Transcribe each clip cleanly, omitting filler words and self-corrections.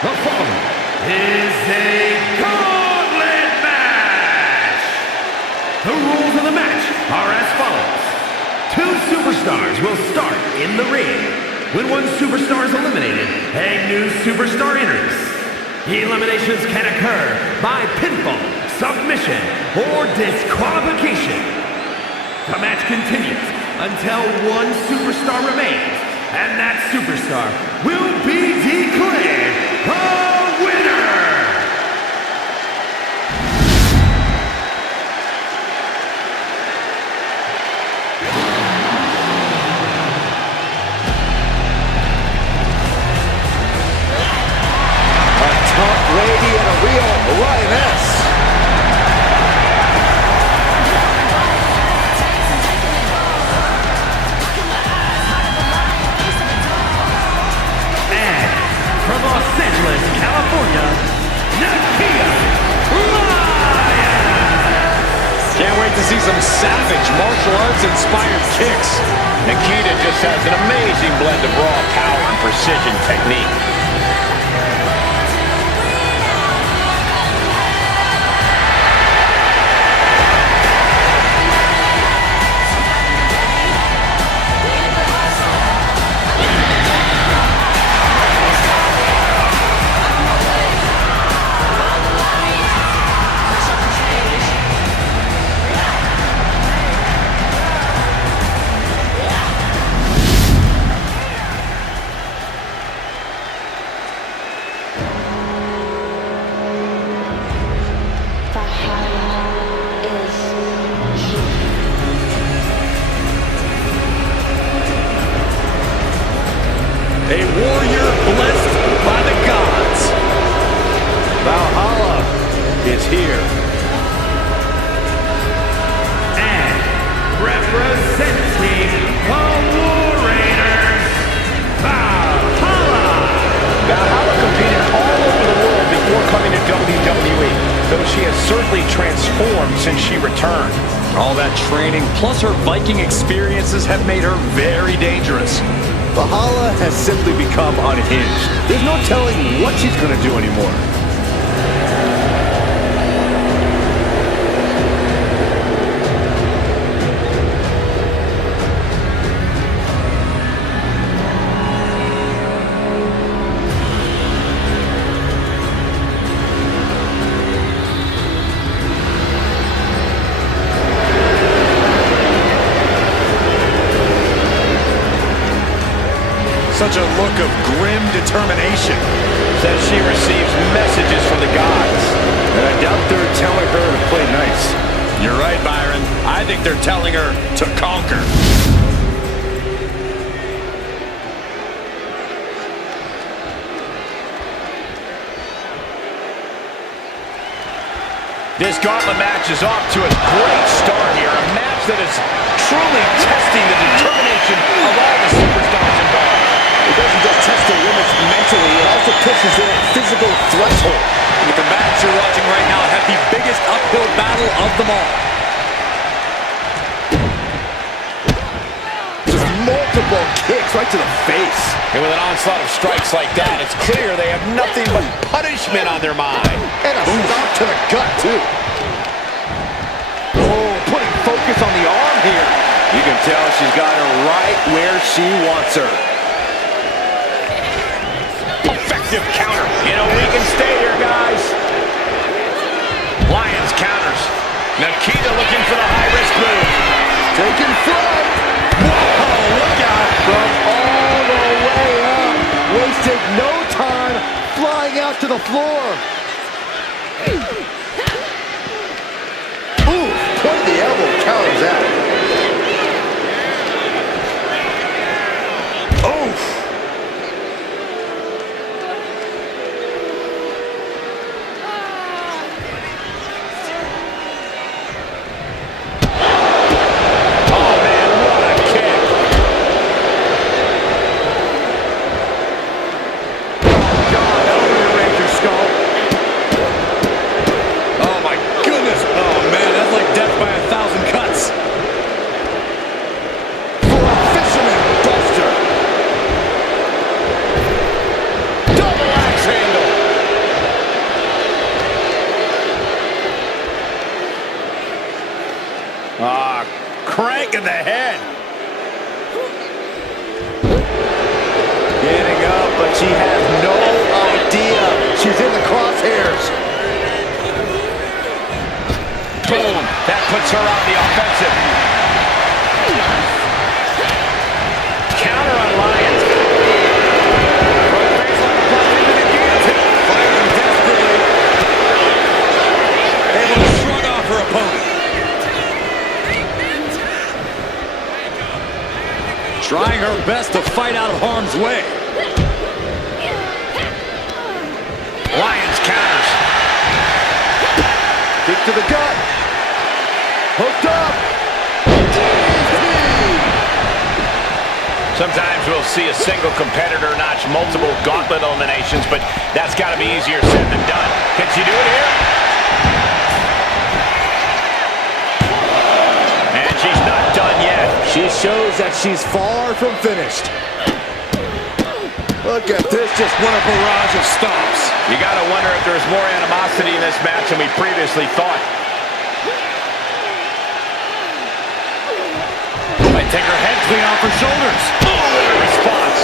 The following is a Gauntlet match. The rules of the match are as follows. 2 superstars will start in the ring. When one superstar is eliminated, a new superstar enters. Eliminations can occur by pinfall, submission, or disqualification. The match continues until one superstar remains, and that superstar will be declared the winner! A tough lady and a real lioness. From Los Angeles, California, Nikkita, Lyons! Can't wait to see some savage martial arts inspired kicks. Nikkita just has an amazing blend of raw power and precision technique. A warrior blessed by the gods. Valhalla is here. And representing the War Raiders, Valhalla! Valhalla competed all over the world before coming to WWE, though she has certainly transformed since she returned. All that training, plus her Viking experiences, have made her very dangerous. Valhalla has simply become unhinged. There's no telling what she's going to do anymore. Such a look of grim determination. Says she receives messages from the gods. And I doubt they're telling her to play nice. You're right, Byron. I think they're telling her to conquer. This gauntlet match is off to a great start here. A match that is truly testing the determination of all the superstars involved. It doesn't just test their limits mentally, it also pushes their physical threshold. With the match you're watching right now, have the biggest uphill battle of them all. Just multiple kicks right to the face. And with an onslaught of strikes like that, it's clear they have nothing but punishment on their mind. And a stop to the gut, too. Oh, putting focus on the arm here. You can tell she's got her right where she wants her. Effective counter. You know, we can stay here, guys. Lyons counters. Nikkita looking for the high-risk move. Taking flight. Whoa, look out. From all the way up. Wasted no time flying out to the floor. Ooh, point the elbow counters that. Oof. kick in the head. Getting up, but she has no idea she's in the crosshairs. Boom! That puts her on the offensive. Counter on Lyons. Front baseline applied into the guillotine. Fighting desperately. Able to shrug off her opponent. Trying her best to fight out of harm's way. Lyons counters. Kick to the gut. Hooked up. Sometimes we'll see a single competitor notch multiple gauntlet eliminations, but that's got to be easier said than done. Can she do it here? And she's not done yet. She shows that she's far from finished. Look at this, just one a barrage of stomps. You got to wonder if there's more animosity in this match than we previously thought. Might take her head clean off her shoulders. Oh, what a response.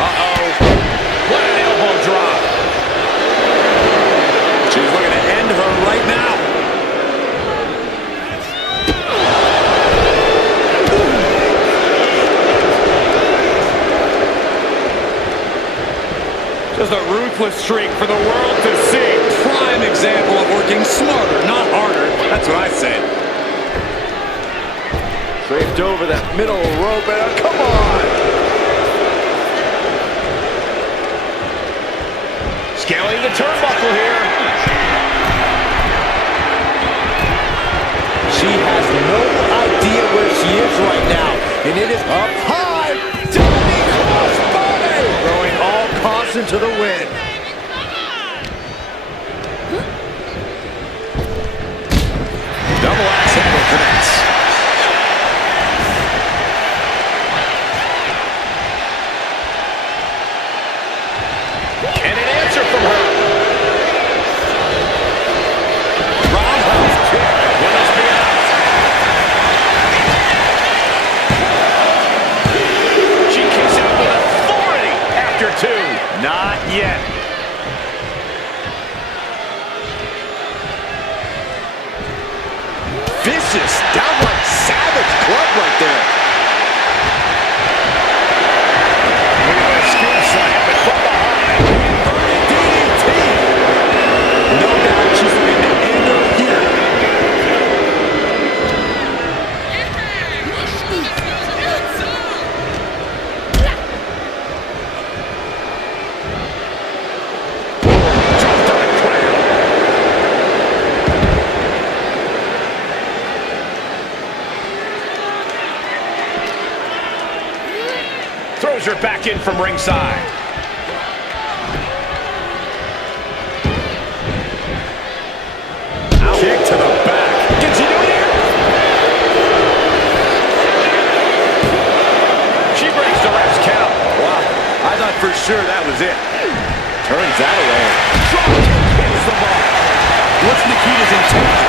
Uh-oh. What an elbow drop. She's looking to end her right now. Just a ruthless streak for the world to see. Prime example of working smarter, not harder. That's what I say. Draped over that middle rope, and come on! Scaling the turnbuckle here. She has no idea where she is right now, and it is up high. Diving crossbody! Throwing all caution to the wind. Double axe handle connects. And an answer from her. Roundhouse kick. Will this be out? She kicks out with authority after two. Not yet. Vicious, downright savage club right there. Look at that skin slam, but from behind. DDT. No doubt she's looking to end her here. Dropped on a crown. Throws her back in from ringside. Kick to the back. Can she do it here? She breaks the ref's count. Wow, I thought for sure that was it. Turns that away. Drop kick hits the mark. What's Nikkita's intention?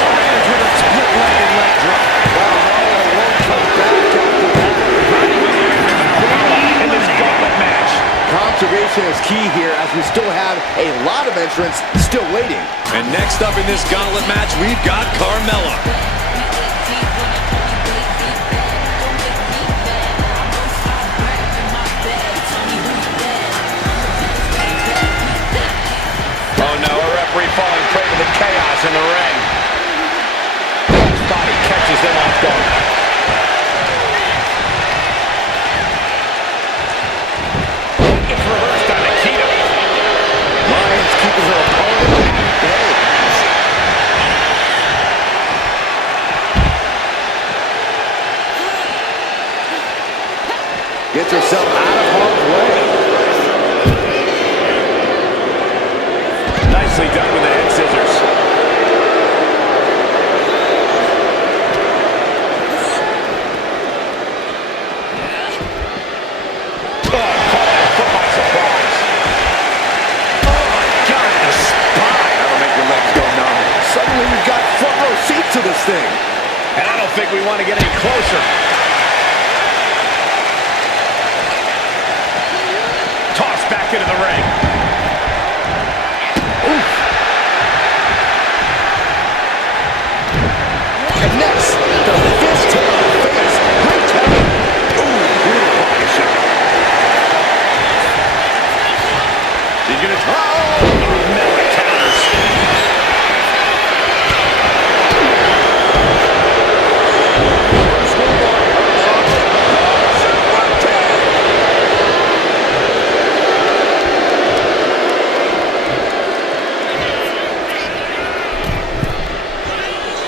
Lyons with a split-legged leg drop. Wow, Lola won't come back after that. In this gauntlet match. Conservation is key here as we still have a lot of entrants still waiting. And next up in this gauntlet match, we've got Carmella. Oh no, a referee falling prey to the chaos in the ring. His body catches them off guard. It's reversed on Nikkita. Lyons keeping her opponent at bay. Gets herself out of harm's way. Nicely done with the head scissors. Oh, caught by surprise. Oh my to this thing. And I don't think we want to get any closer. Tossed back into the ring. Oof. Connects the fist to the face. Great telling. Ooh, brutal body shot. He's gonna Carmella counters.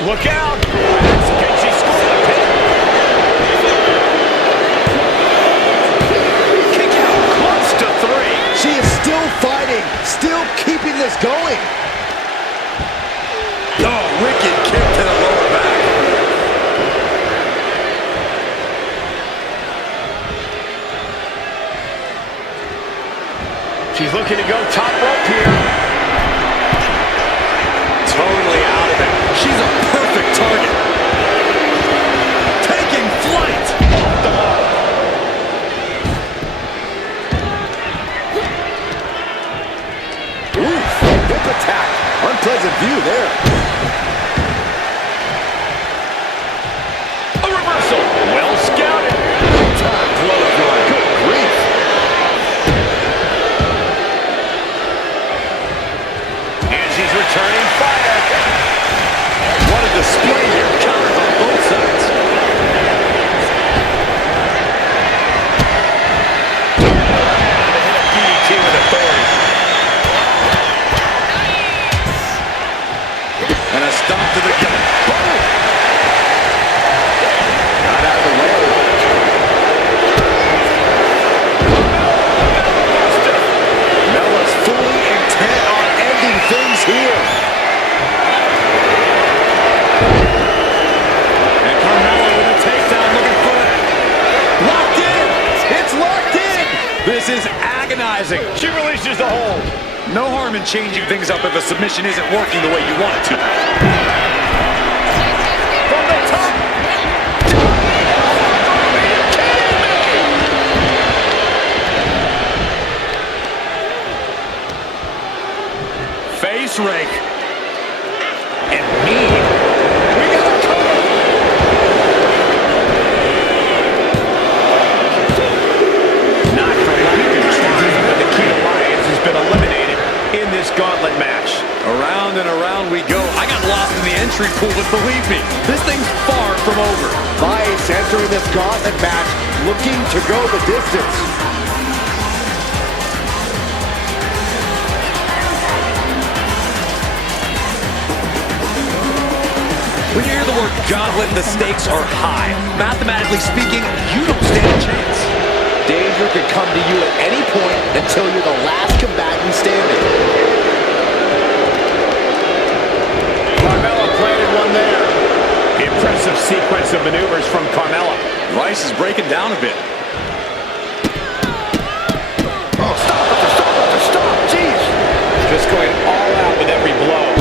Look out! Can she score the pin? Kick out close to 3. She is still fighting, still keeping this going. Oh, wicked kick to the lower back. She's looking to go top rope here. Totally out of it. She's a perfect target. Taking flight. Off the mark. Oof, hip attack. Unpleasant view there. A reversal. Well scouted. Time clothesline. Good grief. And she's returning fire. What a display here. Counters on both sides. DDT with authority. And a stomp to the gut. Boom! Got out of the way. Mella's fully intent on ending things here. And Carmella with a takedown looking for it. Locked in! It's locked in! This is agonizing. She releases the hold. No harm in changing things up if a submission isn't working the way you want it to. From the top! Are you kidding me? Face rake. And mean. We got a cover. Not for lack of trying, but Nikki Lyons has been eliminated in this gauntlet match. Around and around we go. I got lost in the entry pool, but believe me, this thing's far from over. Vice entering this gauntlet match, looking to go the distance. When you hear the word gauntlet, the stakes are high. Mathematically speaking, you don't stand a chance. Danger could come to you at any point until you're the last combatant standing. Carmella planted one there. Impressive sequence of maneuvers from Carmella. Rice is breaking down a bit. Oh, stop, jeez. Just going all out with every blow.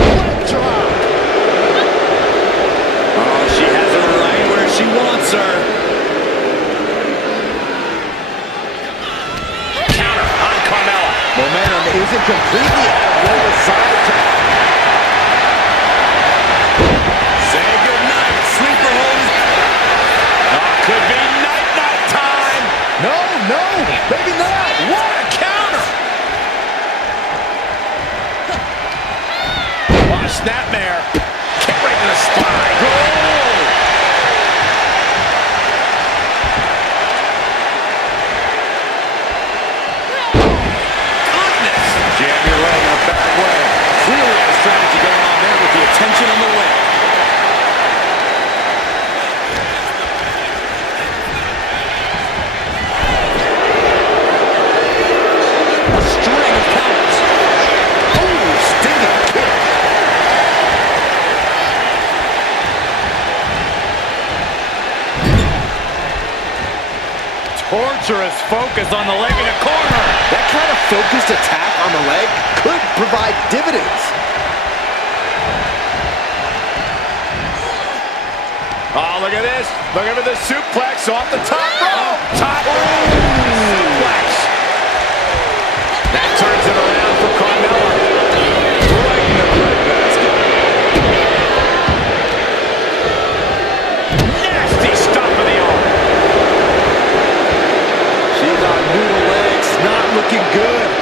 Drop. Oh, she has her right where she wants her. Counter on Carmella. Momentum isn't completely out of Lola's side. Say goodnight. Sleeper hold. Oh, could be night time. No, maybe not. What a counter. Oh, snapmare. Kick right to the spine. Goal. Goodness. Jam your leg in a bad way. Clearly a strategy going on there with the attention on the leg. A string of counters. Oh, stinging kick. Torturous focus on the leg in a corner. That kind of focused attack on the leg could provide dividends. Oh, look at this. Look at the suplex off the top rope. Top rope. Suplex. That turns it around for Carmella. Right in the breadbasket. Nasty stop of the arm. She's on noodle legs. Not looking good.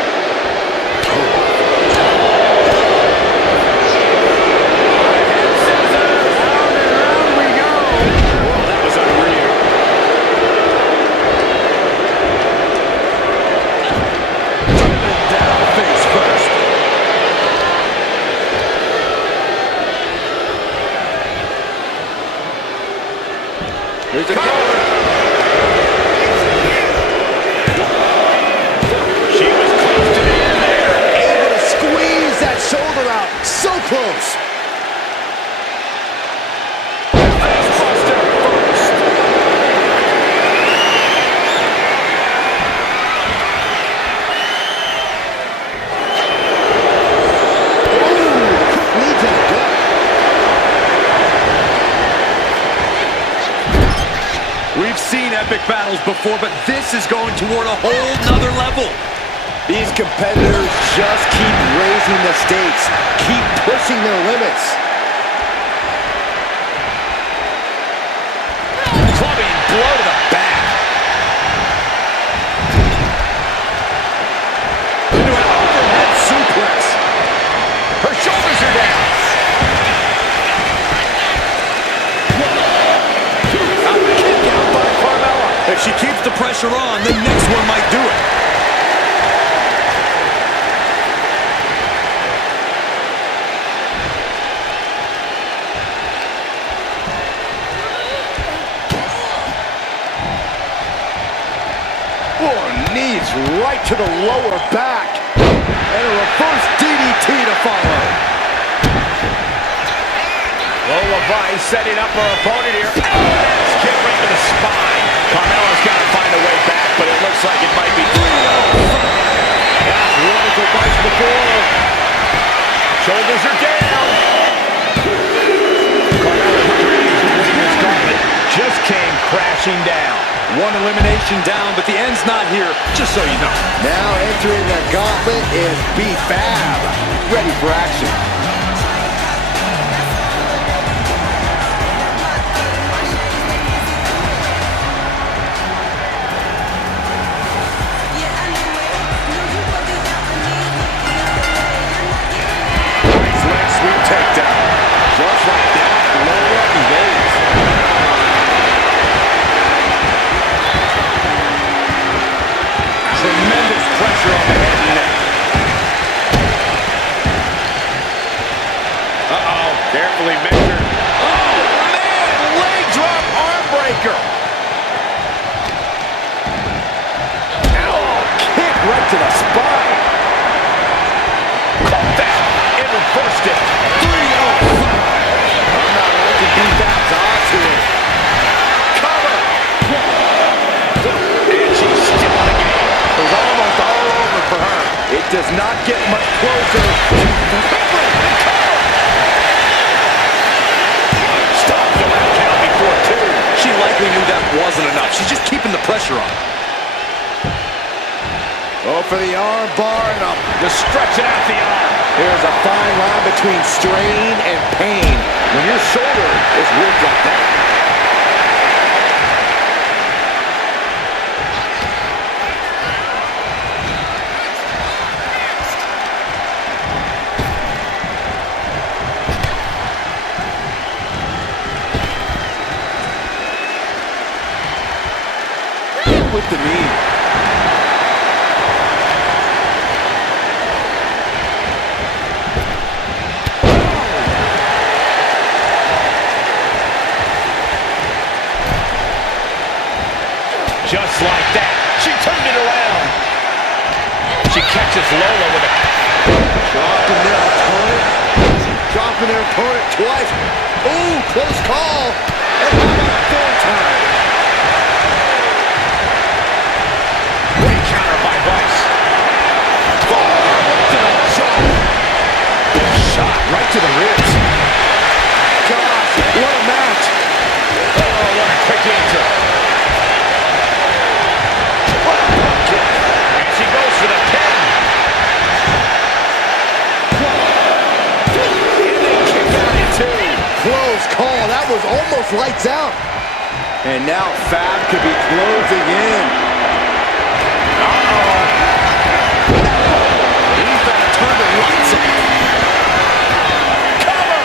Here's a cover. She was close to the end there. Able to squeeze that shoulder out. So close. Facebuster first. Ooh, quick knee to the gut. We've seen epic battles before, but this is going toward a whole nother level. These competitors just keep raising the stakes, keep pushing their limits. Clubbing blow to the back. Into an overhead suplex. Her shoulders are down. If she keeps the pressure on, the next one might do it. Oh, knees right to the lower back. And a reverse DDT to follow. Lola Vice setting up her opponent here. Kick right to the spine. Carmella's got to find a way back, but it looks like it might be 3-0. That's wonderful bites before. Shoulders are down. Carmella's dreams of winning this gauntlet just came crashing down. One elimination down, but the end's not here, just so you know. Now entering the gauntlet is B-Fab, ready for action. Just like that, Lola evades. Tremendous pressure on the head and neck. Uh-oh, carefully measured. Oh, man, leg drop arm breaker. Ow, kick right to the spine. Caught that and reversed it. 3-0. B-Fab's onto it. Cover! And she's still in the game. It was almost all over for her. It does not get much closer. Stop the left count before 2. She likely knew that wasn't enough. She's just keeping the pressure on. Go for the arm bar and up. Just stretching out the arm. There's a fine line between strain and pain when your shoulder is worked like that. Hit with the knee. Just like that, she turned it around. She catches Lola with a dropping their opponent twice. Ooh, close call. And how about a third time? Great counter by Vice. Shot right to the ribs. Gosh, what a match. close call. That was almost lights out. And now Fab could be closing in. Uh-oh. He's gonna turn the lights on. Cover!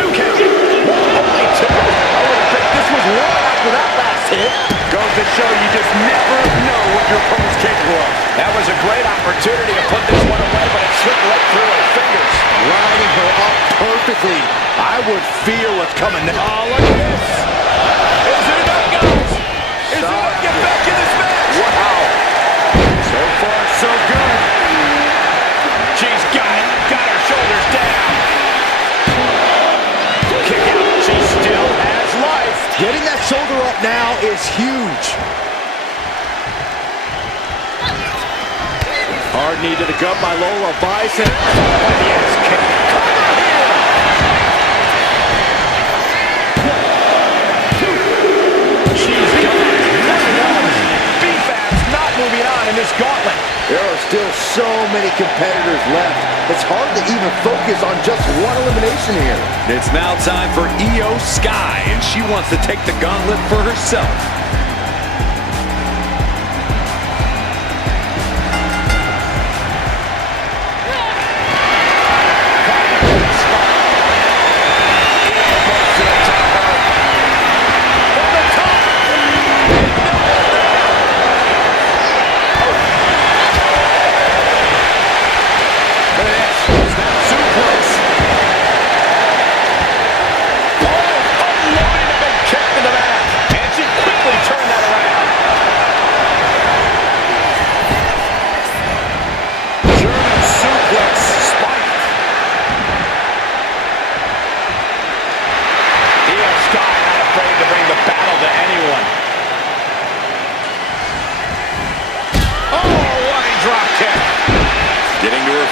2 count. Only 2. I would think this was 1 after that last hit. Goes to show you just never know what your opponent's capable of. That was a great opportunity to put this one away, but it slipped right through her fingers. Lining her up perfectly. I would fear what's coming next. Oh, look at this. Is it enough, guys? Is it enough to get back in this match? Wow. So far, so good. She's got it. Got her shoulders down. Kick out. She still has life. Getting that shoulder up now is huge. Hard knee to the gut by Lola. Bison. Yes, kick. Cover here. She's gone. B-Fab's not moving on in this gauntlet. There are still so many competitors left. It's hard to even focus on just one elimination here. It's now time for Io Sky, and she wants to take the gauntlet for herself.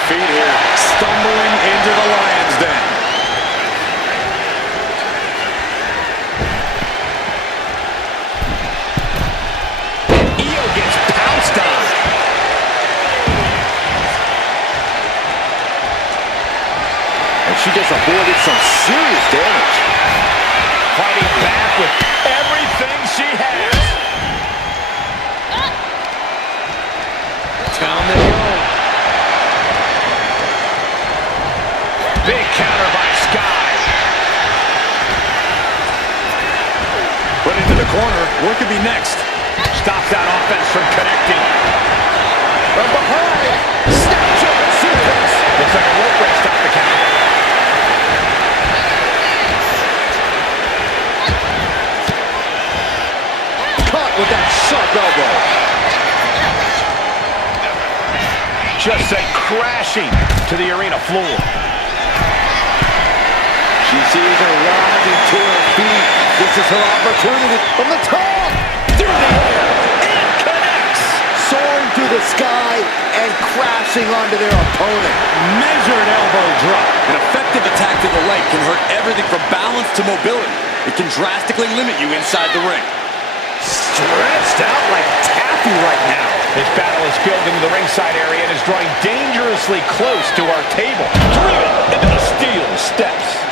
Feet here, stumbling into the Lyons den. Io gets pounced on. And she just avoided some serious damage. Fighting back with everything she has. Down they go. Big counter by Sky. Put into the corner. What could be next? Stops that offense from connecting. From behind. Snapshot suplex. Looks like a rope break. Stop the count. Caught with that sharp elbow. Just sent crashing to the arena floor. She sees her rising to her feet. This is her opportunity from the top. Through the air. It connects. Soaring through the sky and crashing onto their opponent. Measured elbow drop. An effective attack to the leg can hurt everything from balance to mobility. It can drastically limit you inside the ring. Stretched out like taffy right now. This battle is building to the ringside area and is drawing dangerously close to our table. Driven into the steel steps.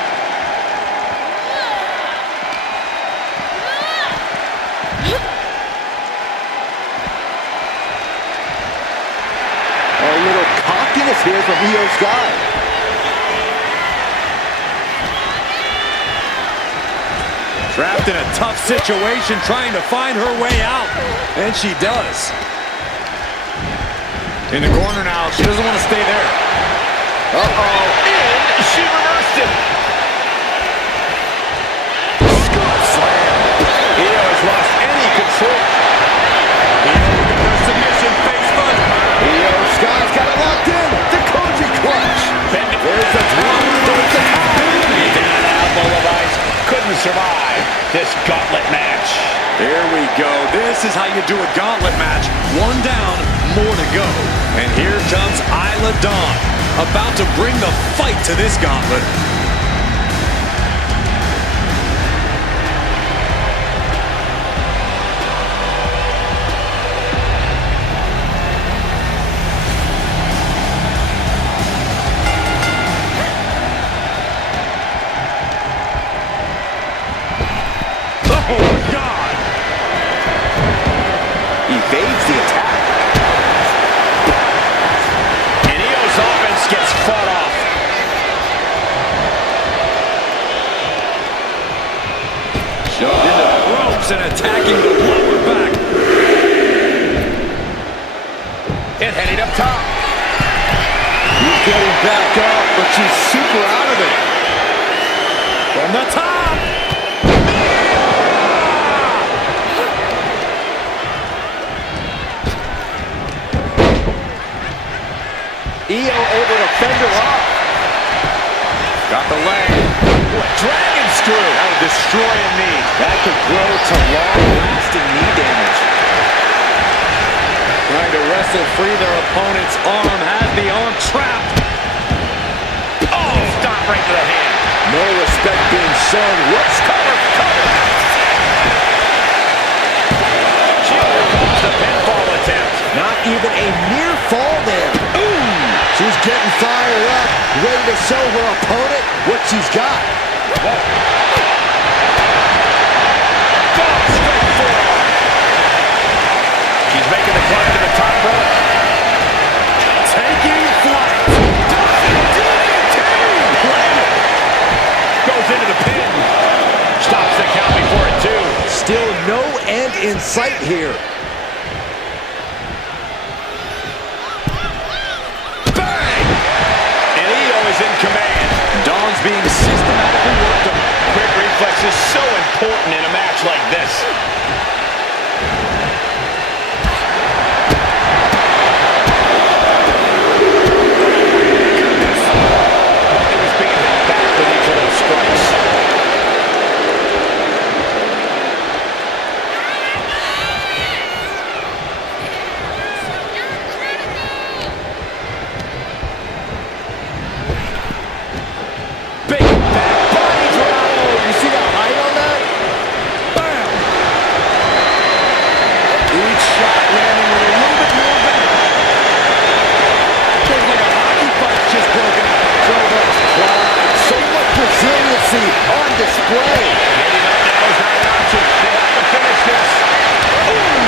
A little cockiness here from Io Sky. Trapped in a tough situation, trying to find her way out. And she does. In the corner now. She doesn't want to stay there. Uh-oh. And she reversed it. Scoop slam. Io has lost any control. Io with her submission face first. Io Sky's got it locked in. The Koji clutch. There's the drop. There's the tie. Down elbow of ice. Couldn't survive this gauntlet match. There we go. This is how you do a gauntlet match. 1 down, more to go. And here comes Isla Dawn, about to bring the fight to this gauntlet. Oh, God. Evades the attack. And Io's offense gets fought off. Shoved into the ropes and attacking the lower back. And heading up top. He's getting back up, but she's super out of it. From the top. Io able to fend her off. Got the leg. Dragon screw. That'll destroy a knee. That could grow to long-lasting knee damage. Trying to wrestle free their opponent's arm. Has the arm trapped. Oh, stop right to the hand. No respect being shown. What's cover? She overcomes the pinfall attempt. Not even a near fall there. Ooh! She's getting fired up, ready to show her opponent what she's got. Straight forearm. She's making the climb to the top rope. Taking flight. Goes into the pin. Stops the count before it, too. Still no end in sight here. Bang! And Io is in command. Dawn's being systematically worked on. Quick reflex is so important in a match like this. It was being held back with each of those strikes. Big back body drop. You see the height on that? Bam! Each shot landing with a little bit more bang. Feels like a hockey fight's just broken out. So much pride, so much resiliency on display. Getting up now is not an option. They have to finish this. Ooh!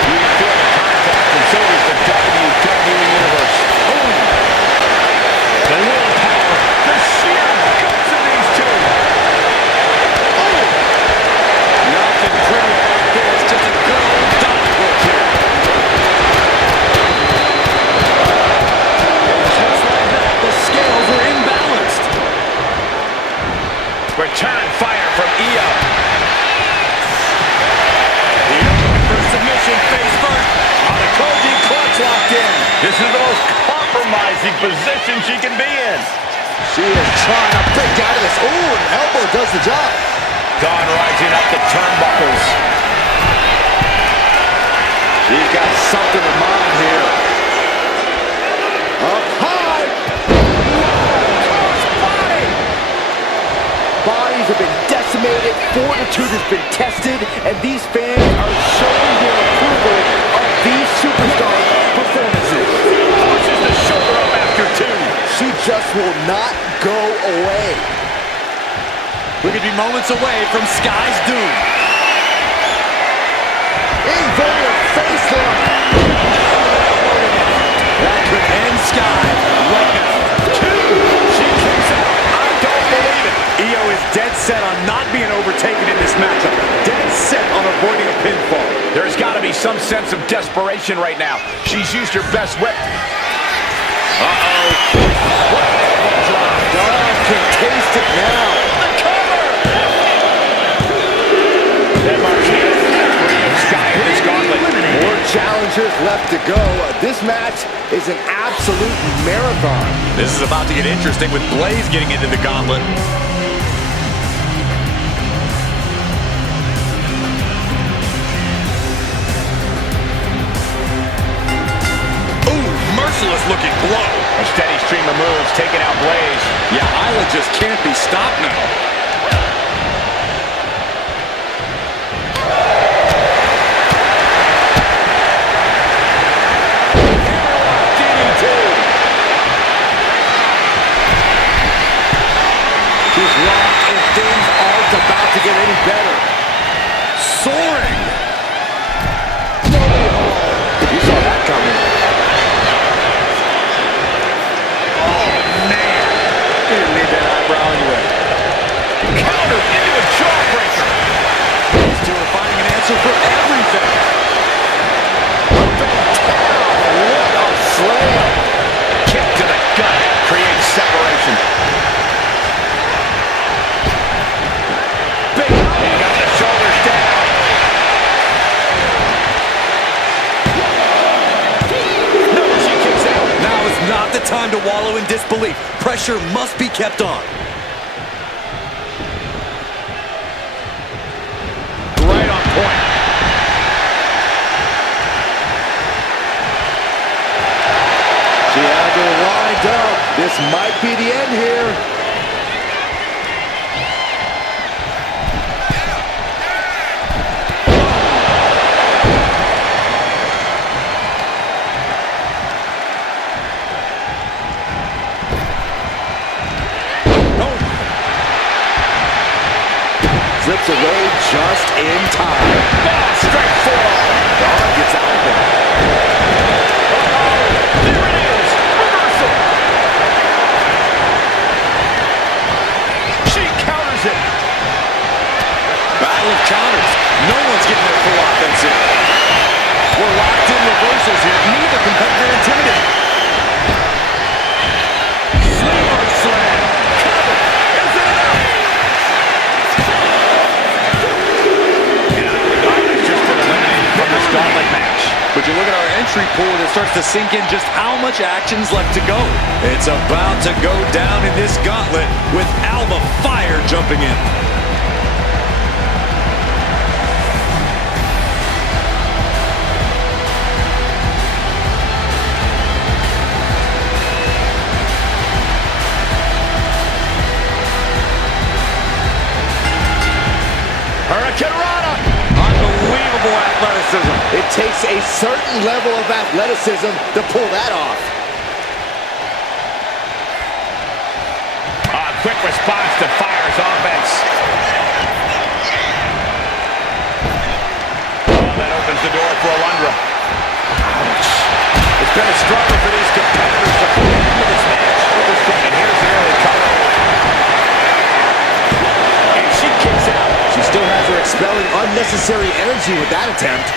You can feel the contact, and so does the WWE Universe. Ooh! The willpower, the sheer guts of these two. Oh! Nothing pretty about this. Just a good old dogwood here. Just like that, the scales are imbalanced. Return fire from Io. Io looking for submission, face first. On the Koji clutch locked in. This is the most compromising position she can be in. She is trying to break out of this. Ooh, an elbow does the job. Dawn rising up the turnbuckles. She's got something in mind here. Up high. Body. Bodies have been decimated. Fortitude has been tested. And these fans are showing their approval of these superstars' performances. Pushes the shoulder up after two. She just will not go away. We could be moments away from Sky's doom. Inverted face lock. That could end Sky right now. Two. She kicks out. I don't believe it. Io is dead set on not being overtaken in this matchup. Dead set on avoiding a pinfall. There's got to be some sense of desperation right now. She's used her best weapon. Uh-oh. What an elbow drop. Dawn can taste it now. The cover. That marks the end of Sky in this gauntlet. More challengers left to go. This match is an absolute marathon. This is about to get interesting with Blaze getting into the gauntlet. Merciless looking blow. A steady stream of moves taking out Blaze. Yeah, Isla just can't be stopped now. She's locked about to get any better. Soaring. You saw that coming. Oh, man. Didn't need that eyebrow anyway. Countered into a jawbreaker. These two are finding an answer for everything. What a slam. Kick to the gut. Creates separation. Big. He got the shoulders down. No, she kicks out. Now is not the time to wallow in disbelief. Pressure must be kept on. Right on point. She has her lined up. This might be the end here. Slips away just in time. Straight forward. Dolin gets out of there. There it is. Reversal. She counters it. Battle of counters. No one's getting their full offense in. We're locked in reversals here. Neither competitor intimidated. Sleeper slam. Cover. Is it enough? Just been eliminated from this Gauntlet match. But you look at our entry pool and it starts to sink in just how much action's left to go. It's about to go down in this gauntlet with Alba Fyre jumping in. Hurricane Rana. Unbelievable athleticism. It takes a certain level of athleticism to pull that off. Quick response to Fyre's offense. Oh, that opens the door for Alundra. Ouch. It's been a struggle for these competitors to pull into this match. And here's the early cover. And she kicks out. She still has her expelling unnecessary energy with that attempt.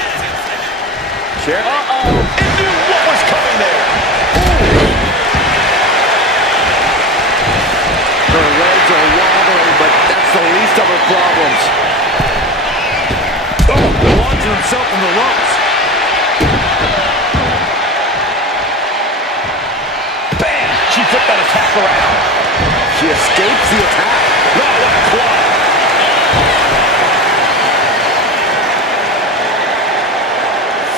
Uh-oh. It knew what was coming there. Her legs are wobbling, but that's the least of her problems. Launching himself from the ropes. Bam! She flipped that attack around. She escapes the attack. No, what a club.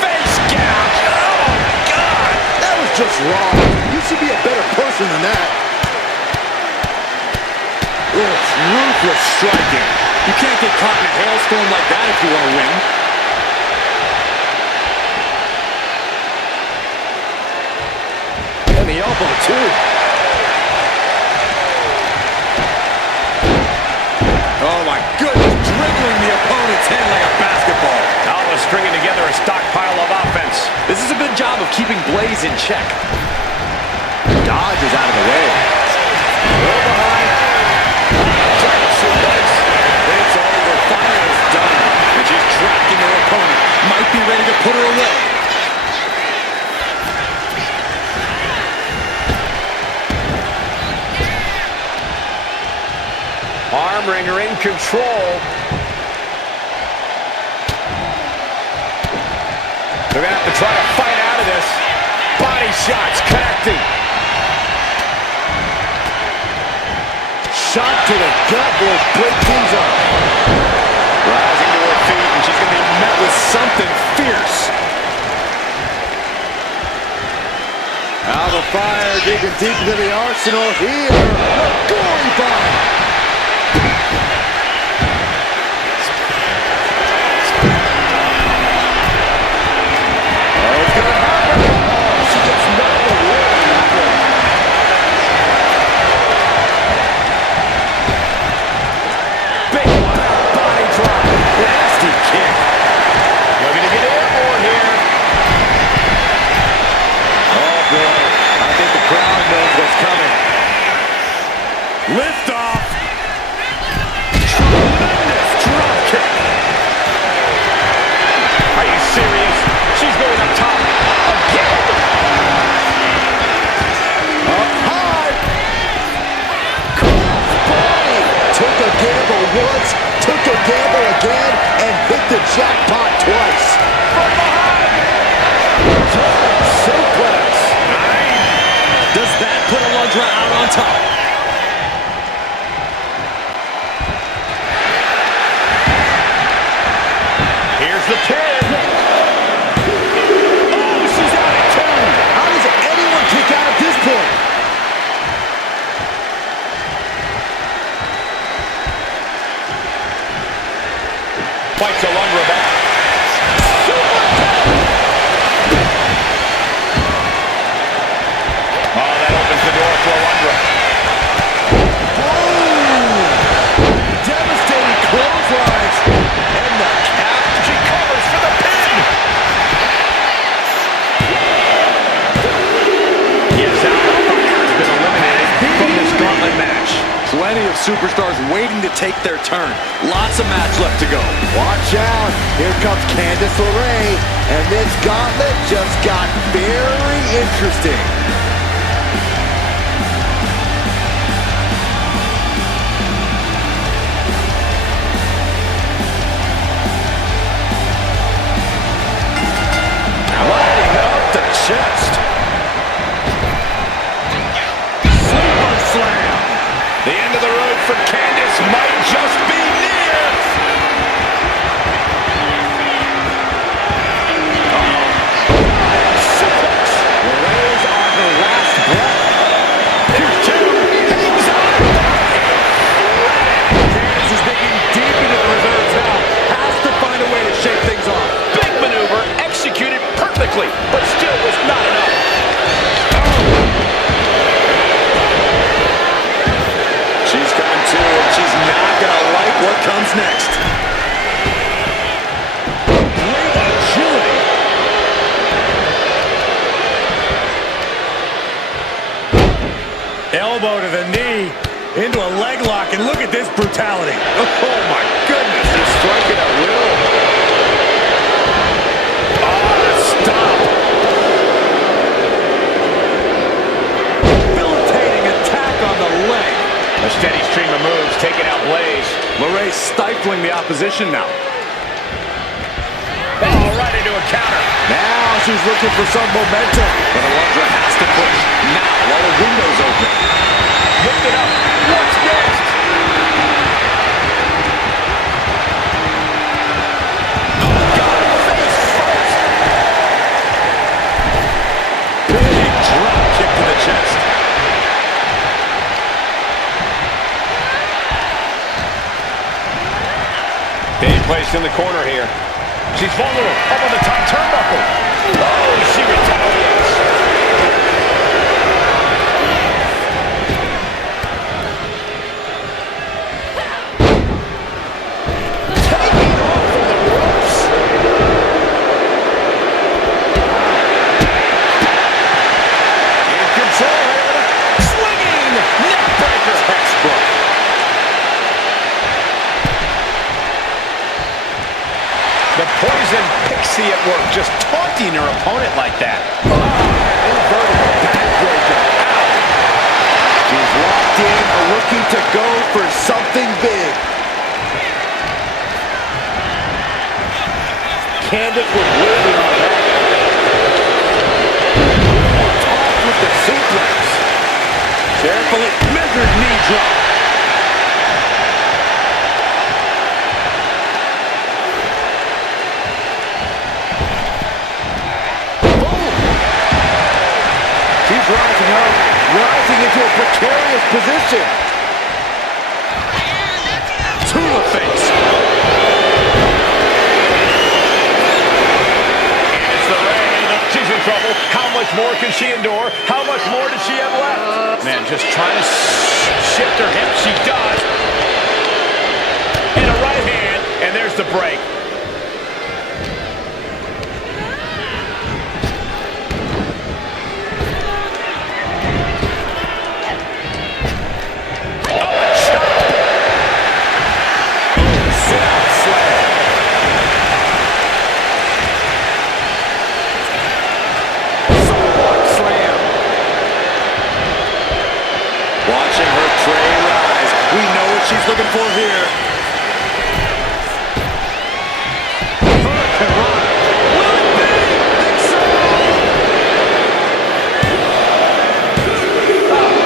Face gouge. Oh, God. That was just wrong. You should be a better person than that. It's ruthless striking. You can't get caught in a hailstorm like that if you want to win. And the elbow, too. Oh my goodness, dribbling the opponent's hand like a basketball. Alba stringing together a stockpile of offense. This is a good job of keeping Blaze in check. Dodge is out of the way. Go behind. It's over. Fyre is done. And she's tracking her opponent. Might be ready to put her away. Arm wringer in control. They're going to have to try to fight out of this. Body shots connecting. Shot to the gut will break things up. Rising to her feet, and she's going to be met with something fierce. Alba Fyre digging deep into the arsenal here. A gory bomb. Lift off. Tremendous drop kick. Are you serious? She's going up top again. Up high. Crossbody. Took a gamble once, took a gamble again, and hit the jackpot twice. From behind. Suplex. Does that put Elektra out on top? Here's the pin. Oh, she's out of tune. How does anyone kick out at this point? Fights Elektra back. Oh, that opens the door for Elektra. Devastating clotheslines. And the cap. She covers for the pin. Yes, Alba has been eliminated from this gauntlet match. Plenty of superstars waiting to take their turn. Lots of match left to go. Watch out. Here comes Candice LeRae. And this gauntlet just got very interesting. Lighting up the chest. Super slam. The end of the road for Candice might just be near. Suplex. LeRae's on her last breath. Here's two. Hangs on. Candice is digging deep into the reserves now. Has to find a way to shake things off. Big maneuver executed perfectly, but still was not enough. She's coming to, and she's not going to like what comes next. Great agility. Elbow to the knee, into a leg lock, and look at this brutality. Oh my goodness, he's striking at will. Stop. Debilitating attack on the leg. A steady stream of moves taking out Blaze. LeRae stifling the opposition now. Oh, right into a counter. Now she's looking for some momentum. But Elektra has to push now while the window's open. Lift it up. What's next? Got it face first. Big drop kick to the chest. Being placed in the corner here. She's vulnerable. Up on the top turnbuckle. Oh, she retaliates. Taking off from the ropes. In control here. Swinging neckbreaker. Textbook. The poison pixie at work, just taunting her opponent like that. Inverted backbreaker. She's locked in, looking to go for something big. Candice was waiting on that. Tossed with the suplex. Carefully measured knee drop. Rising up, rising into a precarious position. To the face. And it's LeRae. She's in trouble. How much more can she endure? How much more does she have left? Man, just trying to shift her hips. She does. And a right hand. And there's the break. for here. Hurricane Rana. Will it be? Think so.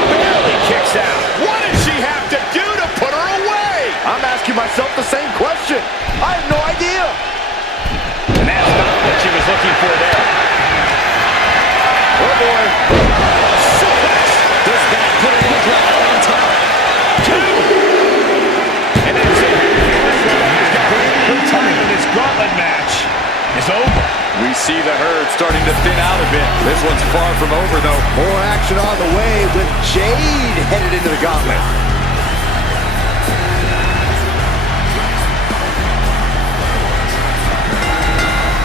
Barely kicks out. What does she have to do to put her away? I'm asking myself the same question. I have no idea. And that's not what she was looking for there. Oh boy. Suplex. Does that put her right on top? And that's it. Her time in this gauntlet match is over. We see the herd starting to thin out a bit. This one's far from over, though. More action on the way with Jade headed into the gauntlet.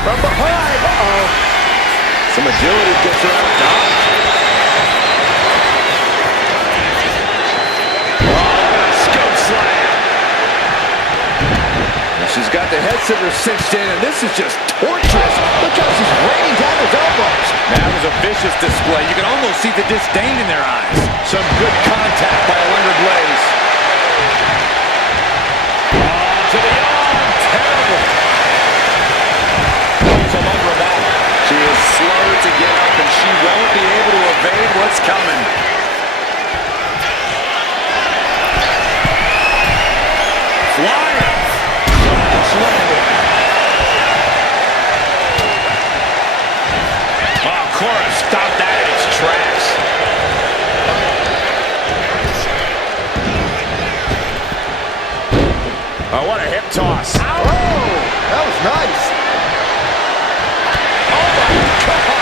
From behind. Uh-oh. Some agility gets her out of dodge. Scope slam. And she's got the head scissors cinched in, and this is just torturous. Look how she's raining down his elbows. That was a vicious display. You can almost see the disdain in their eyes. Some good contact by Alundra Blaze. To the arm. Terrible. Alundra back. She is slow to get up, and she won't be able to evade what's coming. Flyer. Oh, Cora stopped that in its tracks. Oh, what a hip toss. Oh, that was nice. Oh, my God.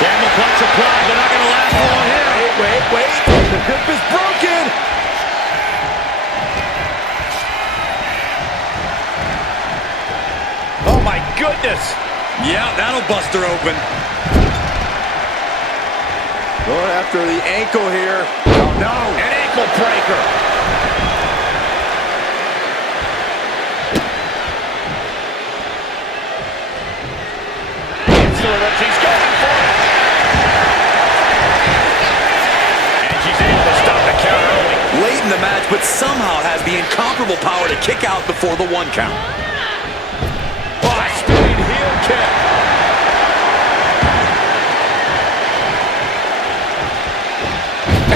Camel clutch applied. They're not going to last long here. Wait. The hip is broken. Oh, my goodness. Yeah, that'll bust her open. Going after the ankle here. Oh, no. An ankle breaker. She's going for it. And she's able to stop the count early. Late in the match, but somehow has the incomparable power to kick out before the 1 count. Oh, a speed heel kick.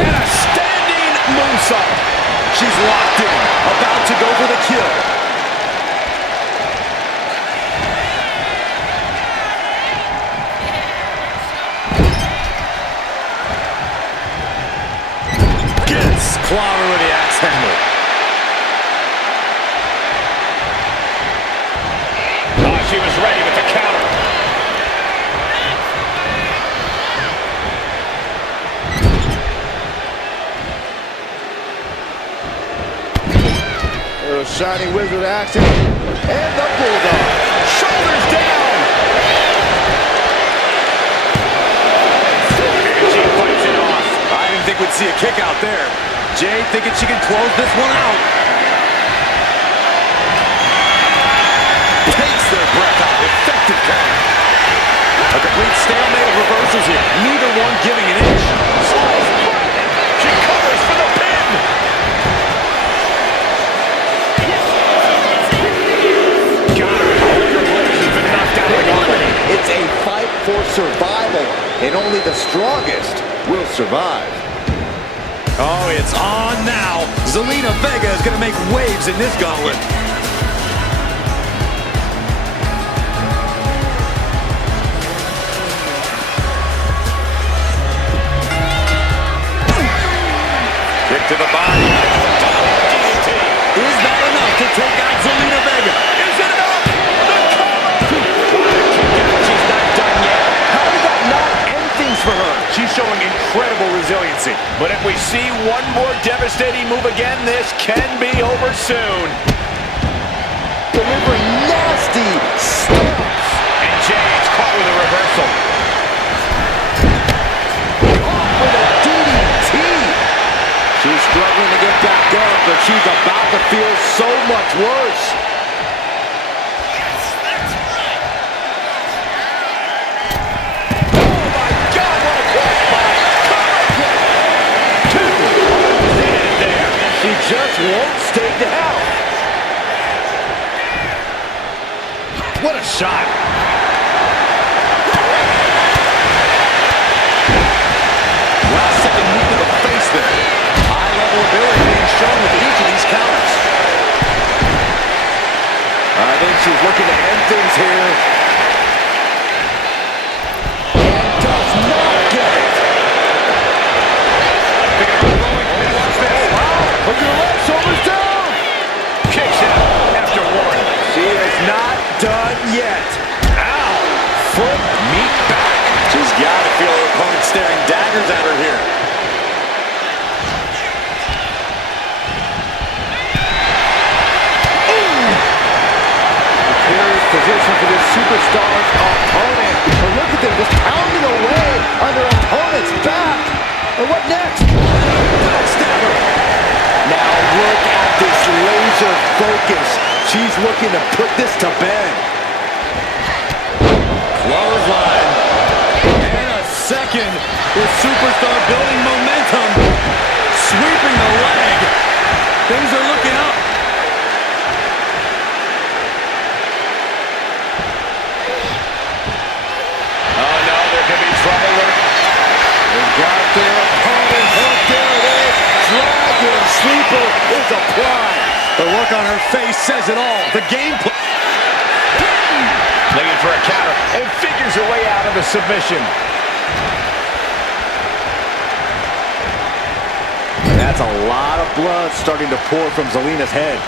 And a standing moonsault. She's locked in, about to go for the kill. Gets clobbered with the axe handle. Oh, she was ready with the counter. Shining Wizard action. And the Bulldog. Shoulders down. And she fights it off. I didn't think we'd see a kick out there. Jade thinking she can close this one out. Takes their breath out. Effective counter. A complete stalemate of reversals here. Neither one giving an inch. Slice right. She covers for the pin. It's a fight for survival, and only the strongest will survive. Oh, it's on now. Zelina Vega is going to make waves in this gauntlet. Kick to the body. Is that enough to take out Zelina Vega? Is it enough? She's not done yet. How did that not end things for her? She's showing incredible resiliency. But if we see one more devastating move again, this can be over soon. Delivering nasty stomps. And Jade's caught with a reversal. Off with a DDT. She's struggling to get back up, but she's about to feel so much worse. won't stay down. What a shot. Last second move to the face there. High level ability being shown with each of these counters. I think she's looking to end things here. And does not get it. Watch this. Wow, look at her left, shoulders down. Kicks out after one. She is not done yet. Ow. Foot meat back. She's got to feel her opponent staring daggers at her here. Precarious position for this superstar's opponent. But look at them just pounding away on their opponent's back. And what next? Backstabber. Now look at this laser focus. She's looking to put this to bed. Clothesline. And a second with Superstar building momentum. Sweeping the leg. Things are looking up. Oh no, there could be trouble. They got their opponent hooked. There it is. Dragon sleeper is applied. The look on her face says it all. The game plan. Looking for a counter and figures her way out of the submission. That's a lot of blood starting to pour from Zelina's head.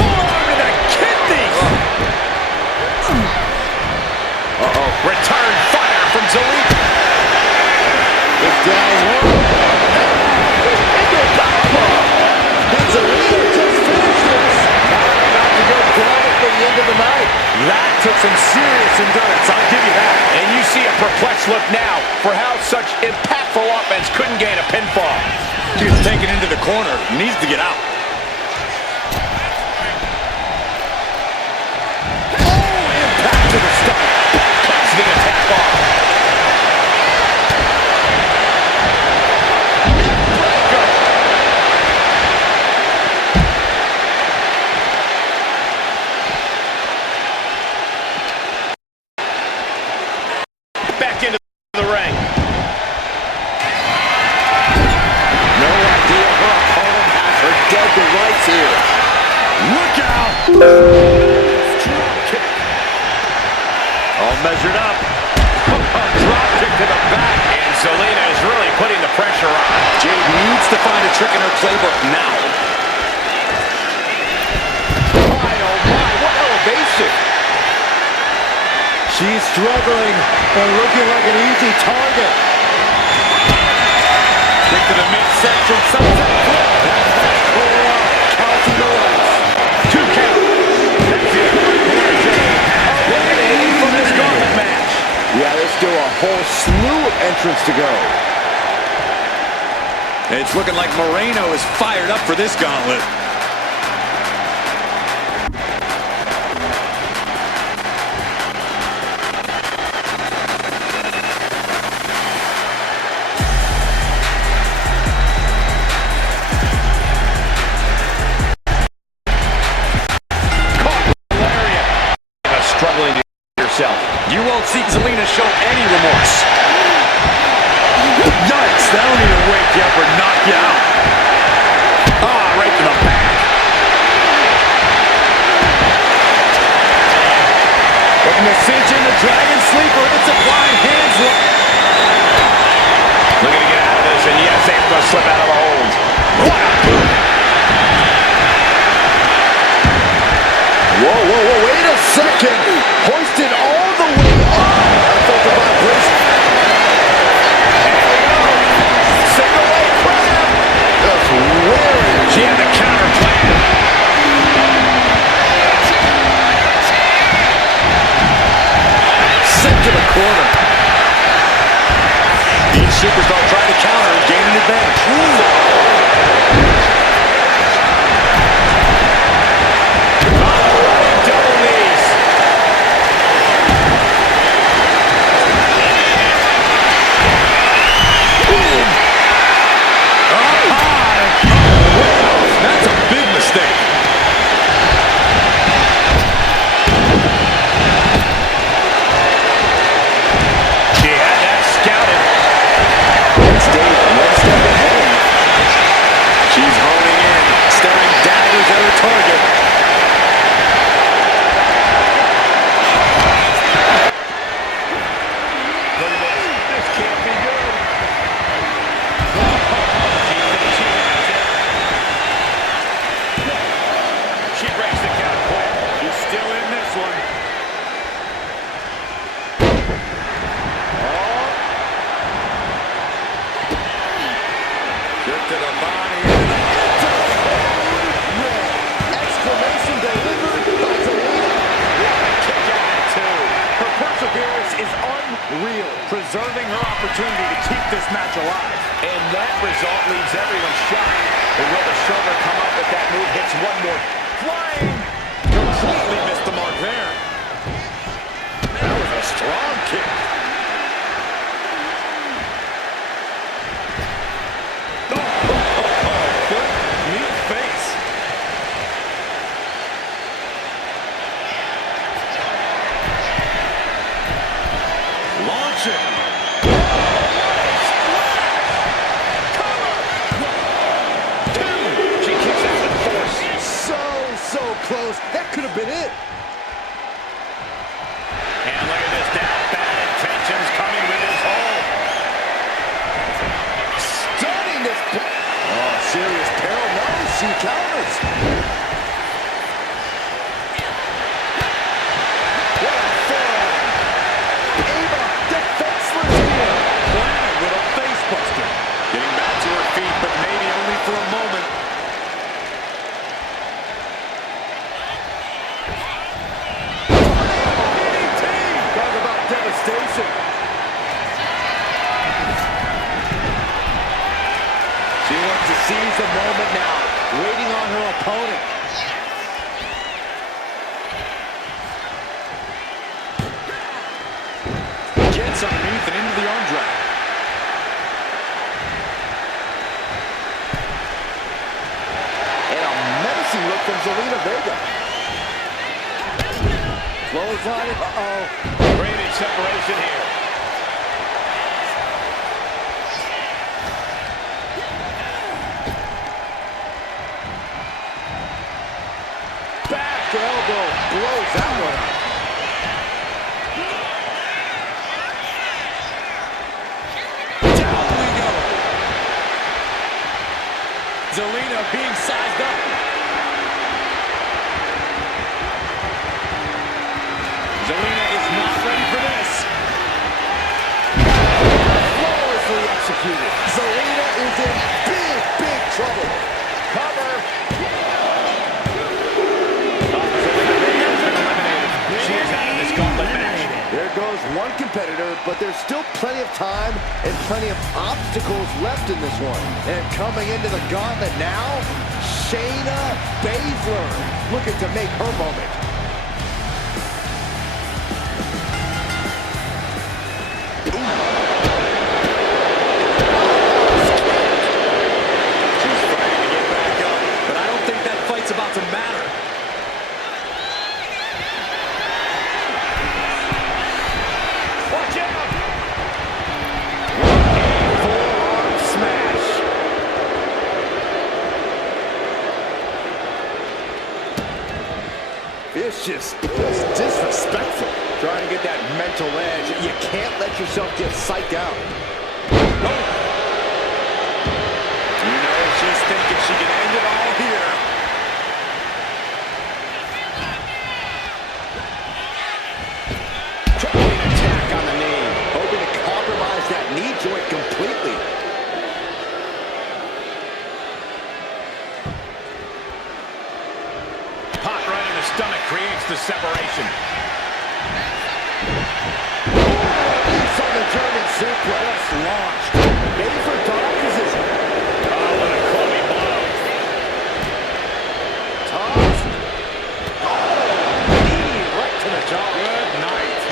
Forearm to the kidneys. Uh-oh. Return fire from Zelina. It's down low. Into a powerbomb. And Zelina just finished this. Now about to go down at the end of the night. That took some serious endurance, I'll give you that. And you see a perplexed look now for how such impactful offense couldn't gain a pinfall. She's taken into the corner. Needs to get out. Oh, impact to the stomach. Cuts the attack off. Breaker. Back into the ring. No idea her opponent has her dead to rights here. Look out! Drop kick. All measured up. Drop kick to the back. And Zelina is really putting the pressure on. Jade needs to find a trick in her playbook now. My, oh my, what elevation. She's struggling and looking like an easy target. Kick to the midsection. Sunset flip. Cora counting the lights. 2 count. That's it. Eliminated from this gauntlet match. Yeah, there's still a whole slew of entrants to go. It's looking like Moreno is fired up for this gauntlet. Struggling to yourself. You won't see Zelina show any remorse. Yikes, that'll either wake you up or knock you out. Ah, right to the back. Looking to cinch in the Dragon Sleeper, and it's applying hands. Looking to get out of this, and yes, able to slip out of the hold. What a boot! Whoa, whoa, whoa, wait a second. Hoisted all the way up. I felt the vibration. Single leg crab. Just wearing. She had the counter plan. Sent to the corner. Each superstar trying to counter and gain an advantage. Double knees. Up high. That's a big Candice is unreal, preserving her opportunity to keep this match alive. And that result leaves everyone shocked. But will the shoulder come up if that move hits one more? Flying! Completely missed the mark there. That was a strong kick. Good neat face. Launching. She kicks out with force. So close. That could have been it. And look at this down. Bad intentions coming with his hole. Stunning this. Oh, serious peril. No, she counters. What a forearm. Ava defenseless here. Planted with a face buster. Getting back to her feet, but maybe only for a moment. Talk about devastation. She wants to seize the moment now, waiting on her opponent. Gets underneath and into the arm drag. And a menacing look from Zelina Vega. Clothesline. Uh-oh. Creating separation here. Back elbow blows that one up. Down we go. Zelina being sized up. Zelina is not ready for this. Flawlessly executed. Zelina is in big trouble. Cover. She is out of this gauntlet match. There goes one competitor, but there's still plenty of time and plenty of obstacles left in this one. And coming into the gauntlet now, Shayna Baszler looking to make her moment. She's fighting to get back up, but I don't think that fight's about to matter. Watch out! Forearm smash. Vicious, just disrespectful. Trying to get that mental edge. You can't let yourself get psyched out. You know, she's thinking she can end it all here. Trying an attack on the knee. Hoping to compromise that knee joint completely. Pop right in the stomach creates the separation. He's on the German suplex. Launched. Baszler top position. Oh, what a clubby blow. Tossed. Oh, knee right to the jaw. Good night.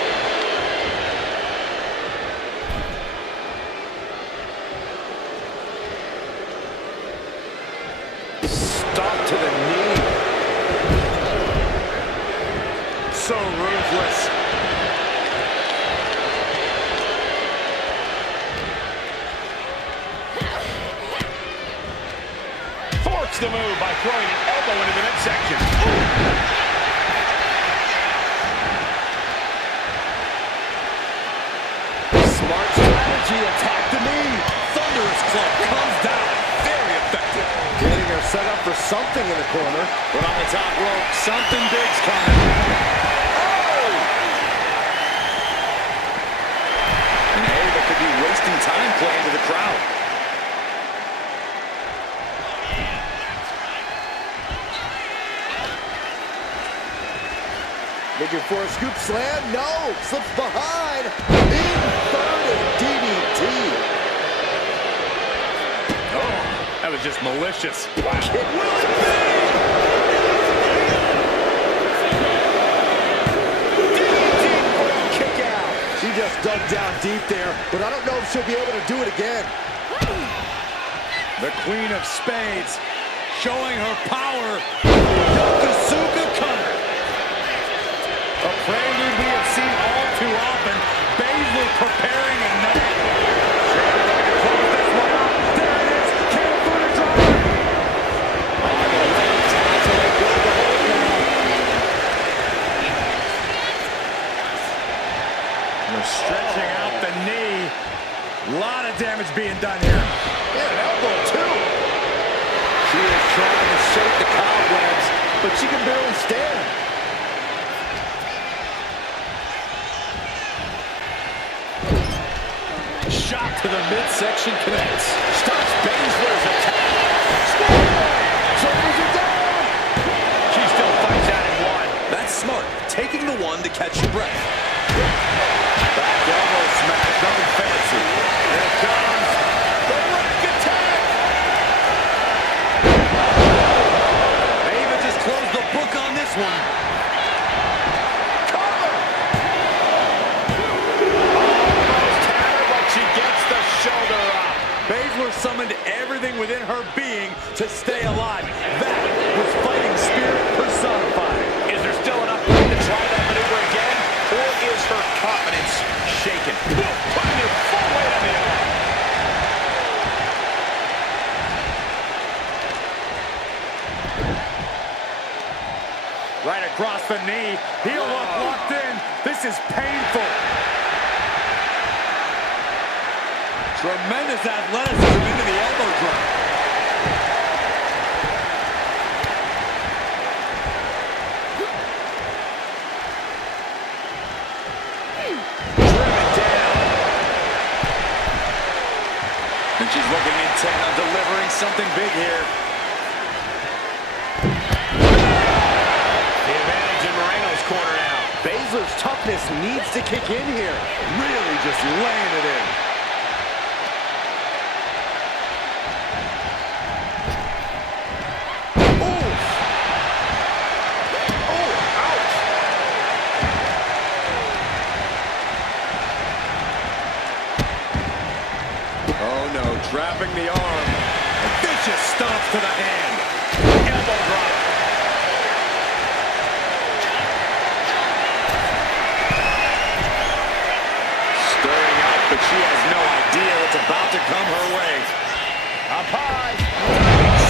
Stop to the knee. So ruthless. Forks the move by throwing an elbow into the midsection. Smart strategy. Attack the knee. Thunderous club comes down. Very effective. Getting her set up for something in the corner. But on the top rope, something big's coming. And Ava could be wasting time playing to the crowd. Look Looking for a scoop slam. No. Slips behind. Inverted DDT. Oh, that was just malicious. Wow. Kick out. She just dug down deep there, but I don't know if she'll be able to do it again. The Queen of Spades showing her power. Yokosuka cutter. A prelude we have seen all too often. Baszler preparing another. Shayna looking to close this one out. There it is. Can't put a driver. Oh, the legs have to let go of the hold now. They're stretching out the knee. A lot of damage being done here. Yeah, an elbow, too. She is trying to shake the cobwebs, but she can barely stand. Shot to the midsection connects. Starts Baszler's attack. Shoulders are down. She still fights out in one. That's smart. Taking the one to catch your breath. Back elbow smash. Nothing fancy. Here it comes. The rack attack. Ava just closed the book on this one. Shoulder up. Baszler summoned everything within her being to stay alive. That was fighting spirit personified. Is there still enough room to try that maneuver again? Or is her confidence shaken? Putting her full weight on the arm. Right across the knee. Heel hook locked in. This is painful. Tremendous athleticism into the elbow drop. Driven down. And she's looking intent on delivering something big here. The advantage in Moreno's corner now. Baszler's toughness needs to kick in here. Really just laying it in. Trapping the arm. Vicious stomps to the hand. Elbow drop. Stirring up, but she has no idea what's about to come her way. Up high.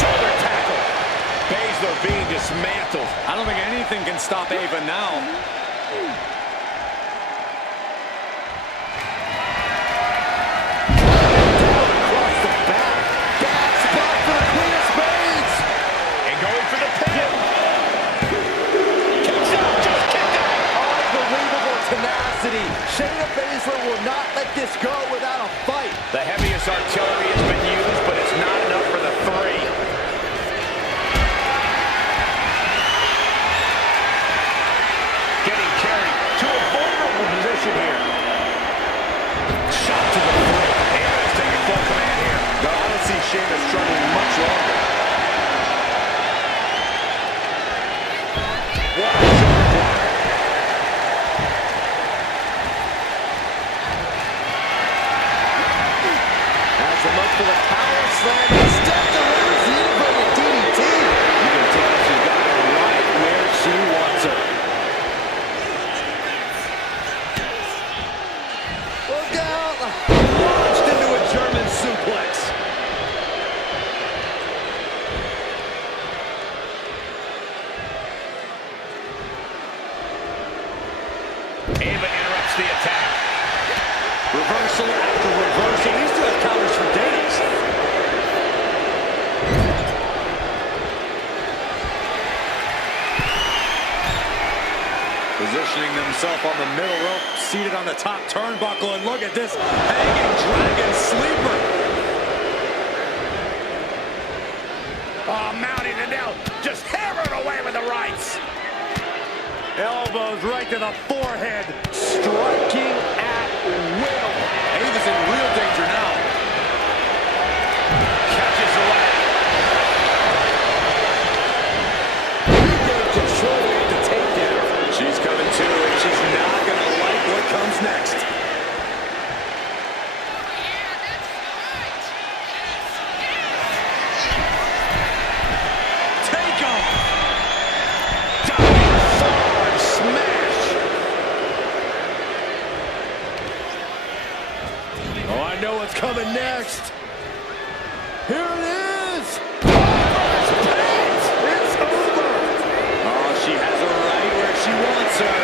Shoulder tackle. Baszler being dismantled. I don't think anything can stop Ava now. Shayna Baszler will not let this go without a fight. The heaviest artillery has been used, but it's not enough for the three. Getting carried to a vulnerable position here. Shot to the throat. Ava's taking full command here. I don't see Shayna struggling much longer. What a shoulder block. For the power slam, instead delivers the inverted DDT. You can tell she's got her right where she wants her. Look out! Launched into a German suplex. Ava interrupts the attack. Reversal after reversal. He still has counters for days. Positioning themselves on the middle rope, seated on the top turnbuckle, and look at this hanging dragon sleeper. Oh, mounting it now. Just hammered away with the rights. Elbows right to the forehead. Striking at will. Ava's in real danger now. Catches the leg. Regained control with the takedown. She's coming to, and she's not going to like what comes next. Take him! Diving forward smash. Oh, I know what's coming next. Here it is. It's over. Oh, she has her right where she wants her.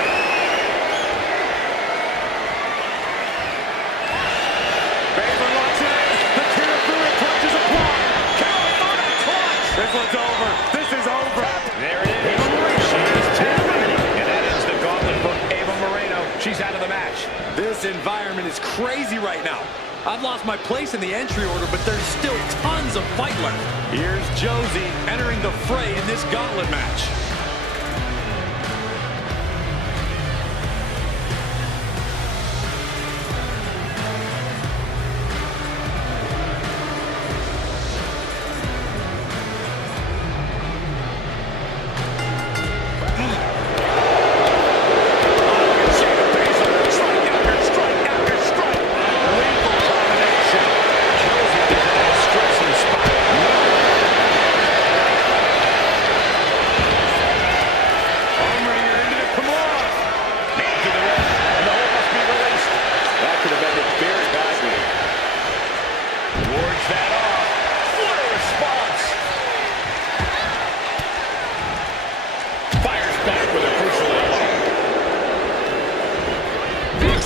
Baszler locks it in. The Kira clutch is applied. California clutch. This one's over. This is over. There it is. She is terminating. And that ends the gauntlet for Ava Moreno. She's out of the match. This environment is crazy right now. I've lost my place in the entry order, but there's still tons of fight left. Here's Josie entering the fray in this gauntlet match.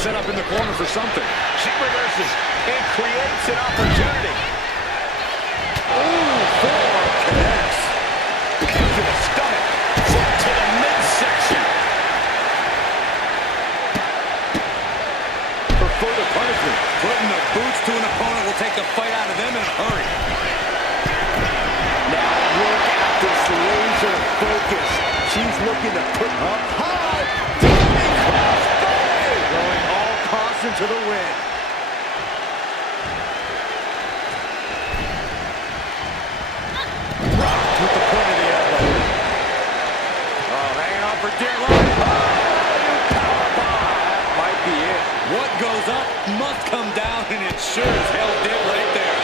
Set up in the corner for something. She reverses and creates an opportunity. Ooh, forearm connects. Kick to the stomach. Foot to the midsection. For further punishment, putting the boots to an opponent will take the fight out of them in a hurry. Now look at this laser focus. She's looking to put up high. Going all caution to the wind. Rocked with the point of the elbow. Oh, hanging on for dear life. That might be it. What goes up must come down, and it sure as hell did right there.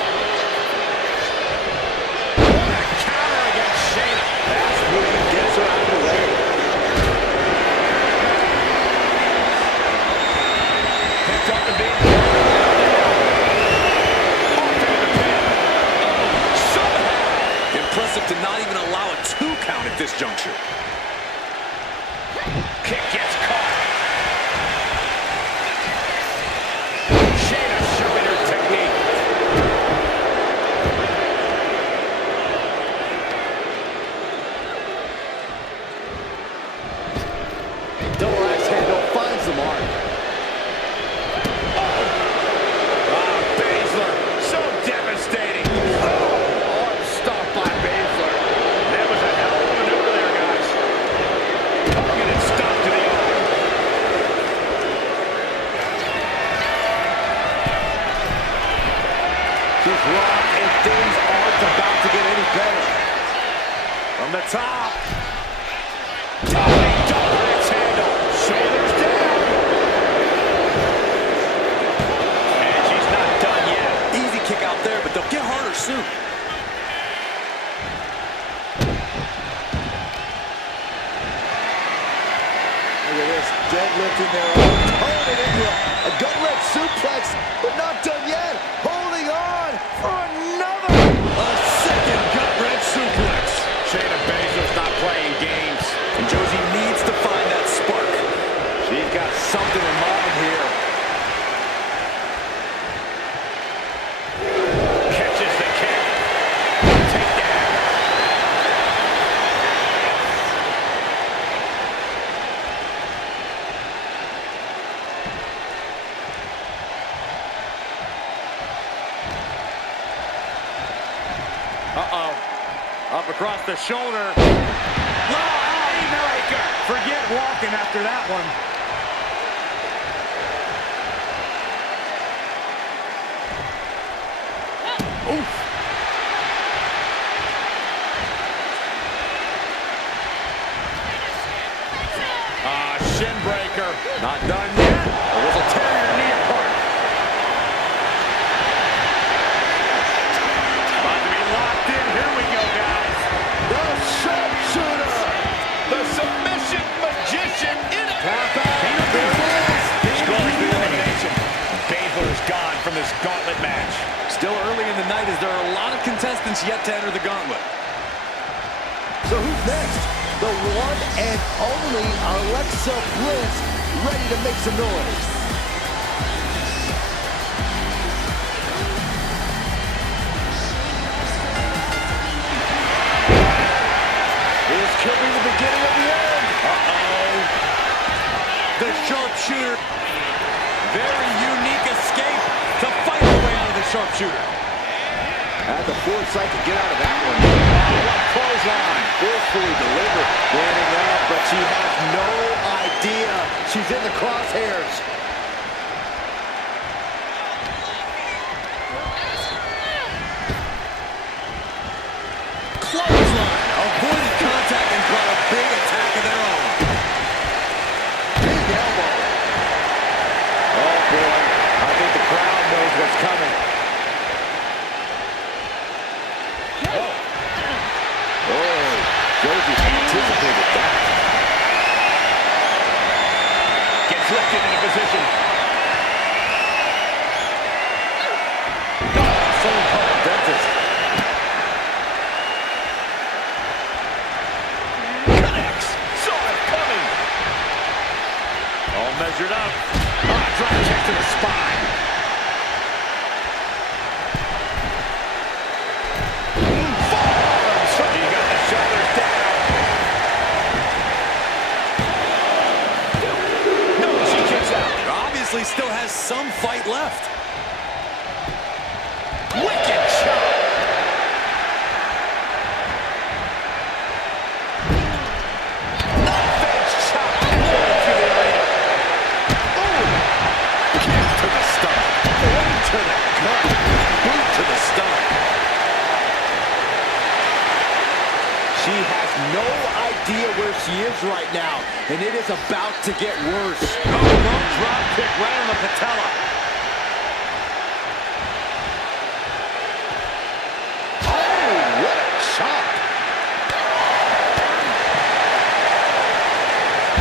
What a counter against Shayna. Fast moving gets her out of the way. Picked up the beat. Off into the pin. Oh, somehow. Impressive to not even allow a 2 count at this juncture. Kick gets caught. Shayna showing her technique. Double axe handle finds the mark. Baszler, so devastating. Hard stop by Baszler. That was a hell of a maneuver there, guys. Targeted stop to the arm. She's rocked and things aren't about to get any better. From the top. Dolin, double axe handle. Shoulders down. And she's not done yet. Easy kick out there, but they'll get harder soon. Look at this, deadlifting their own opponent into a gut-wrench suplex, but not done yet. Holding on for another. A second gut-wrench suplex. Shayna Baszler's not playing games. And Josie needs to find that spark. She's got something in mind here. Catches the kick. Takedown. Uh-oh. Up across the shoulder. Haymaker. Forget walking after that one. Oof. Shin breaker. Not done yet. This will tear your knee apart. About to be locked in. Here we go, guys. The sharpshooter. The submission magician in a Tap out. There it is. scores the elimination. Baszler's gone from this gauntlet match. Still early in the night as there are a lot of contestants yet to enter the gauntlet. So who's next? The one and only Alexa Bliss, ready to make some noise. This could be the beginning of the end. The sharpshooter. Very unique escape to fight her way out of the sharpshooter. Had the foresight to get out of that one. Clothesline. Forcefully delivered. Standing up, but she has no idea she's in the crosshairs. Clothesline. Avoided contact and brought a big attack of their own. Big elbow. Oh boy, I think the crowd knows what's coming. Josie anticipated that. Gets lifted into position. Full cover dentist. Connects. Saw it coming. All measured up. Drop kick to the spine. Falls. He got the shoulders down. No, she kicks out. Obviously still has some fight left. Wicked shot. Knife-edge chop. To the arena. Kick to the stomach. One to the gut. Boot to the stomach. She has no idea where she is right now, and it is about to get worse. Long drop kick right on the patella. Oh, what a chop.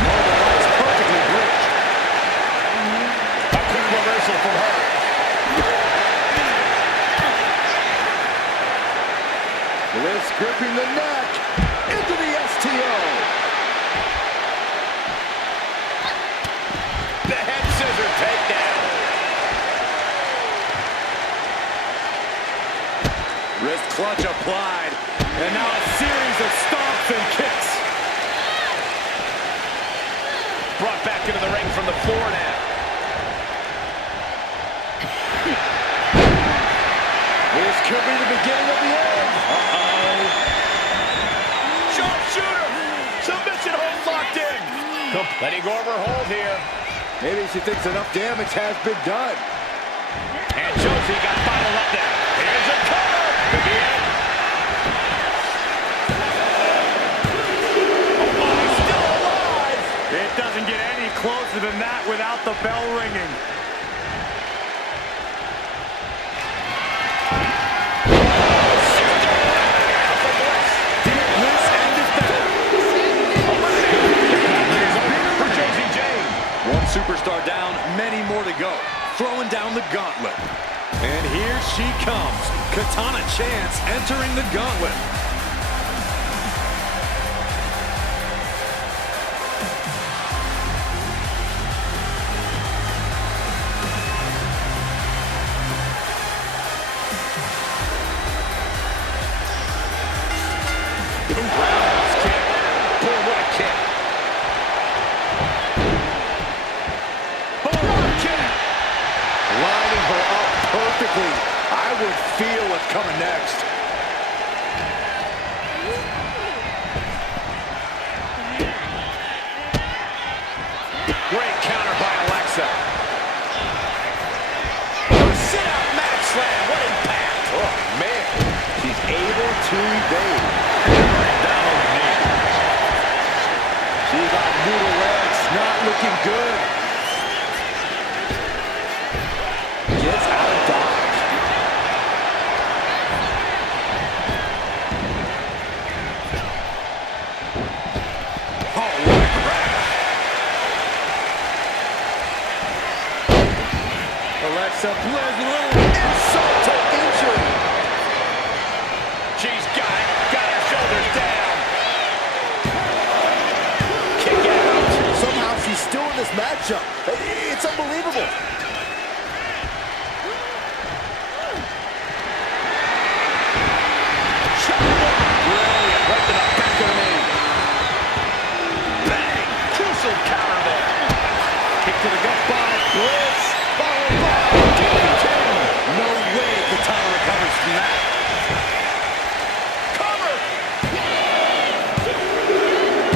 Northern Lights perfectly bridged. A quick reversal from her. Bliss gripping the neck into the STO. The head scissor takedown. Wrist clutch applied. And now a series of stomps and kicks. Brought back into the ring from the floor now. This could be the beginning of the end. Sharpshooter. Submission hold locked in. Letting go of her hold here. Maybe she thinks enough damage has been done. And Josie got bottled up there. Here's a cover. Could be it. Oh, still alive. It doesn't get any closer than that without the bell ringing. One superstar down, many more to go. Throwing down the gauntlet. And here she comes. Katana Chance entering the gauntlet. Roundhouse kick. Boy, what a kick. Lining her up perfectly. I would feel what's coming next. Alexa Bliss, little insult to injury. She's got it. Got her shoulders down. Kick out. Somehow she's still in this matchup. It's unbelievable. Brilliant. Right to the back of the knee. Bang. Crucial counter there. Kick to the gut by Bliss. Followed by DDT. No way Katana recovers from that. Cover.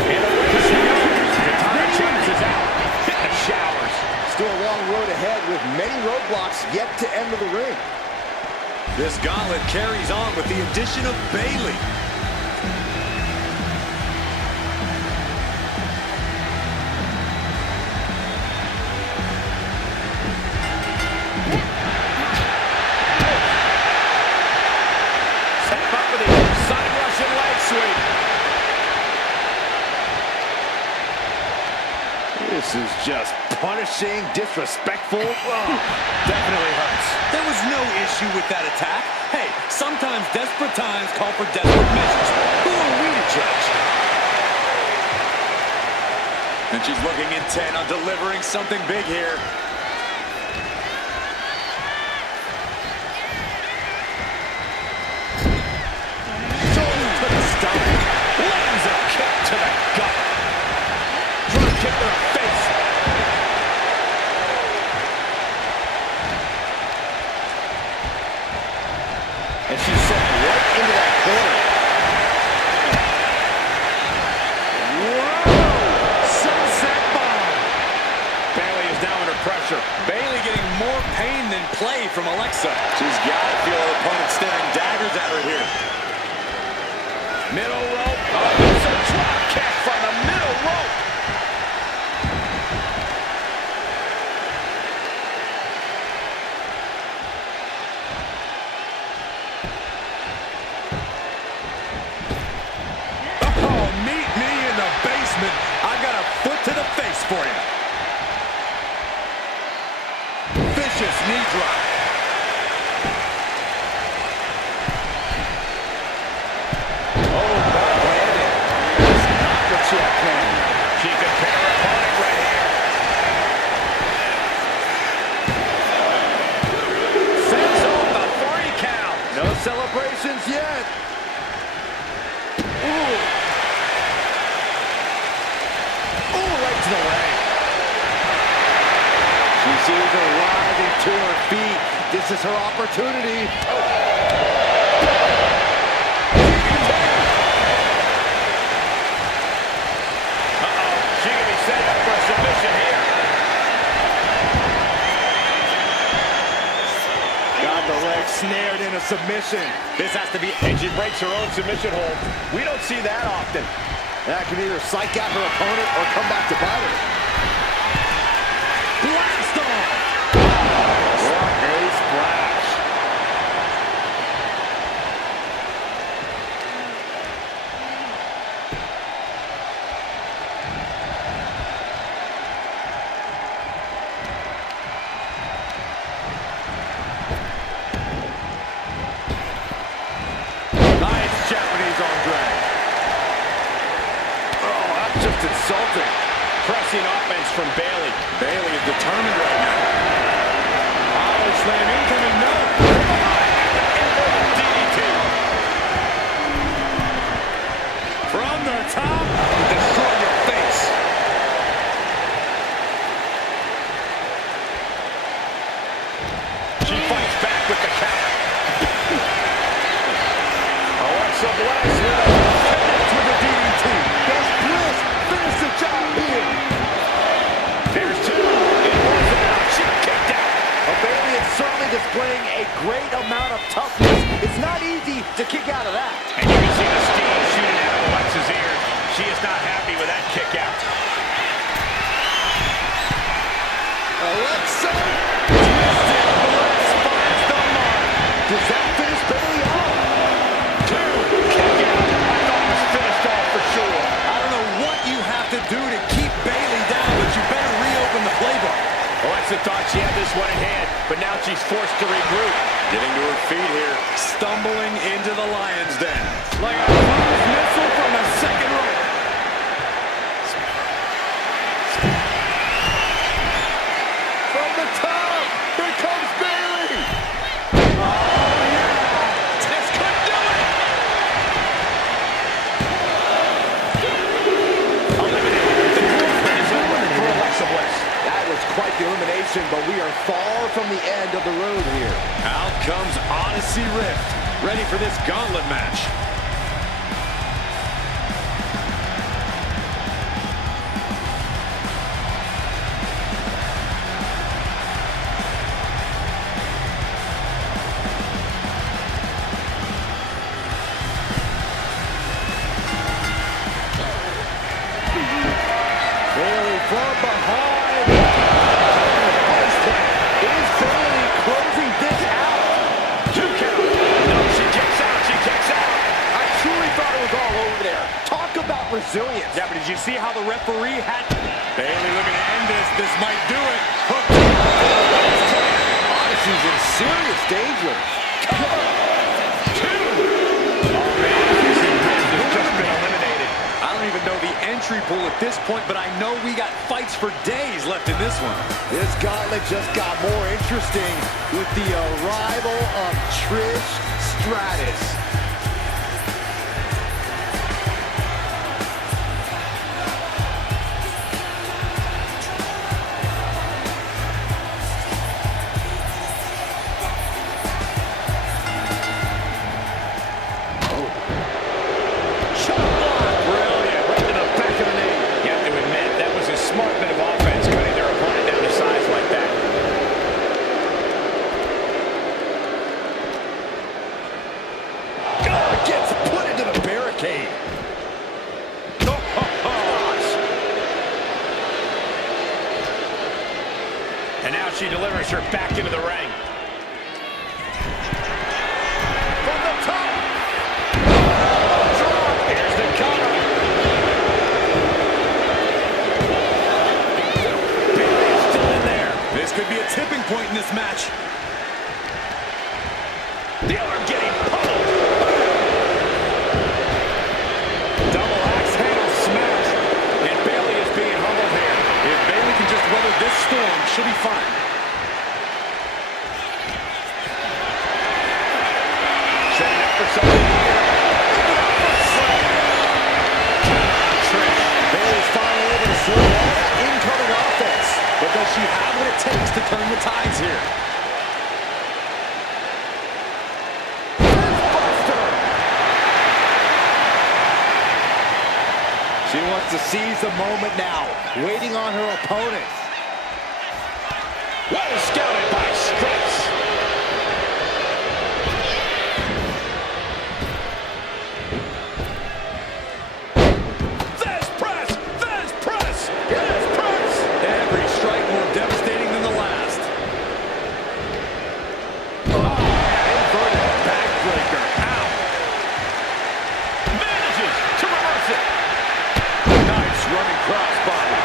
And away she goes. Katana chases out. Hit the showers. Still a long road ahead with many roadblocks yet to enter the ring. This gauntlet carries on with the addition of Bayley. Set him up with a side Russian leg sweep. This is just punishing, disrespectful. Definitely hurts. There was no issue with that attack. Hey, sometimes desperate times call for desperate measures. Who are we to judge? And she's looking intent on delivering something big here. Shoulder to the stomach. Lands a kick to the gut. Drop kick to the face. And she's set right into that corner. Whoa! Sunset bomb. Bayley is now under pressure. Bayley getting more pain than play from Alexa. She's got to feel her opponent staring daggers at her here. Middle rope. Oh, it's a drop kick from the middle rope. Oh, meet me in the basement. I got a foot to the face for you. Vicious knee drop. Oh, backhanded. That's not what she had planned. She could pick her opponent right here. Sends off the 3 count. No celebrations yet. Ooh. Ooh, right to the leg. She sees her rising to her feet. This is her opportunity. Uh-oh. She can be set up for a submission here. Got the leg snared in a submission. This has to be, and she breaks her own submission hold. We don't see that often. That can either psych out her opponent or come back to bite her. Blast off! What a splash. Nice Japanese arm drag. Oh, that's just insulting. Pressing offense from Bayley. Bayley is determined right now. Power slam incoming, no. DDT. From the top. Destroy your face. She fights back with the counter. Alexa Bliss connects with the DDT. Does Bliss finish the job here? There's 2. It was enough. She kicked out. Well, Bayley is certainly displaying a great amount of toughness. It's not easy to kick out of that. And you can see the steam shooting out of Alexa's ears. She is not happy with that kick out. Alexa twisted. Bliss finds the mark. Does that finish Bayley off? 2. Kick out. I thought it was finished off for sure. I don't know what you have to do to keep Bayley down, but you better reopen the playbook. Alexa have thought she had this one in hand, but now she's forced to regroup. Getting to her feet here, stumbling into the Lyons' den. Like a cruise missile from the second row. From the top, here comes Bayley. Oh, yeah. This could do it. Eliminated. The gauntlet is over for Alexa Bliss. That was quite the elimination, but we are far from the end of the road here. Out comes Odyssey Rift, ready for this gauntlet match. Bayley from behind. Is Bayley closing this out? 2 count. No, she kicks out. She kicks out. I truly thought it was all over there. Talk about resilience. Yeah, but did you see how the referee had... Bayley looking to end this. This might do it. Hook. Odyssey's in serious danger. I don't even know the entry pool at this point, but I know we got fights for days left in this one. This gauntlet just got more interesting with the arrival of Trish Stratus. And now she delivers her back into the ring. From the top. Here's the cover. Bayley is still in there. This could be a tipping point in this match. The arm getting pummeled. Double axe handle smash. And Bayley is being humbled here. If Bayley can just weather this storm, she'll be fine. Setting up for something here. Trish. Bayley's finally able to slow all that incoming offense. But does she have what it takes to turn the tides here? She wants to seize the moment now, waiting on her opponent. Well scouted by Stratus. Fast press! Fast press! Fast press! Every strike more devastating than the last. Inverted backbreaker. Ow! Manages to reverse it. Nice running crossbody.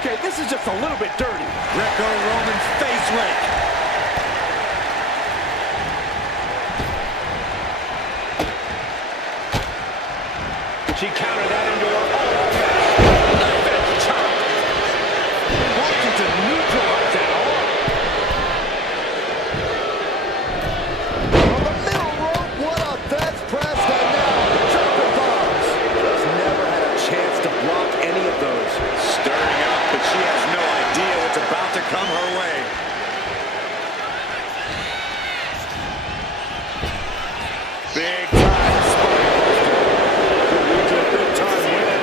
Okay, this is just a little bit dirty. Greco-Roman face rake. She countered that into her own. Knife edge chop. Working to neutralize that arm. On the middle rope, what a fence press, and now jumping bombs. Just never had a chance to block any of those. Stirring up, but she has no idea what's about to come her way. Big time spine buster. Could lead to a big time win.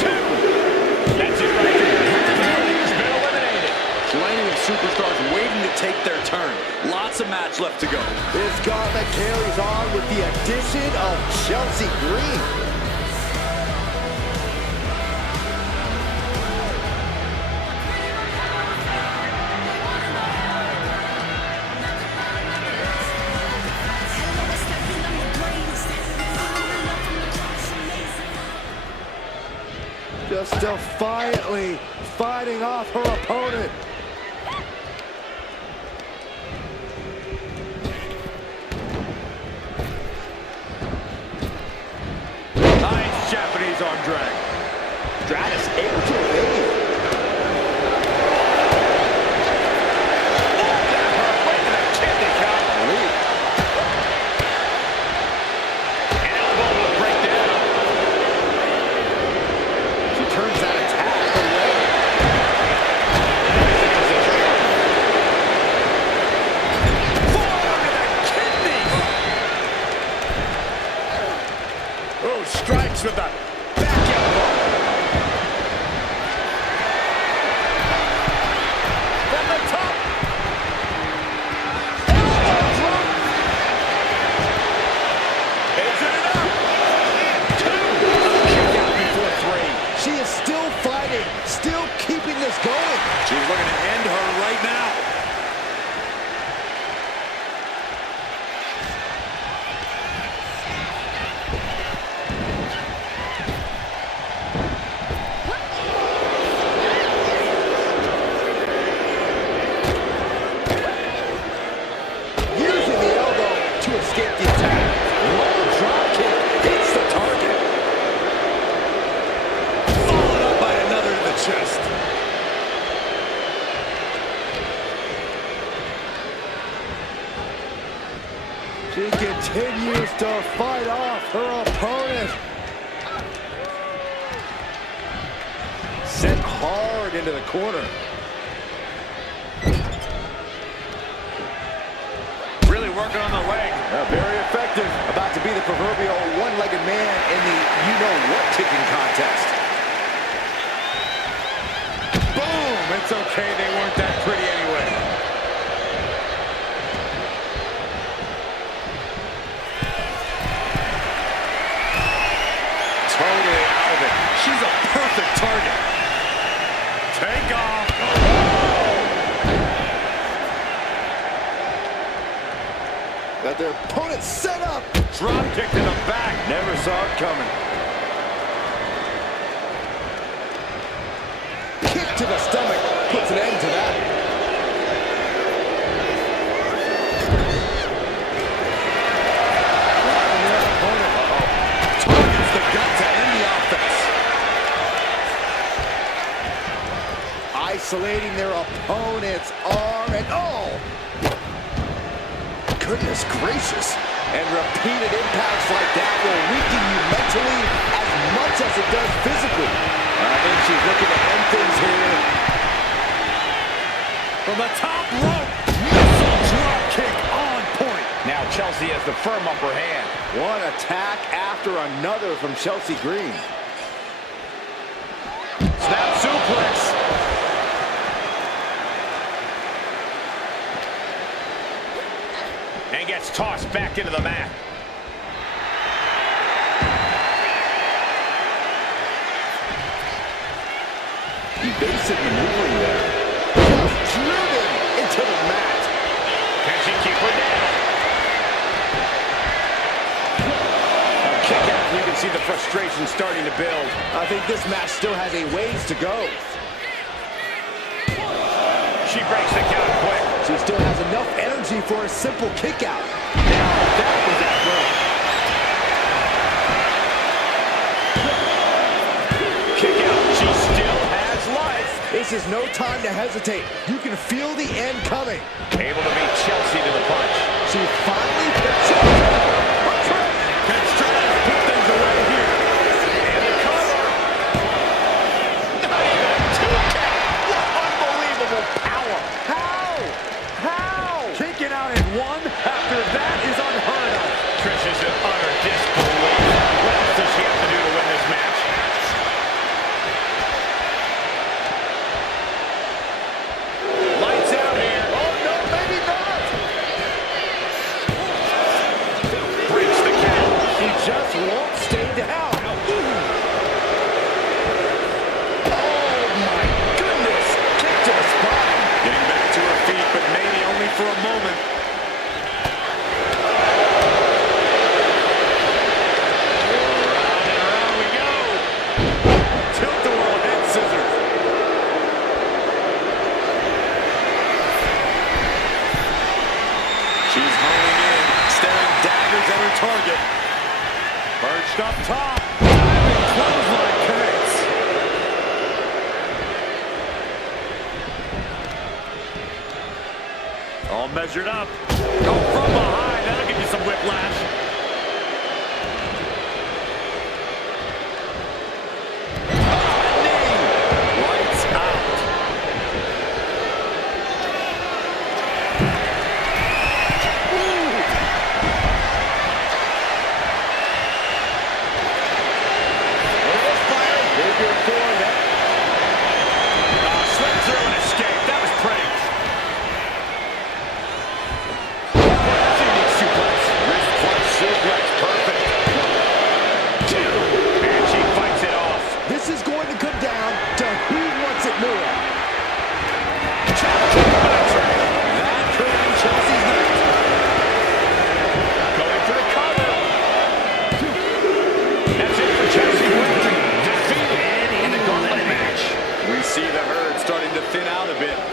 2. That's it right there. Bayley's been eliminated. Plenty of superstars waiting to take their turn. Lots of match left to go. This gauntlet carries on with the addition of Chelsea Green. just defiantly fighting off her opponent. Nice Japanese arm drag. Stratus able to evade. Strikes with the back elbow. From the top. Elbow drop. Is it enough? 2. Kick out before 3. She is still fighting, still keeping this going. She's looking to end her right now. She continues to fight off her opponent. Sent hard into the corner. Really working on the leg. Very effective. About to be the proverbial one-legged man in the you-know-what kicking contest. Boom! It's okay, they weren't that pretty anyway. Totally out of it. She's a perfect target. Take off. Got their opponent set up. Drop kick to the back. Never saw it coming. Kick to the stomach puts an end to that. Targets the gut to end the offense. Isolating their opponent's arm and oh! Goodness gracious. And repeated impacts like that will weaken you mentally as much as it does physically. I think she's looking to end things here. From the top rope. Missile drop kick on point. Now Chelsea has the firm upper hand. One attack after another from Chelsea Green. Snap suplex. And gets tossed back into the mat. Evasive maneuvering there. Driven into the mat. Can she keep her down? A kick out. You can see the frustration starting to build. I think this match still has a ways to go. She breaks the count quick. She still has enough energy for a simple kick out. Now that was at will. Kick out. She still has life. This is no time to hesitate. You can feel the end coming. Able to beat Chelsea to the punch. She finally picks up. Can Stratus put things away here? And the cover. Not even a 2 count. What unbelievable power. How? Kicking out at 1 after that is unheard of. Trish is in utter disbelief. What else does she have to do to win this match? Lights out here. Oh, no, maybe not. top. Diving clothesline connects. All measured up. Go from behind. That'll give you some whiplash.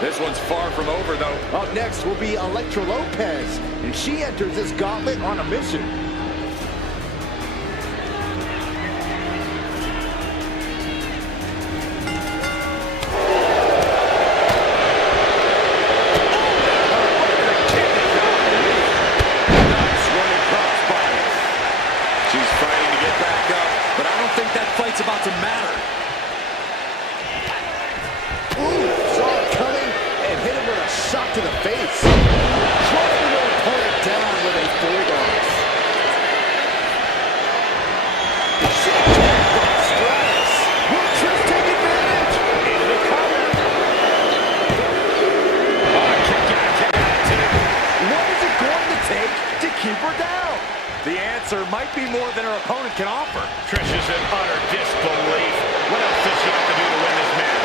This one's far from over, though. Up next will be Elektra Lopez, and she enters this gauntlet on a mission. Nice running crossbody. She's fighting to get back up, but I don't think that fight's about to matter. Shot to the face. Trying to pull it down with a bulldog. Will Trish take advantage? Into the cover. Oh, kick out. What is it going to take to keep her down? The answer might be more than her opponent can offer. Trish is in utter disbelief. What else does she have to do to win this match?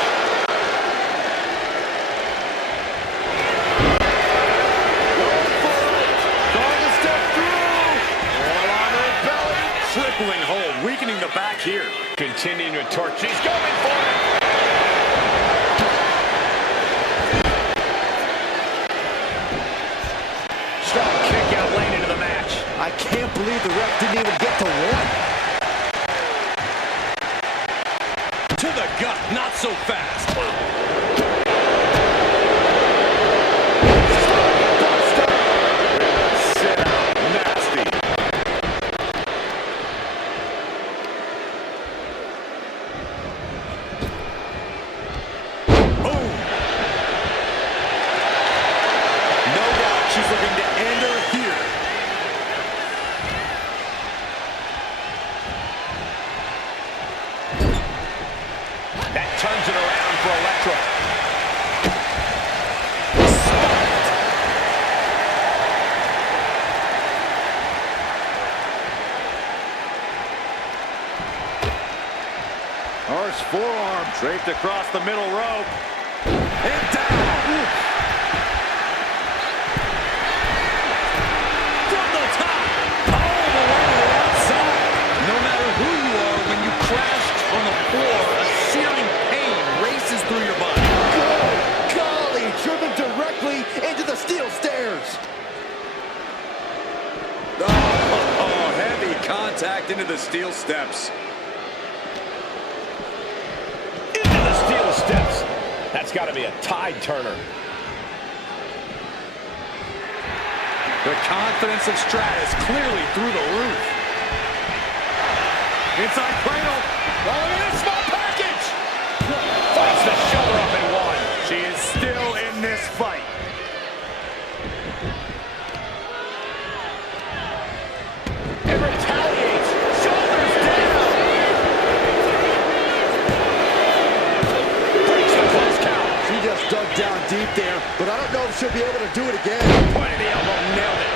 Crippling hold, weakening the back here. Continuing to torch. She's going for it. Strong kick out lane into the match. I can't believe the ref didn't even get to one. To the gut, not so fast. Sit out, nasty. Turns it around for Elektra. Harsh forearm draped across the middle rope. And down. From the top. All the way to the outside. No matter who you are, when you crash on the floor, a searing pain races through your body. Good golly, driven directly into the steel stairs. Oh, heavy contact into the steel steps. Into the steel steps. That's got to be a tide turner. The confidence of Stratus clearly through the roof. Inside cradle. Rolling in a small package. Fights the shoulder up and one. She is still in this fight. And retaliates. Shoulders down. Breaks the close count. She just dug down deep there, but I don't know if she'll be able to do it again. Point of the elbow, nailed it.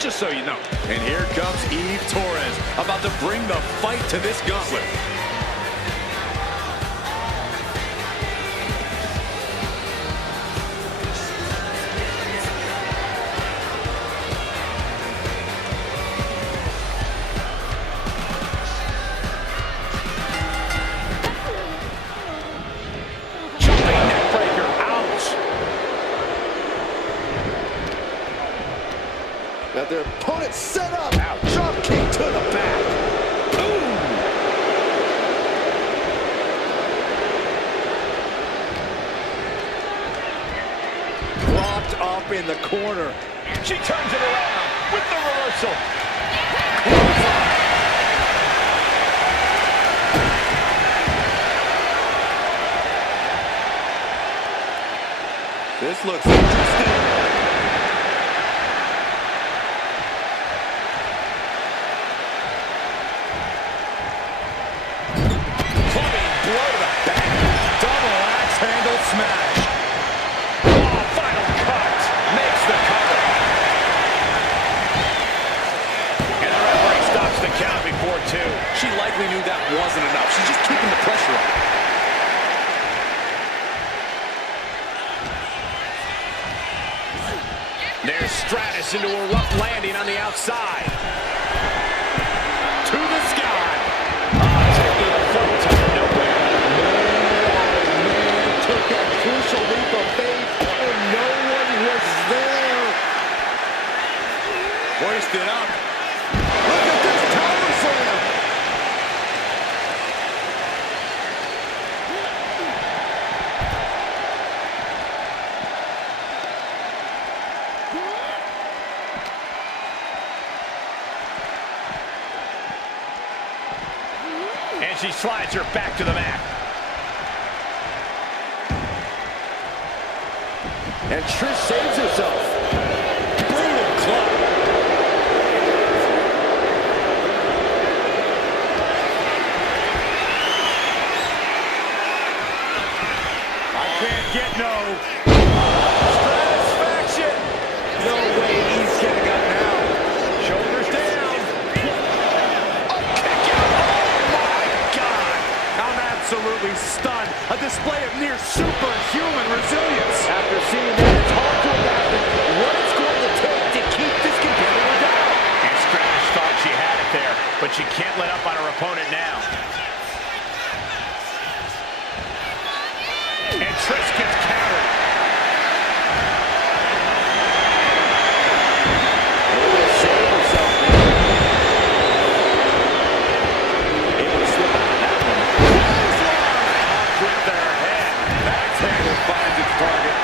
Just so you know. And here comes Torres, about to bring the fight to this gauntlet. Got their opponent set up. Drop kick to the back. Boom. Propped up in the corner. She turns it around with the reversal. This looks interesting. Clubbing blow to the back. Double axe handle smash. Oh, final cut. Makes the cover. And the referee stops the count before 2. She likely knew that wasn't enough. She's just keeping the pressure on. There's Stratus into a rough landing on the outside. To the sky. Taking a fight to nowhere. Man took that crucial leap of faith and no one was there. Hoisted up. Look at this power slam. And she slides her back to the mat. And Trish saves herself. Brutal club. I can't get no satisfaction. No way he's getting up now. Shoulders down. A kick out. Oh my God. I'm absolutely stunned. A display of near superhuman resilience. After seeing that, it's hard to imagine what it's going to take to keep this competitor down. And Stratus thought she had it there, but she can't let up on her opponent now. And Trish gets countered. Able to save herself. Able to slip out of that one. Off with their head. That's handle finds its target.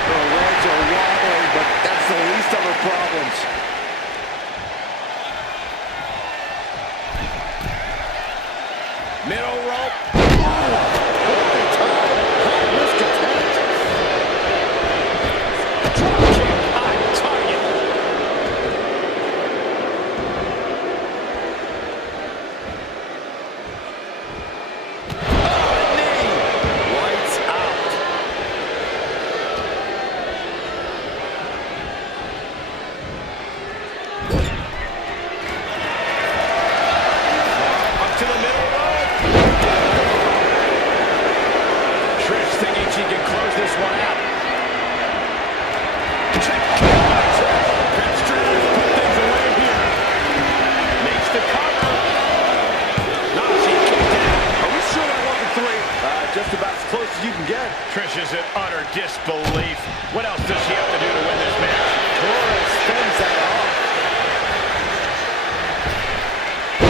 Her legs are wobbling, but that's the least of her problems. Middle rope. Holy time. High risk attempt. Drop kick on target. Oh, knee. Lights out. Up to the middle rope. Trish thinking she can close this one out. Check. Can Stratus put things away here? Makes the cover. No, she kicked out. Are we sure that wasn't 3? Just about as close as you can get. Trish is in utter disbelief. What else does she have to do to win this match? Torres fends that off.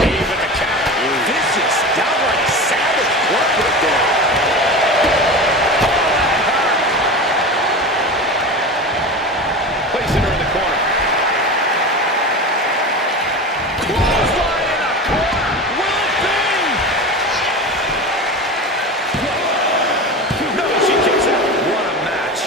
Even the counter. Vicious, downright savage work right there. Placing her in the corner. Clothesline in the corner. Will be. No, she kicks out. What a match.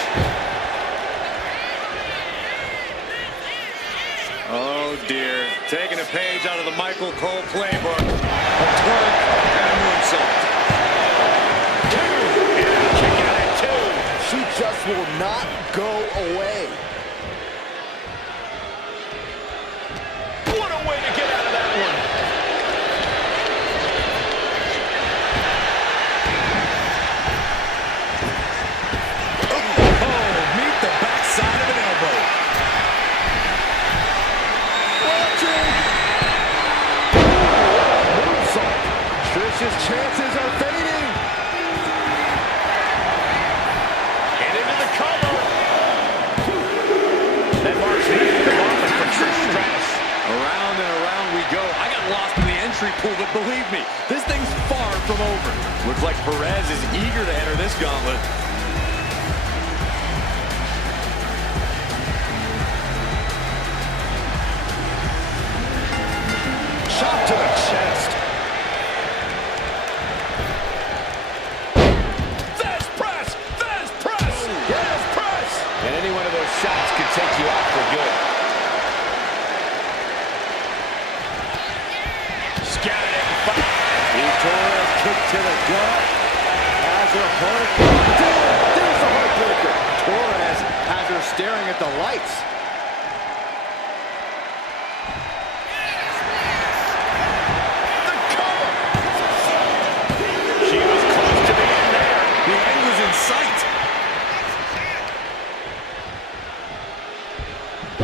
Oh dear. Taking a page out of the Michael Cole playbook. A twerk and a moonsault. 2. And kick out at 2. She just will not go away. What a way to get out of that one. Oh, meet the backside of an elbow. Moonsault. Trish's chances are fading. And into the cover. entry pool, but believe me, this thing's far from over. Looks like Perez is eager to enter this gauntlet. Shot to the chest. There's press! There's press! Yes, press. And any one of those shots could take you out for good. Scanning back. Torres kick to the gut. Has her opponent. There's the heartbreaker. Torres has her staring at the lights. The cover. She was close to the end there. The end was in sight.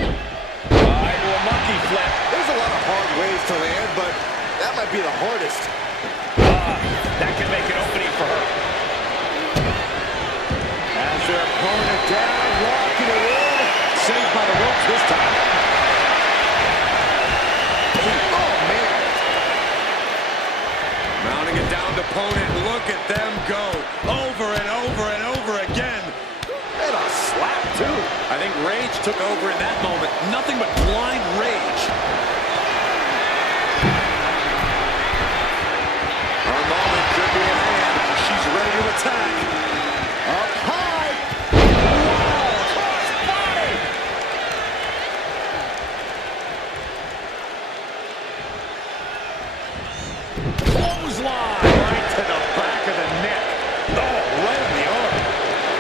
Into a monkey flip. There's a lot of hard ways to land, but that might be the hardest. That can make an opening for her. Has their opponent down, locking it in. Saved by the ropes this time. Oh, man. Mounting a downed opponent. Look at them go. Over and over and over again. And a slap, too. I think rage took over in that moment. Nothing but blind rage. Her moment could be at hand. She's ready to attack. Up high. Wow! Crossbody! Clothesline! Right to the back of the neck. Oh, right on the arm.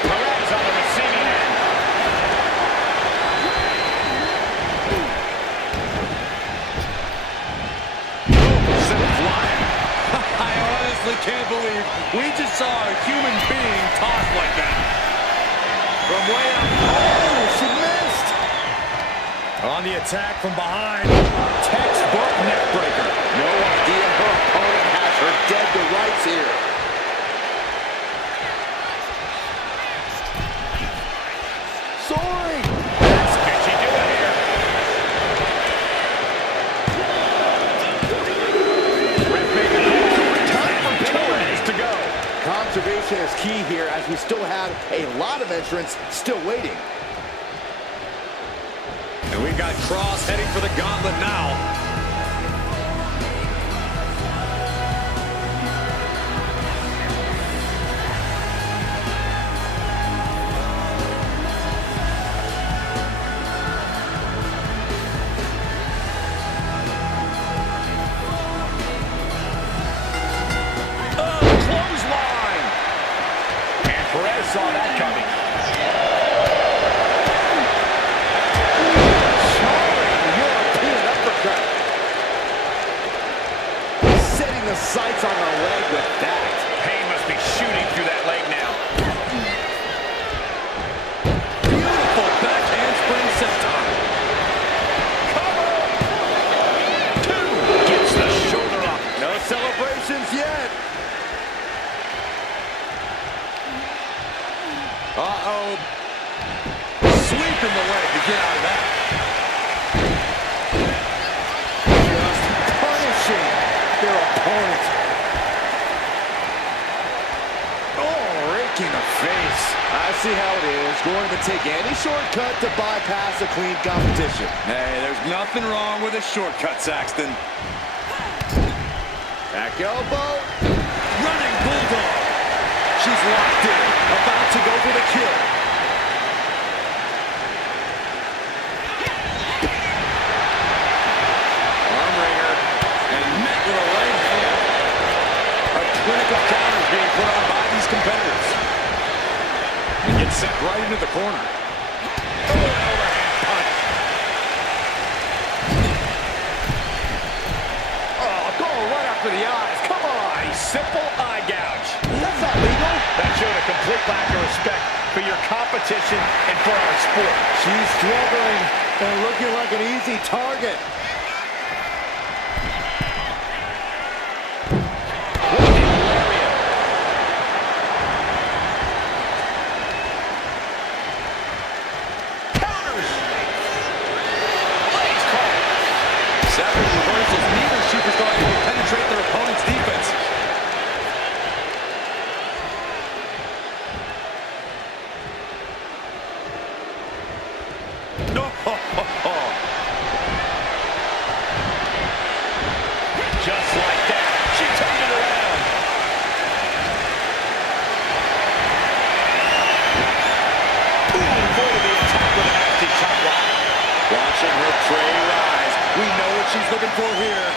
Perez on the receiving end. Sent flying. I honestly can't believe we just saw a human being tossed like that. From way up. Oh, she missed. On the attack from behind. Textbook neck breaker. No idea her opponent has her dead to rights here. Soaring. That's Gigi doing here. Ref making time for Torres to go. Conservation is key here as we still have a lot of entrants still waiting. And we've got Cross heading for the gauntlet now. Clothesline. And Perez saw that coming. European uppercut. Setting the sights on the leg with that. Pain must be shooting through that leg now. Beautiful back handspring senton. Cover. Two. Gets the shoulder up. No celebrations yet. Uh-oh. Sweeping the leg to get out of that. Just punishing their opponent. Oh, raking the face. I see how it is. Going to take any shortcut to bypass a clean competition. Hey, there's nothing wrong with a shortcut, Saxton. Back elbow. Running bulldog. She's locked in, about to go for the kill. Arm wringer, and met with a right hand. A clinical counter is being put on by these competitors. And gets sent right into the corner. Oh, an overhand punch. Oh, going right after the eyes. Come on. A simple eye gouge. That's not legal. That showed a complete lack of respect for your competition and for our sport. She's struggling and looking like an easy target. Counters. Savage reversals. Neither superstar able to penetrate Just like that, she turned it around. Ooh, boy, the attack with a nasty chop block. Watching her tray rise. We know what she's looking for here.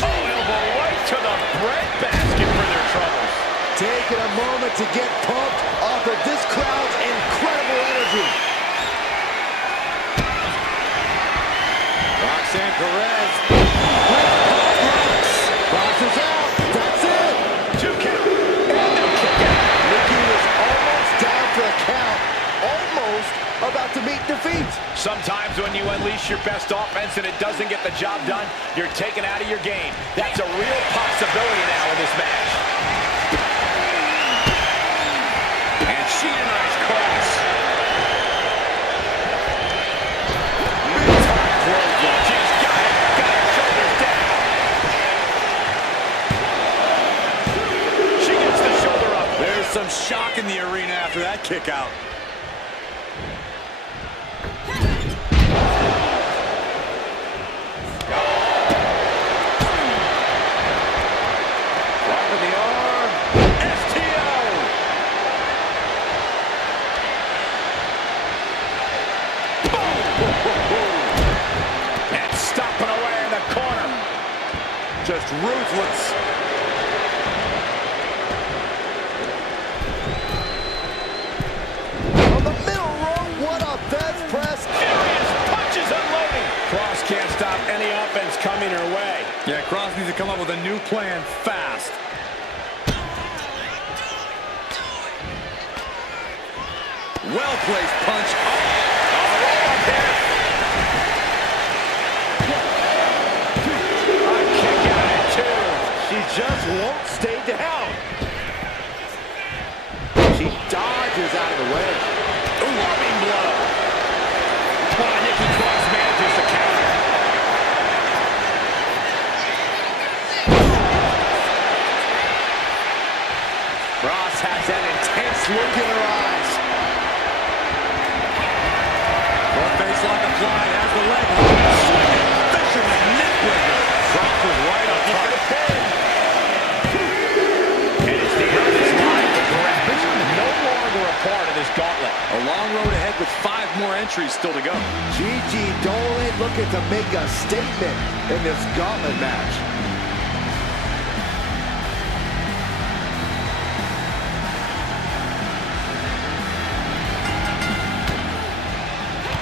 Oh, elbow right to the breadbasket for their troubles. Taking a moment to get pumped off of this crowd's incredible energy. Roxanne Perez. Crosses out. That's it. 2 count. And they'll kick out. Nikki was almost down for a count. Almost about to meet defeat. Sometimes when you unleash your best offense and it doesn't get the job done, you're taken out of your game. That's a real possibility now in this match. And she denies cross. She's got it. Got her shoulders down. She gets the shoulder up. There's some shock in the arena after that kick out. Dropping the arm. STO. And stomping away in the corner. Just ruthless. On the middle row, what a bench press. Furious punches unloading. Cross can't stop any offense coming her way. Yeah, Cross needs to come up with a new plan fast. Well-placed punch. A kick out at 2. She just won't stay down. She dodges out of the way. Loving blow. Nikki Cross manages the counter. Cross has that intense look in her eyes. Front face lock applied. Has the leg hook. Swinging. Fisherman neckbreaker. Cross was right on top. And it's the end of this line. The graphics no longer a part of this gauntlet. A long road ahead with 5 more entries still to go. Gigi Dolin looking to make a statement in this gauntlet match.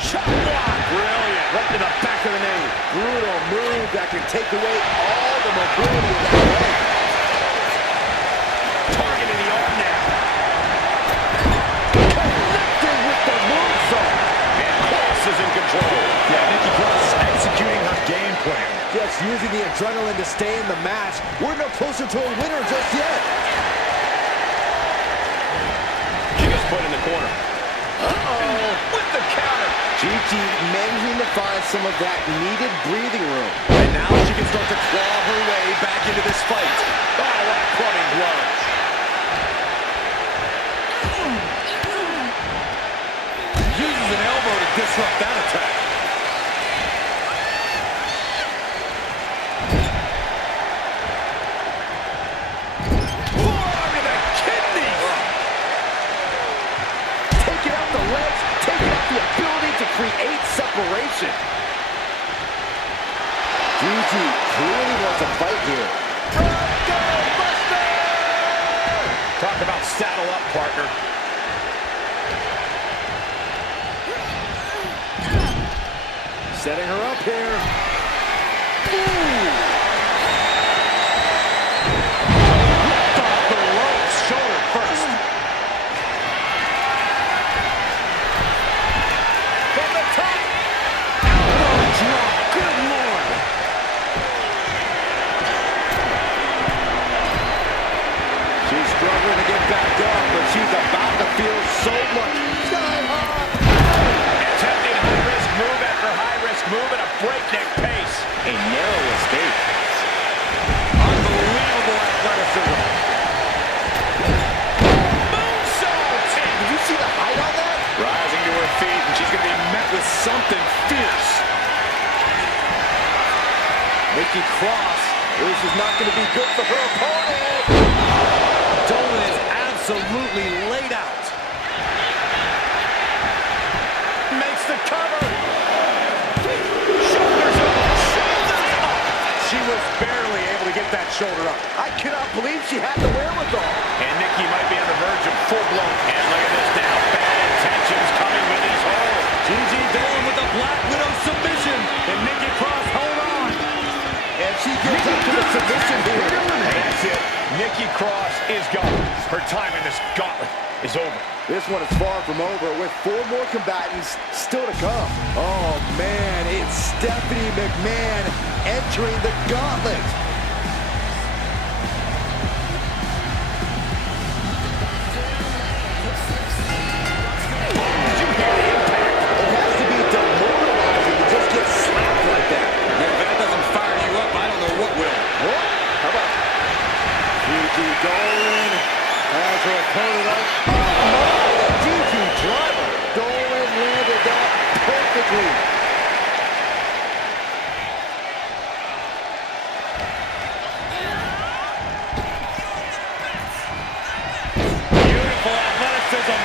Chop block. Brilliant. Right to the back of the knee. Brutal move that can take away all the mobility of that leg. Targeting the arm now. Connected with the moonsault. And Cross is in control. Yeah, Nikki Cross executing her game plan. Just using the adrenaline to stay in the match. We're no closer to a winner just yet. She gets put in the corner. Uh-oh. With the counter. Gigi managing to find some of that needed breathing room. And now she can start to claw her way back into this fight. Oh, what a clubbing blow. Uses an elbow to disrupt that attack. Forearm to the kidneys. Taking out the legs, taking out the ability to create separation. Gigi clearly wants a fight here. Talk about saddle up, partner. Setting her up here. Ooh. Ripped off the ropes, shoulder first. From the top. Elbow drop. Good Lord. She's struggling to get back up, but she's about to feel so much. Sky high. Attempting high-risk move after high-risk move at a breakneck pace. A narrow escape. Unbelievable athleticism. Nikki Cross. This is not going to be good for her opponent. Dolin is absolutely laid out. Makes the cover. Shoulders up. Shoulders up. She was barely able to get that shoulder up. I cannot believe she had the wherewithal. And Nikki might be on the verge of full-blown. And look at this now. Bad intentions coming with these holds. Gigi Dolin with the Black Widow submission. And Nikki Cross, hold on. And she gets up to the submission here. That's it. Nikki Cross is gone. Her time in this gauntlet is over. This one is far from over with 4 more combatants still to come. Oh man, it's Stephanie McMahon entering the gauntlet. Did you hear the impact? It has to be demoralizing to just get slapped like that. If that doesn't fire you up, I don't know what will. What? How about Gigi Dolin has her opponent up. Gigi driver. Dolin landed that perfectly. Beautiful athleticism.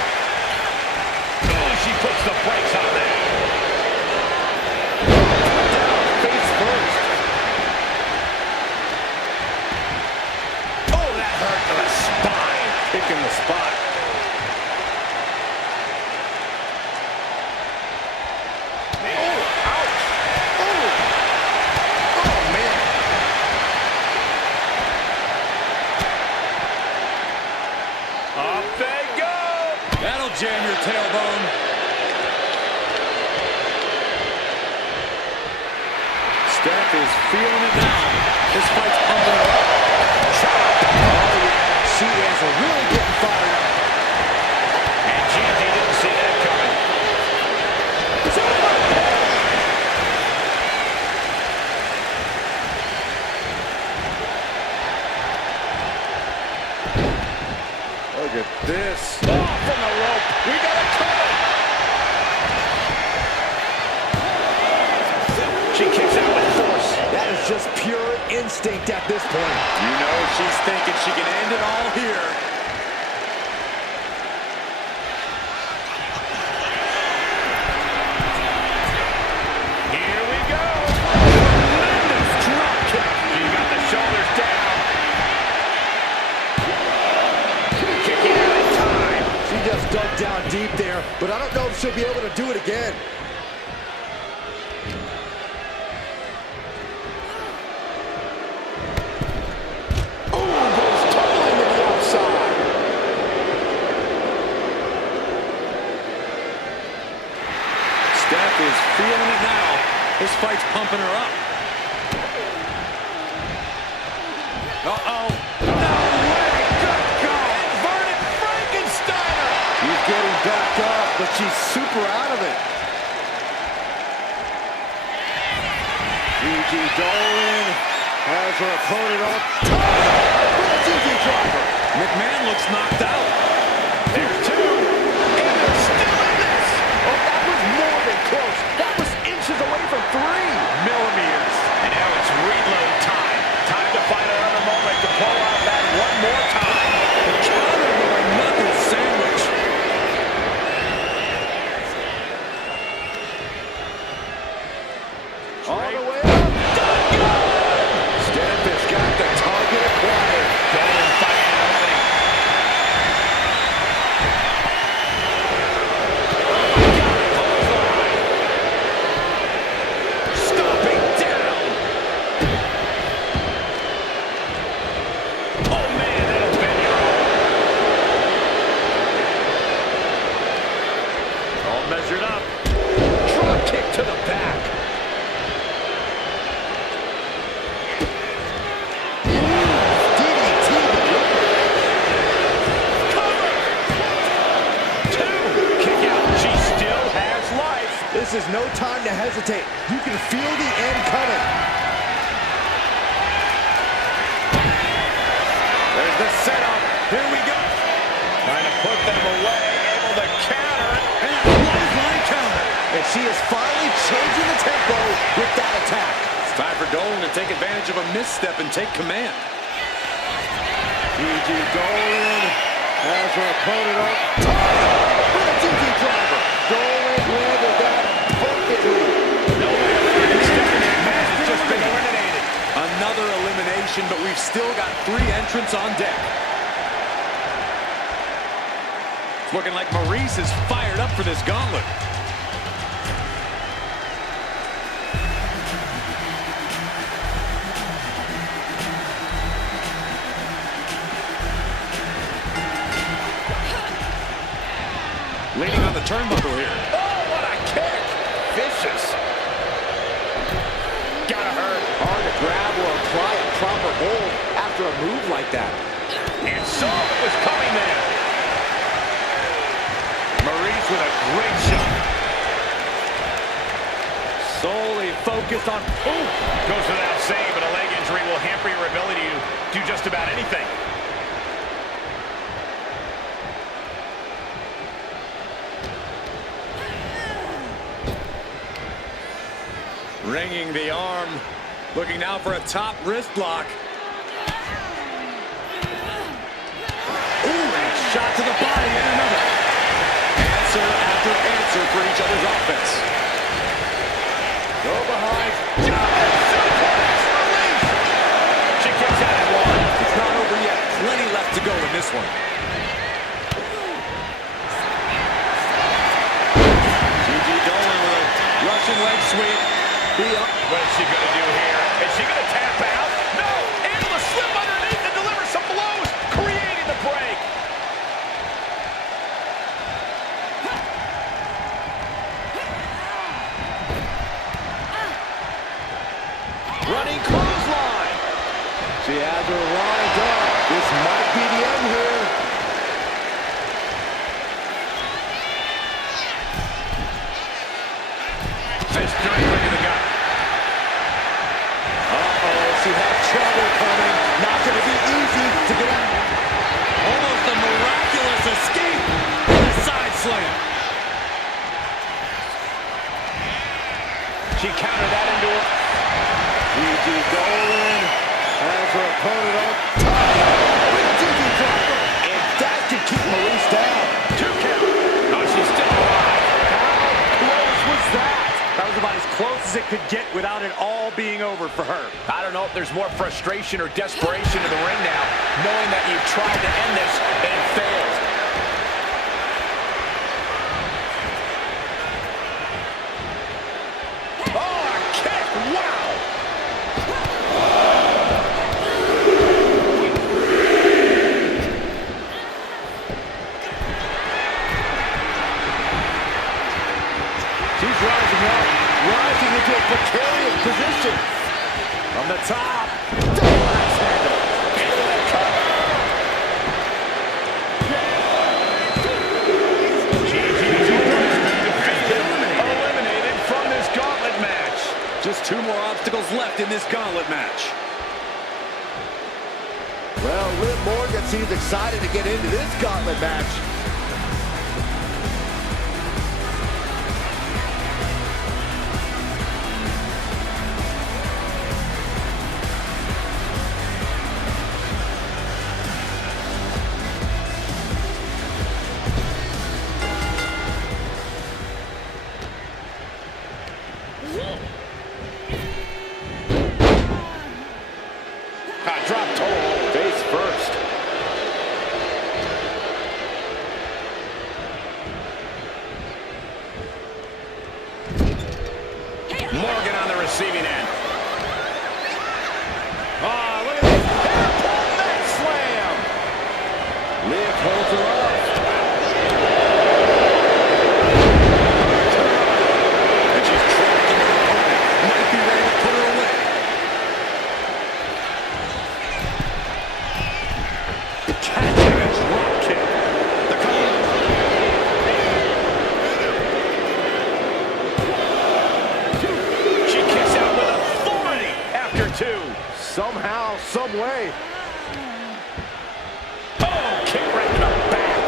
Oh, she puts the brakes on that. Down face first. Oh, that hurt to the spine. Picking the spot. Up they go. That'll jam your tailbone. Steph is feeling it now. This fight's pumping her up. Oh yeah, she is really getting fired up. And Gigi didn't see that coming. It's over. Look at this. Oh, from the rope. We got a cover. She kicks out with force. That is just pure instinct at this point. You know she's thinking she can end it all here. Here we go. Tremendous drop kick. You got the shoulders down. Kicking out in time. She just dug down deep there, but I don't know if she'll be able to do it again. Steph is feeling it now. This fight's pumping her up. Uh-oh. No way. Good God. Inverted Frankensteiner. She's getting back up, but she's super out of it. Gigi Dolin has her opponent up top with a Gigi driver. McMahon looks knocked out. There's 2. And they're still in this. Oh, that was more than close. That was inches away from 3 millimeters. And now it's reload time. Time to find another moment to pull out that one more time. The counter with a knuckle sandwich. All the way up. Steph has got the target acquired. Dolin fighting an opening. Stomping down. Oh man, that'll bend your arm. All measured up. Drop kick to the back. This is no time to hesitate. You can feel the end coming. There's the setup. Here we go. Trying to put them away. Able to counter. And a bloodline counter. And she is finally changing the tempo with that attack. Time for Dolin to take advantage of a misstep and take command. Gigi Dolin has her opponent up top with a Gigi driver. Dolin landed that perfectly. Has just been eliminated. Another elimination, but we've still got 3 entrants on deck. It's looking like Maryse is fired up for this gauntlet. Leaning on the turnbuckle here. Oh, what a kick! Vicious. Gotta hurt. Hard to grab or apply a proper hold after a move like that. And saw what was coming there. Maryse with a great shot. Solely focused on... Ooh! Goes without saying, but a leg injury will hamper your ability to do just about anything. Ringing the arm. Looking now for a top wrist block. Ooh, and a shot to the body and another. Answer after answer for each other's offense. Go behind. She kicks out at 1. It's not over yet. Plenty left to go in this one. Gigi Dolin with a Russian leg sweep. What is she going to do here? Is she going to tap out? No! Able to slip underneath and deliver some blows, creating the break. Running clothesline. She has her lined up. This might be the end here. Fist directly to the gut. She had trouble coming. Not going to be easy to get out. Almost a miraculous escape. And a side slam. She countered that into it. Gigi Dolin has her opponent up top with a Gigi driver. And that can keep Maryse down. 2 count. Oh, she's still alive. How close was that? That was about as close as it could get without it all being over for her. I don't know if there's more frustration or desperation in the ring now, knowing that you've tried to end this and it failed. Oh, a kick! Wow! She's rising up, rising into a precarious position. From the top. Double axe handle. Into the cover. Gigi eliminated from this gauntlet match. Just 2 more obstacles left in this gauntlet match. Well, Liv Morgan seems excited to get into this gauntlet match. Drop toe. Face first. Morgan on the receiving end. Oh, look at this. Airport neck slam. Liv holds her up. And she's tracking her opponent. Might be ready to put her away. Catching a drop kick. The cover. She kicks out with authority after 2. Somehow, some way. Oh, kick right in the back.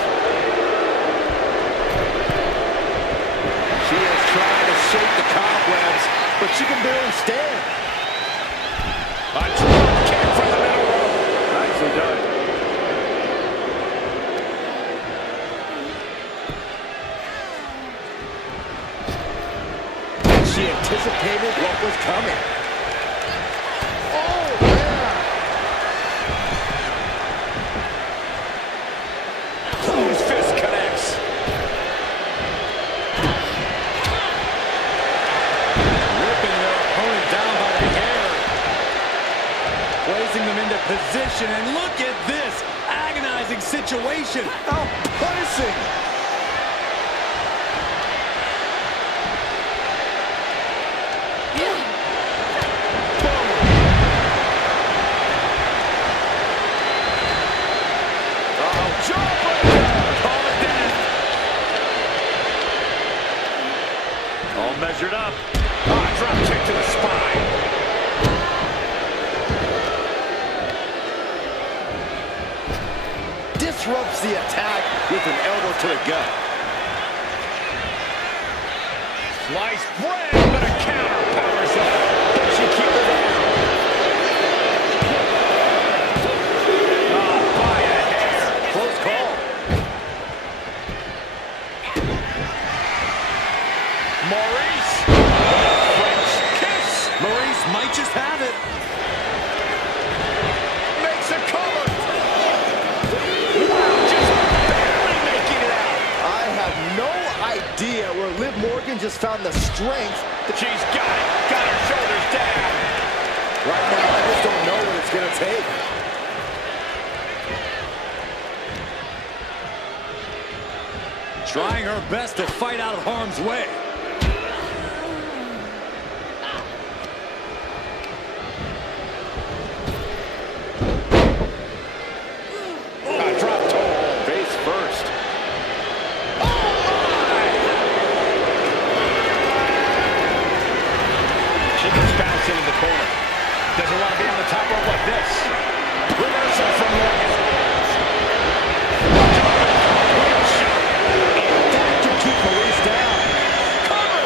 She is trying to shake the cobwebs, but she can barely stand. done. She anticipated what was coming. Oh, man. Closed fist connects. Ripping their opponent down by the hair. Placing them into position, and look at this agonizing situation. How punishing. All measured up. Drop kick to the spine. Disrupts the attack with an elbow to the gut. Sliced bread, but a counter powers up. She keeps it down. Oh, by a hair. Close call. Maryse. French kiss. Maryse might just have it. Makes a cover. Wow, just barely making it out. I have no idea where Liv Morgan just found the strength. She's got it. Got her shoulders down. Right now, I just don't know what it's going to take. Trying her best to fight out of harm's way. Drop toe. Face first. She gets bounced into the corner. Doesn't want to be on the top rope like this. Reversal from Morgan. That can keep Maryse down. Cover!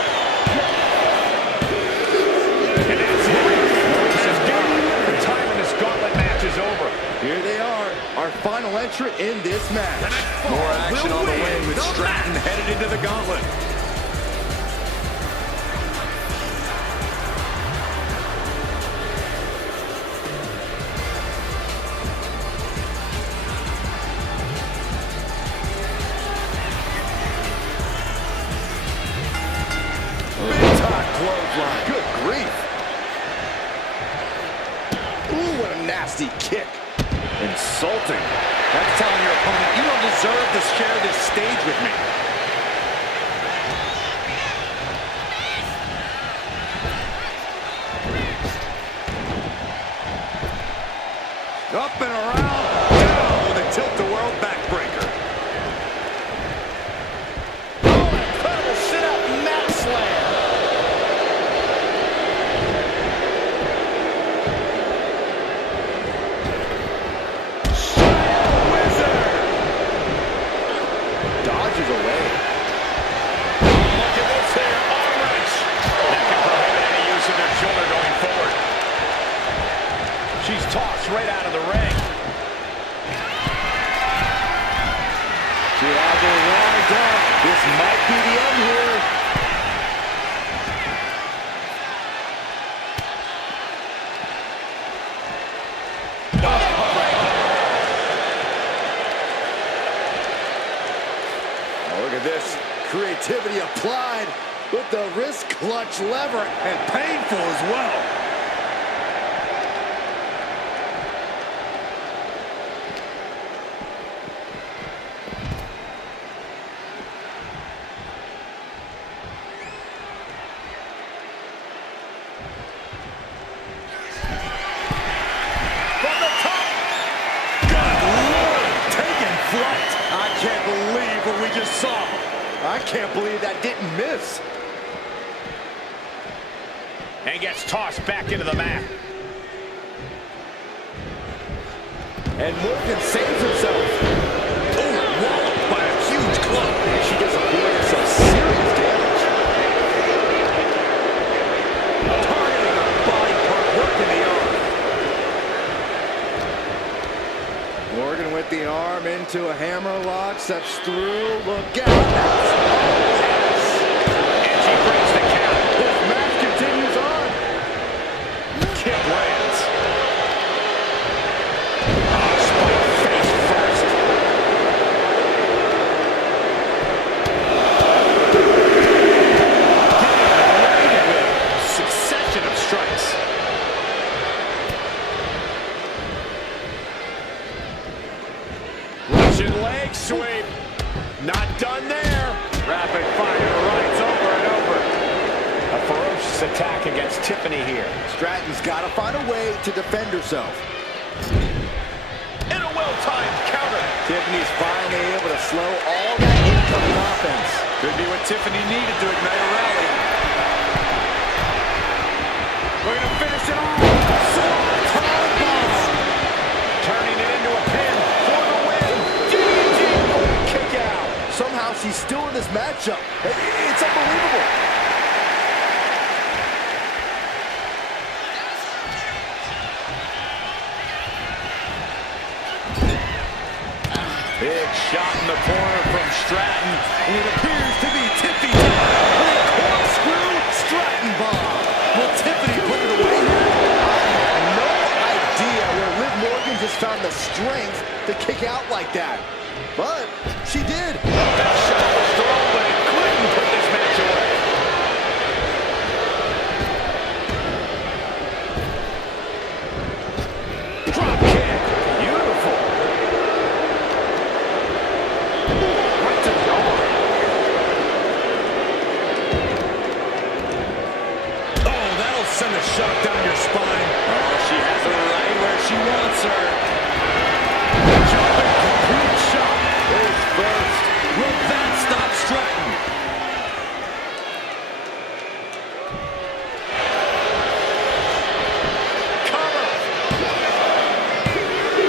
And that's it. Maryse is gone. The time in this gauntlet match is over. Here they are, our final entrant in this match. More action on the way with Stratton headed into the gauntlet. Clothesline. Good grief. Ooh, what a nasty kick. Insulting. That's telling your opponent, you don't deserve to share this stage with me. Up and around. Down with a tilt-the-world backbreaker. Oh, incredible sit-up mat slam. Dodges away. Look at this here, arm wrench. That can prohibit any use of their shoulder going forward. She's tossed right out of the ring. She has her lined up. This might be the end here. Oh, look at this. Creativity applied with the wrist clutch lever, and painful as well. From the top. Good Lord, taking flight. I can't believe what we just saw. I can't believe that didn't miss. And gets tossed back into the mat. And Morgan saves himself. Oh, walloped by a huge club. And she gets avoided some serious damage. Targeting a body part, working the arm. Morgan with the arm into a hammerlock, steps through, look out. And she brings the count. This match continues on. Kick lands. Spike face first. Getting with a succession of strikes. Russian leg sweep. Not done there. Rapid fire rights over and over. A ferocious attack against Tiffany here. Stratton's got to find a way to defend herself. And a well-timed counter. Tiffany's finally able to slow all that incoming offense. Could be what Tiffany needed to ignite a rally. We're going to finish it off. Swanton bomb. Turning it into a pin for the win. Gigi. Kick out. Somehow she's still in this matchup. It's unbelievable. Big shot in the corner from Stratton. And it appears to be Tiffy time. With a corkscrew Stratton bomb. Will Tiffany put it away here? I have no idea where Liv Morgan just found the strength to kick out like that. But she did. That shot was thrown, but it couldn't put this match away. Drop kick. Beautiful. Right to the arm. Oh, that'll send a shock down your spine. Oh, she has her right where she wants her. Jumping complete shot. Face first. Will that stop Stratton? Cover.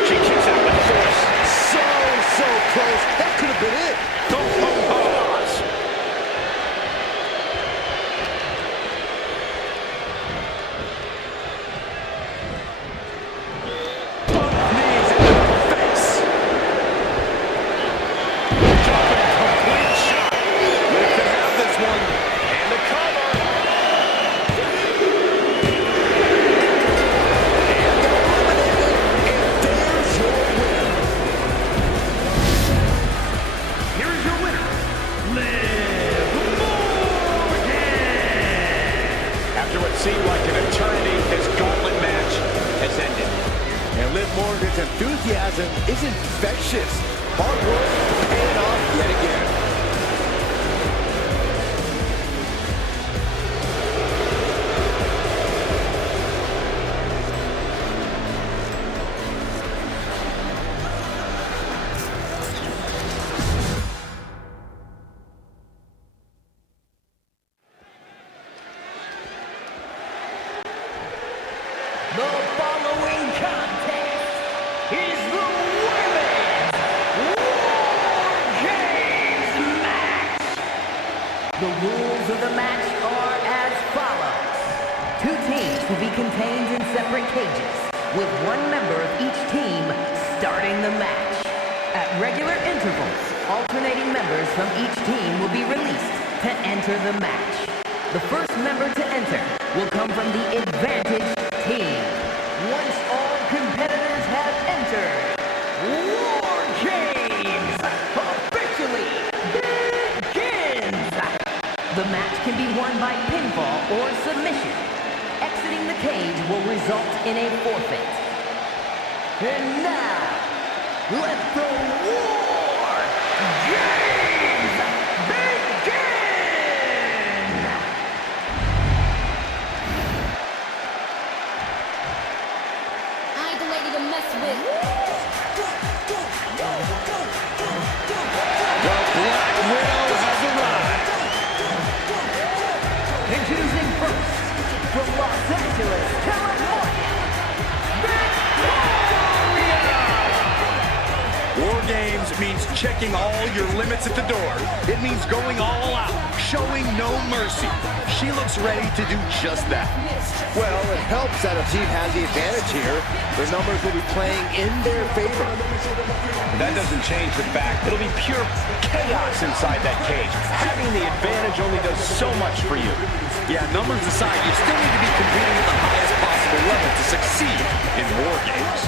She kicks out with force. So close. That could have been it. Pause. Both knees into the face. Jumping complete shot. Liv can have this one. And the cover. And they're eliminated. And there's your winner. Here is your winner, Liv Morgan. After what seemed like an eternity, this gauntlet match has ended. And Liv Morgan's enthusiasm is infectious. Hard work paying off yet again. The following contest is the Women's War Games match. The rules of the match are as follows. 2 teams will be contained in separate cages, with 1 member of each team starting the match. At regular intervals, alternating members from each team will be released to enter the match. The first member to enter will come from the advantage team. Once all competitors have entered, War Games officially begins! The match can be won by pinfall or submission. Exiting the cage will result in a forfeit. And now, let the War Games begin! I ain't the lady to mess with. The Black Widow has arrived. Introducing first, from Los Angeles, California, Victoria! Games means checking all your limits at the door. It means going all out, showing no mercy. She looks ready to do just that. Well, it helps that a team has the advantage here. The numbers will be playing in their favor. That doesn't change the fact it'll be pure chaos inside that cage. Having the advantage only does so much for you. Yeah, numbers aside, you still need to be competing at the highest possible level to succeed in War Games.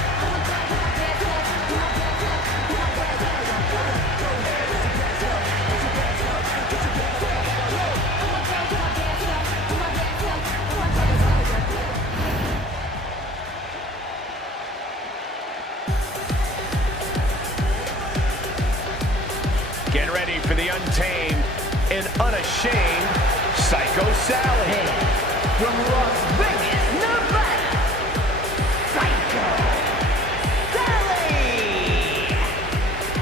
Get ready for the untamed and unashamed Psycho Sally. From Las Vegas, Nevada, Psycho Sally!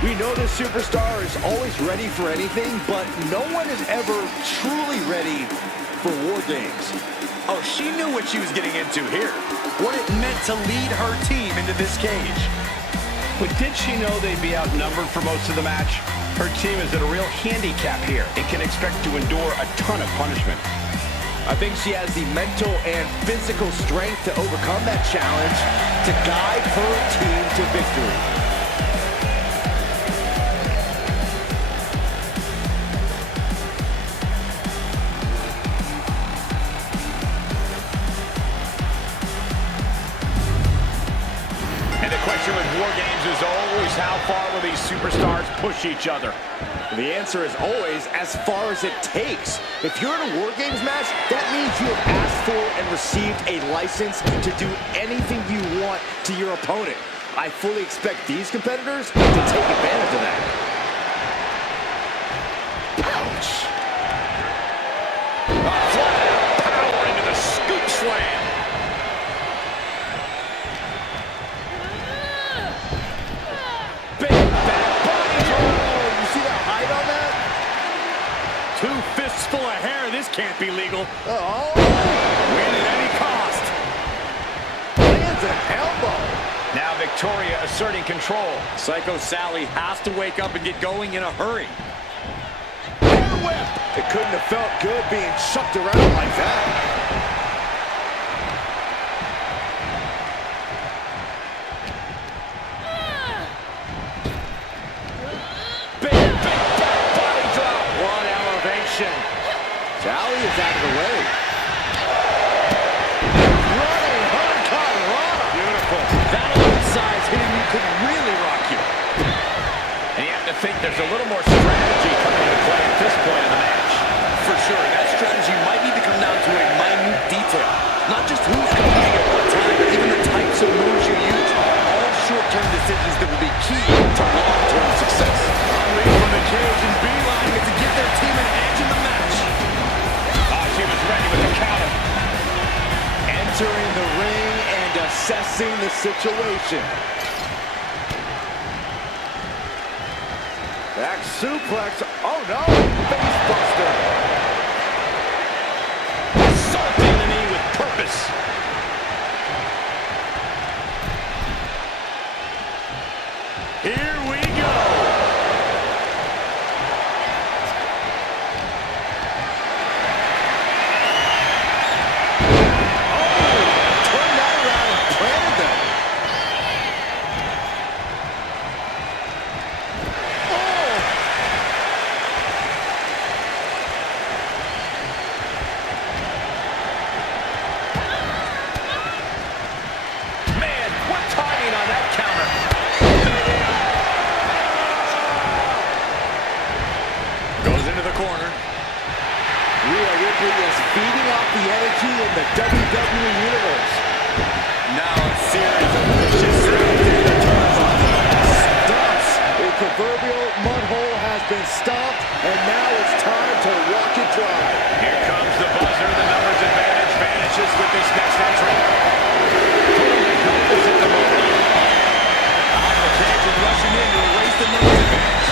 We know this superstar is always ready for anything, but no one is ever truly ready for War Games. Oh, she knew what she was getting into here. What it meant to lead her team into this cage. But did she know they'd be outnumbered for most of the match? Her team is at a real handicap here and can expect to endure a ton of punishment. I think she has the mental and physical strength to overcome that challenge to guide her team to victory. War Games is always how far will these superstars push each other? The answer is always as far as it takes. If you're in a War Games match, that means you have asked for and received a license to do anything you want to your opponent. I fully expect these competitors to take advantage of that. Ouch! Flat-out power into the scoop slam. Full of hair, this can't be legal. Oh! Win at any cost. Lands an elbow. Now Victoria asserting control. Psycho Sally has to wake up and get going in a hurry. Whip. It couldn't have felt good being chucked around like that. Sally is out of the way. Running hurricanrana. Beautiful. That old size hitting you could really rock you. And you have to think there's a little more strategy coming into play at this point in the match. For sure, that strategy might need to come down to a minute detail. Not just who's competing at what time, but even the types of moves you use. All short-term decisions that will be key to long-term success. Hungry from the cage and beelining it to give their team an edge in the match. She was ready with the counter. Entering the ring and assessing the situation. Back suplex. Oh no! Face buster. Assaulting the knee with purpose. Here we go. The WWE Universe. Now a series of vicious strikes in the turnbuckle. Stumps. The proverbial mud hole has been stomped, and now it's time to walk it dry. Here comes the buzzer. The numbers advantage vanishes with this next entry. Totally helpless at the moment. Out of the cage and rushing in to erase the numbers advantage.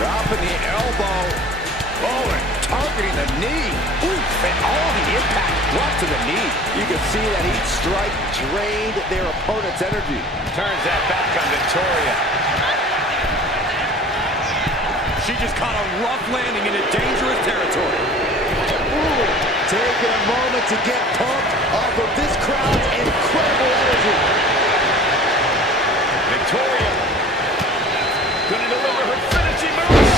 Dropping the elbow. Oh, and targeting the knee. to the knee. You can see that each strike drained their opponent's energy. Turns that back on Victoria. She just caught a rough landing into dangerous territory. Ooh, taking a moment to get pumped off of this crowd's incredible energy. Victoria gonna deliver her finishing move.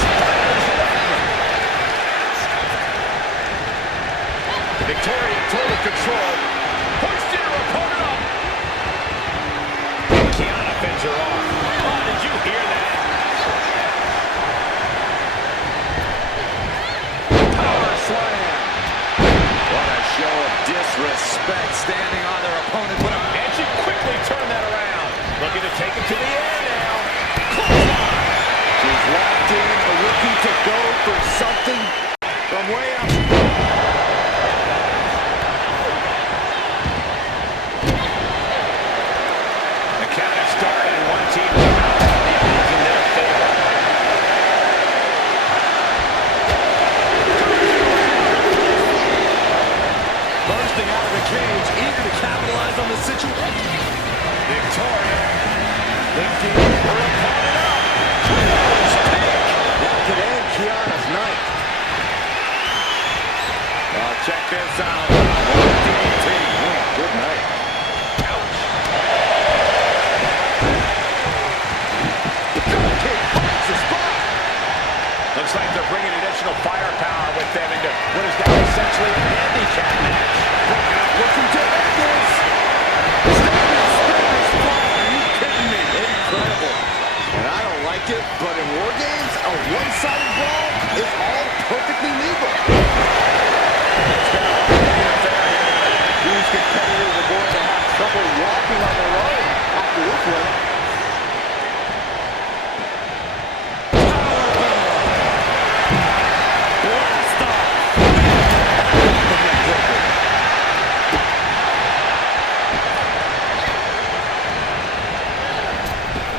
Victoria in total control. Hoisting her opponent up. Kiana fends her off. Oh, did you hear that? Power slam. What a show of disrespect standing on their opponent. And she quickly turned that around. Looking to take it to the air now. She's locked in, looking to go for something from way up. The count has started. One team is about to have the odds in their favor. Bursting out of the cage, eager to capitalize on the situation. Victoria lifting her opponent up. That could end Kiana's night. Oh, check this out. DDT. Good night. Ouch. Drop kick finds the spot. Looks like they're bringing additional firepower with them into what is now essentially a handicap match. Looking to end this. Are you kidding me? Incredible. And I don't like it, but in War Games, a one-sided brawl is all perfectly legal. These competitors are going to have trouble walking on their own after this one.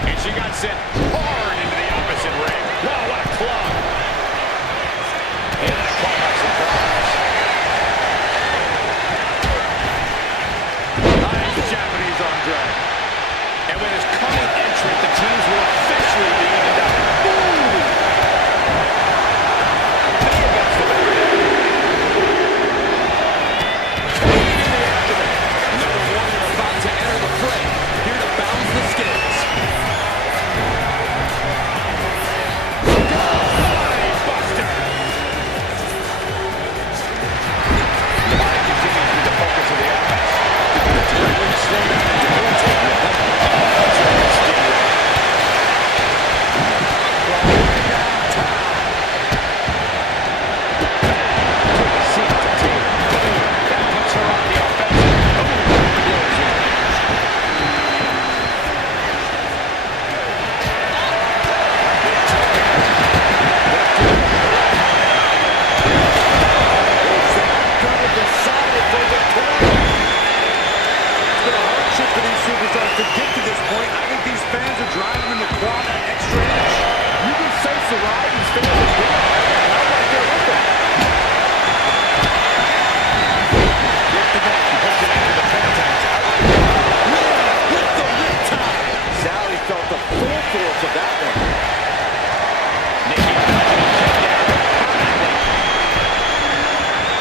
And she got sent hard into the opposite ring. Wow, what a club. And that caught by surprise. Nice Japanese on drag. And with his coming entrant, the teams will officially be evened up. Ooh. Knee against the barrier. Another warrior about to enter the fray, here to balance the scales. Buster. The body continues to be the focus of the offense. Slow down and debilitate you. That puts her on the offensive. To get to this point, I think these fans are driving them to claw that extra inch. You can sense the ride these fans are doing, and I'm right there with them. With the neck, he puts it into the pentax. With the riptide. Sally felt the full force of that one. Nikki punching him kick down permanently.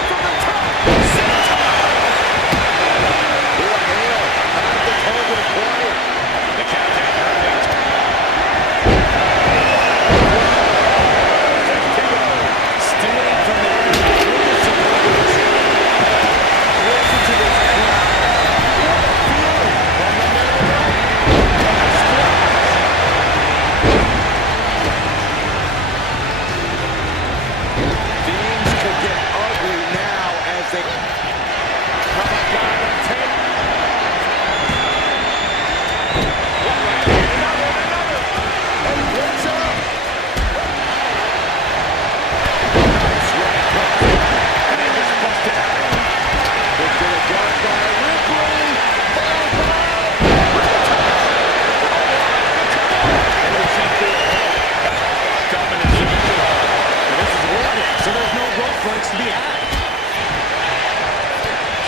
From the top. Senton. What a nail. Time to hold it play. The countdown perfect.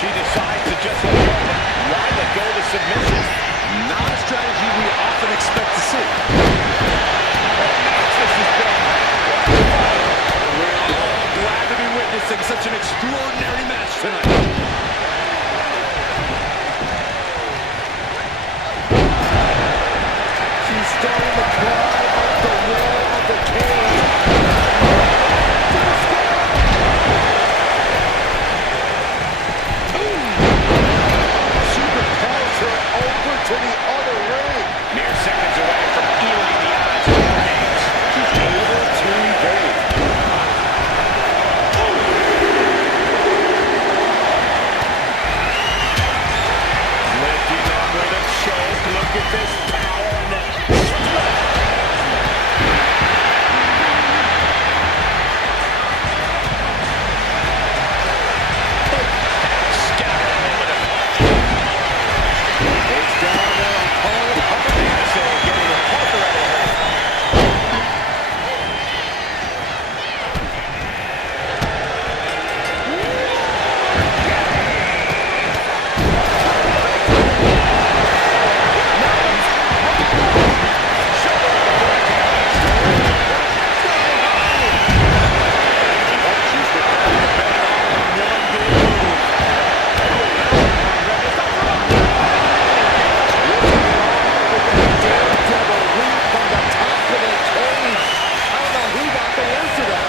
She decides to just let go. Why let go of the submission? Not a strategy we often expect to see. We're all glad to be witnessing such an extraordinary match tonight. She's starting to climb up the wall of the cage. She propels her over to the other ring. Mere seconds away from evening the odds of her games. She's able to evade. Lifting up with a choke. Look at this power and that. It's down there. Opponent up in the air. Getting the Parker out of her. Daredevil leap from the top of the cage. I don't know who got the worst of that.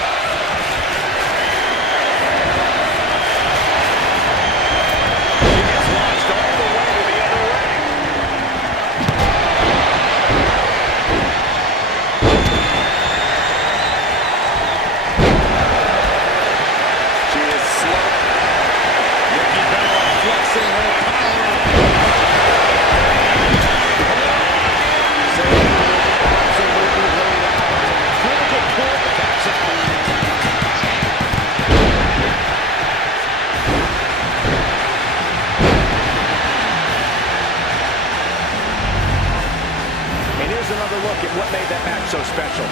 She gets launched all the way to the other ring. She is slow. Nikki Bella flexing her power. Absolutely laid out. Critical point. Taps out. And here's another look at what made that match so special.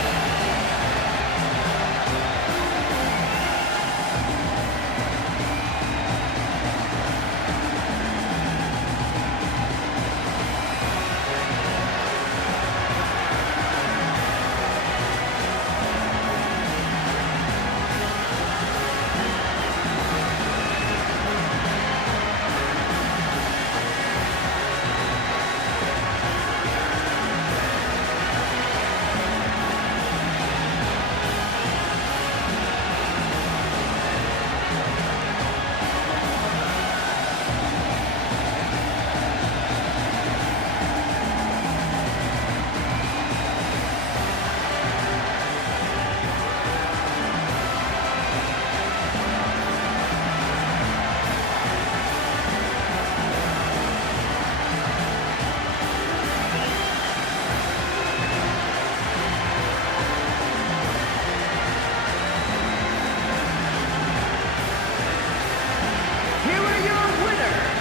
Here are your winners,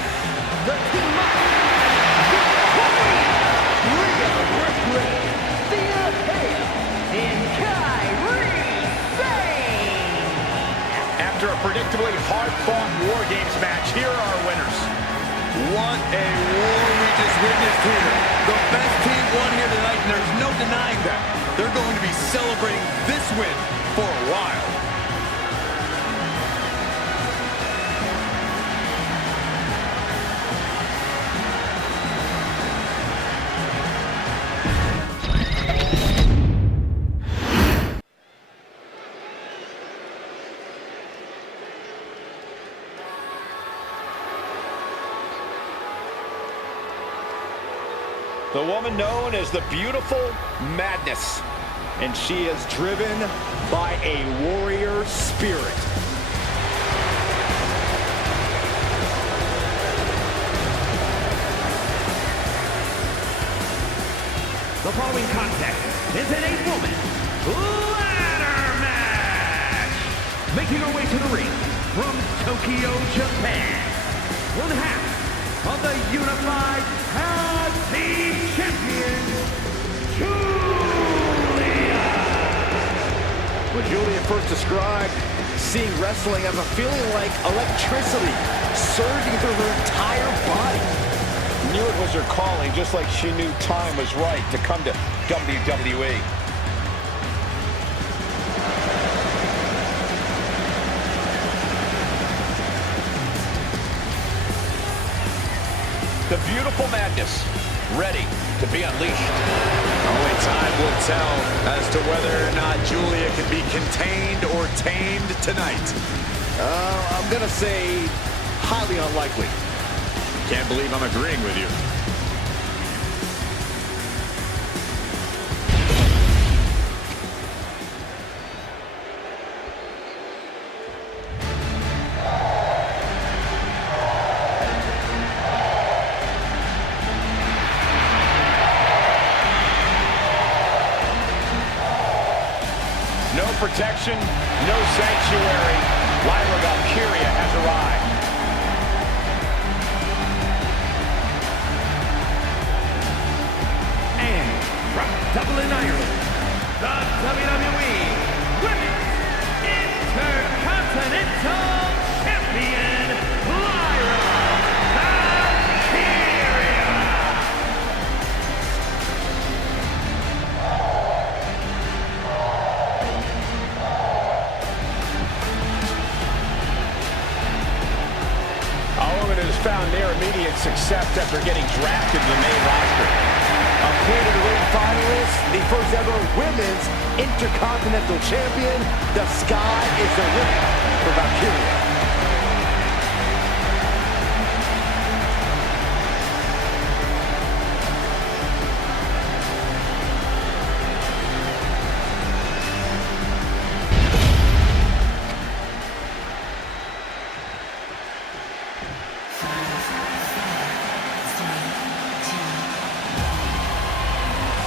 the team up, Victoria, Rhea Ripley, Thea Hale, and Kyrie Sane. After a predictably hard-fought War Games match, here are our winners. What a war we just witnessed here. The best team won here tonight, and there's no denying that. They're going to be celebrating this win for a while. The woman known as the Beautiful Madness. And she is driven by a warrior spirit. The following contest is an 8-woman ladder match. Making her way to the ring from Tokyo, Japan, one half of the Unified Tag Team Champions, Julia. When Julia first described seeing wrestling as a feeling like electricity surging through her entire body. Knew it was her calling, just like she knew time was right to come to WWE. The beautiful madness, ready to be unleashed. Only time will tell as to whether or not Julia can be contained or tamed tonight. I'm gonna say highly unlikely. Can't believe I'm agreeing with you. No protection, no sanctuary. Lyra Valkyria has arrived. And from Dublin, Ireland, the WWE Women's Intercontinental Champion, Lyra Valkyria. Our woman has found near immediate success after getting drafted to the main roster. A Queen of the Ring finalist, the first ever Women's Intercontinental Champion. The sky is the limit for Valkyria.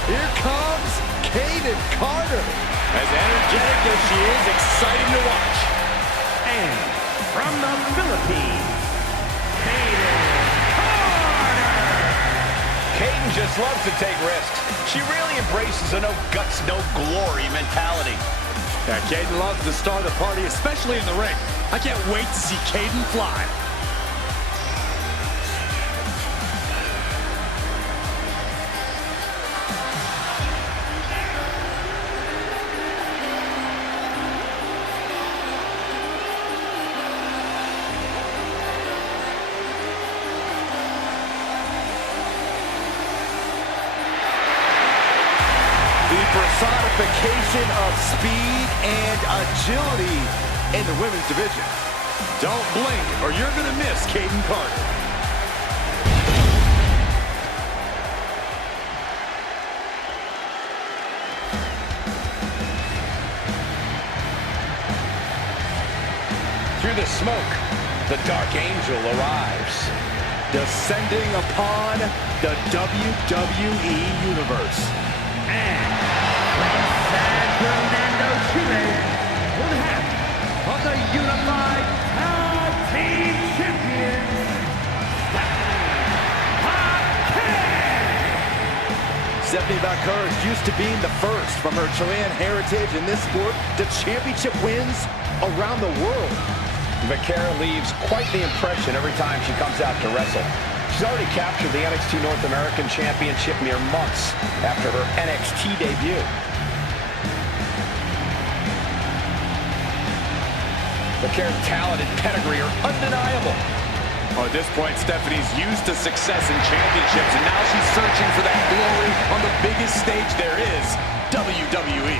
Here comes Kaden Carter. As energetic as she is, exciting to watch. And from the Philippines, Kaden Carter. Kaden just loves to take risks. She really embraces a no guts, no glory mentality. Yeah, Kaden loves to start a party, especially in the ring. I can't wait to see Kaden fly. Personification of speed and agility in the women's division. Don't blink or you're going to miss Kaden Carter. Through the smoke, the Dark Angel arrives. Descending upon the WWE Universe. And from San Fernando, Chile, one half of the Unified Tag Team Champions, Stephanie Valkyria is used to being the first from her Chilean heritage in this sport to championship wins around the world. Valkyria leaves quite the impression every time she comes out to wrestle. She's already captured the NXT North American Championship mere months after her NXT debut. Valkyria's talent and pedigree are undeniable. Well, at this point, Stephanie's used to success in championships, and now she's searching for that glory on the biggest stage there is, WWE.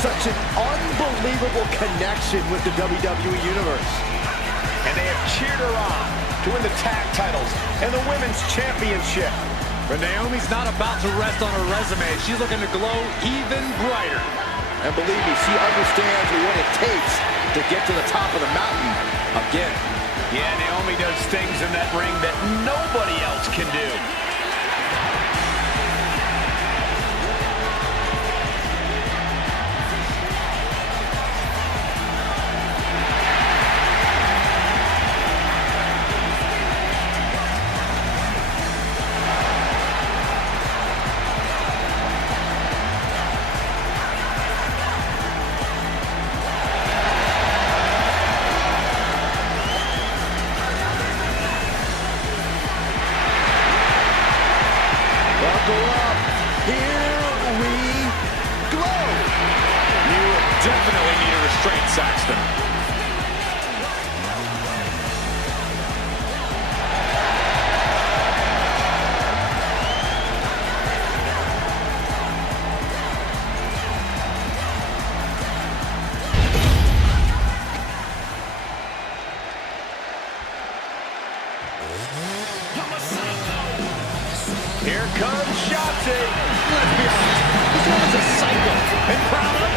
Such an unbelievable connection with the WWE Universe. And they have cheered her on to win the tag titles and the Women's Championship. But Naomi's not about to rest on her resume. She's looking to glow even brighter. And believe me, she understands what it takes to get to the top of the mountain again. Yeah, Naomi does things in that ring that nobody else can do. Definitely need a restraint, Saxton. Here comes Shotzi. Let's be honest, this woman's a psycho and proud of it.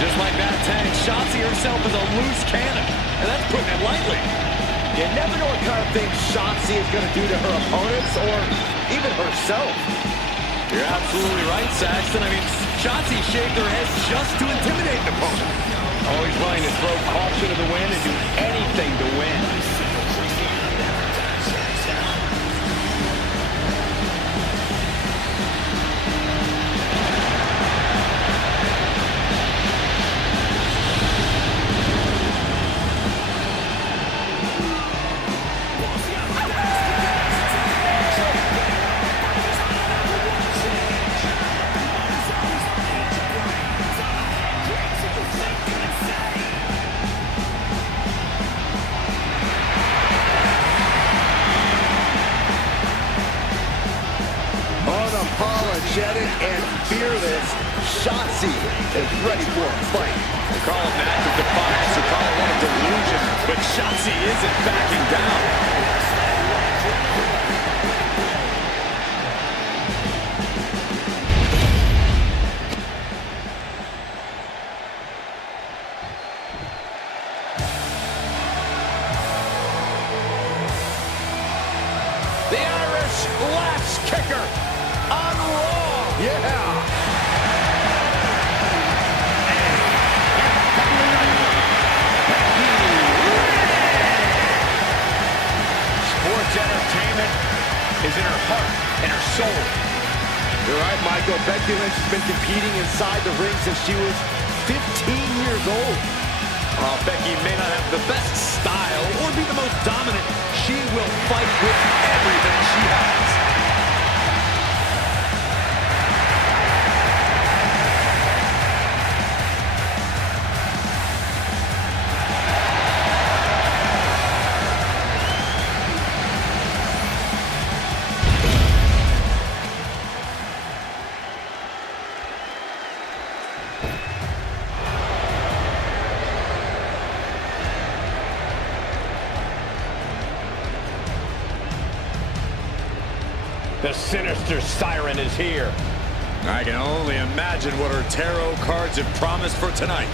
Just like that tag, Shotzi herself is a loose cannon, and that's putting it lightly. You never know what kind of things Shotzi is going to do to her opponents or even herself. You're absolutely right, Saxton. I mean, Shotzi shaved her head just to intimidate an opponent. Always willing to throw caution to the wind and do anything to win. Unapologetic and fearless, Shotzi is ready for a fight. They call it an act of defiance or call it one of delusion, but Shotzi isn't backing down. The Irish lash kicker on Raw. Yeah. Sports entertainment is in her heart and her soul. You're right, Michael. Becky Lynch has been competing inside the ring since she was 15 years old. While Becky may not have the best style or be the most dominant, she will fight with everything she has. The sinister siren is here. I can only imagine what her tarot cards have promised for tonight.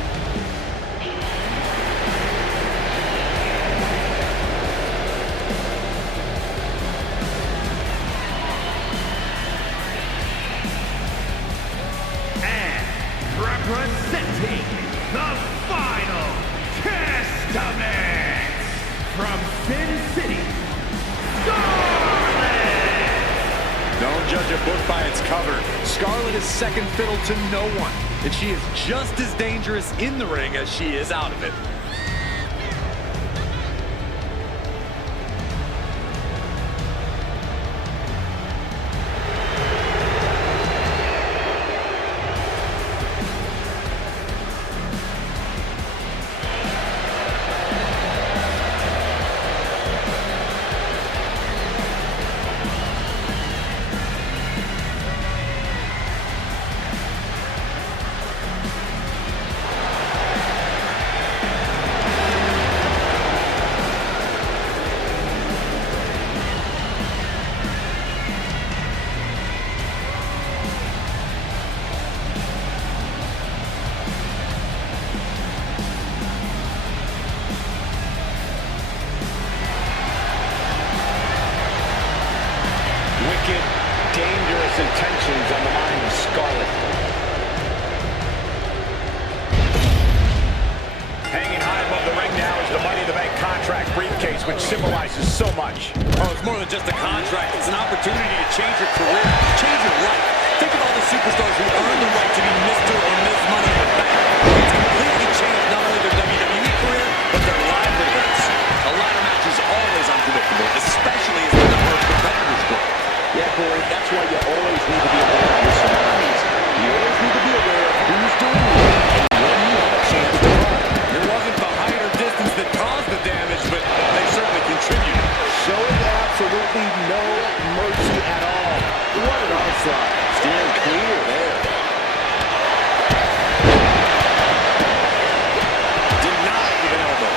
And representing the final testament from Sin City, Don't judge a book by its cover. Scarlett is second fiddle to no one, and she is just as dangerous in the ring as she is out of it. which symbolizes so much. Oh, it's more than just a contract. It's an opportunity to change your career, change your life. Think of all the superstars who earned the right to be Mr. or Ms. Money in the Bank. It's completely changed not only their WWE career, but their livelihoods. A ladder match is always unpredictable, especially as the number of competitors grow. Yeah, Corey, that's why you always need to be aware of your surroundings. You always need to be aware of who's doing what and when you have a chance to run. It wasn't the height or distance that caused the damage, but they certainly contributed. Showing absolutely no mercy at all. What an onslaught. Steering clear there. Denied with an elbow.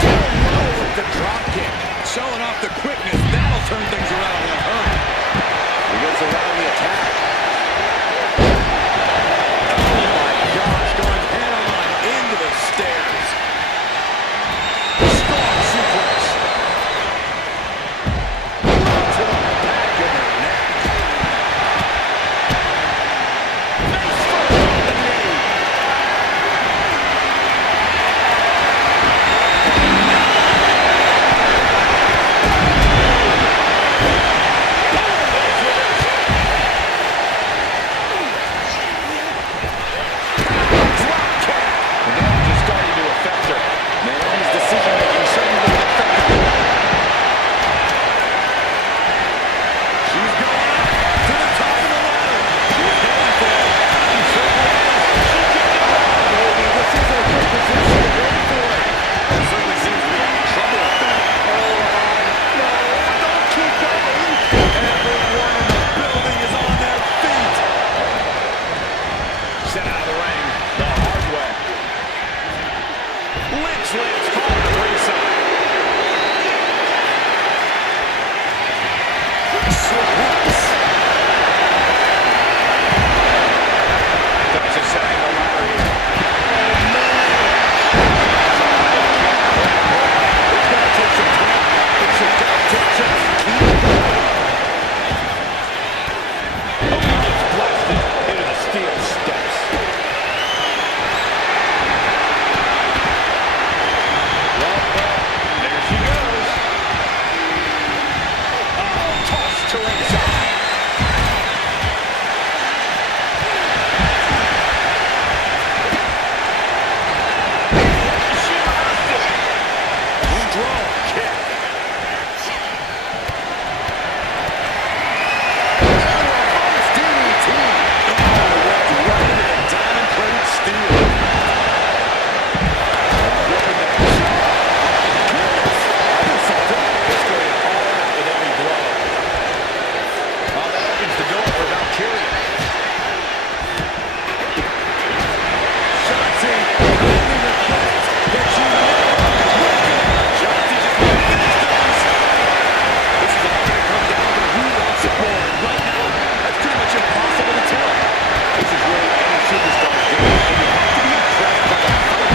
Down low with the drop kick. Showing off the quickness. That'll turn things around in a hurry. He gets around the attack. Oh my gosh, going head on into the stairs. Strong suplex. To the back of the neck. Face first on the knee. The damage is starting to affect her. Naomi's decision-making certainly affected her. She's going up to the top of the ladder. She's going for it. She certainly This is a good position to go for it. certainly seems to be having trouble with that. No, don't keep going. Everyone in the building is on their feet. Sent out of the ring the hard way. Lynch lands hard at ringside. There's a setting the ladder here. It's going to take some time. It should go to just keep going. It's blasted into the steel steps. There she goes. Tossed to ringside. She lost it. Strong kick. DDT. Oh, right into the diamond-plated steel. Ripping that shot. Goodness. It's going all out with every blow. Oh, that opens the door for Valkyrie. Shotzi. Only request that you Shotzi just went distance. This is all going to come down to who wants it more. Right now, that's pretty much impossible to tell. This is really any superstar's game, and you have to be impressed by the fight.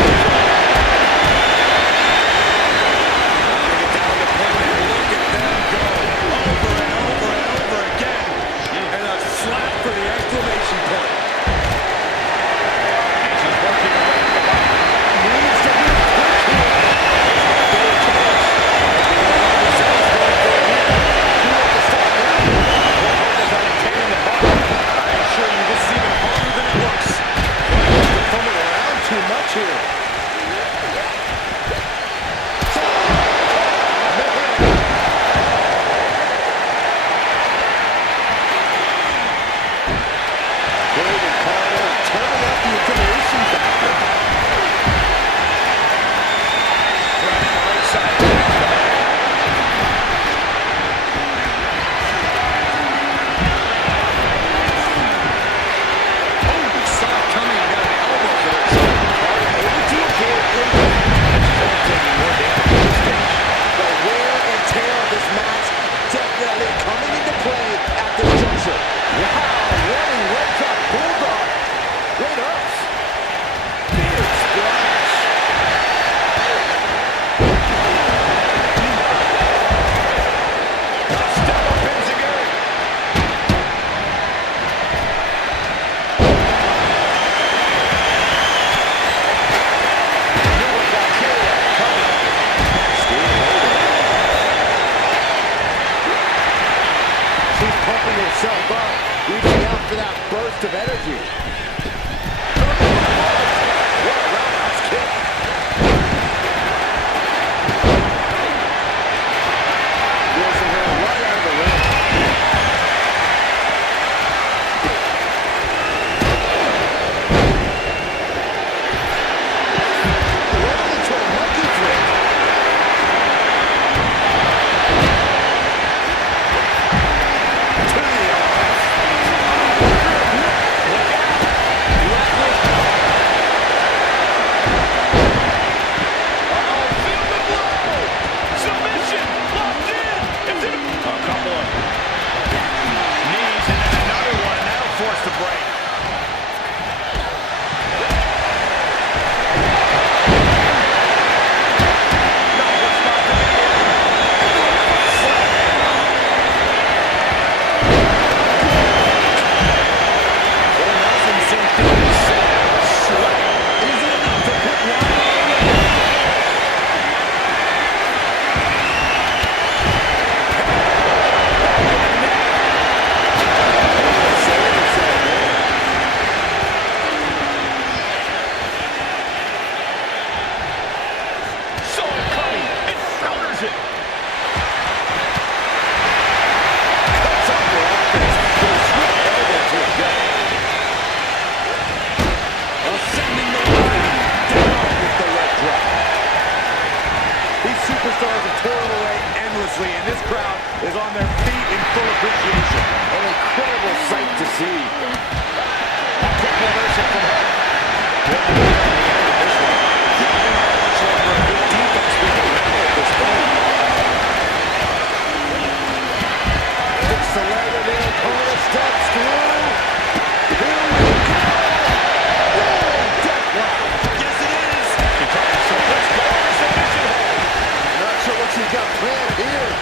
Now to get down to point and look at them go over and over and over again. And a slap for the exclamation point. And she's working her way to the bottom. Needs to be quick here. Big chance. The sales going for it here. Who wants to stop now? Focus on maintaining the bottom. I assure you, this is even harder than it looks. They're fumbling around too much here. Brave and Carmella turning up the intimidation factor. Running ringside. Oh, saw it coming and got an elbow for it. Able to herself up, reaching out for that burst of energy. What a roundhouse kick. Forcing her right out of the ring. Rolling into a monkey flip. And this crowd is on their feet in full appreciation. An incredible sight to see. A quick reversal from her. What do we know at the end of this one? I don't know how much longer a good defense we can rally at this point. It's the leg of the opponent, steps through. Here we go. Oh, deathlock. Yes, it is. She talks so let's go. Submission hold. Not sure what she's got planned here.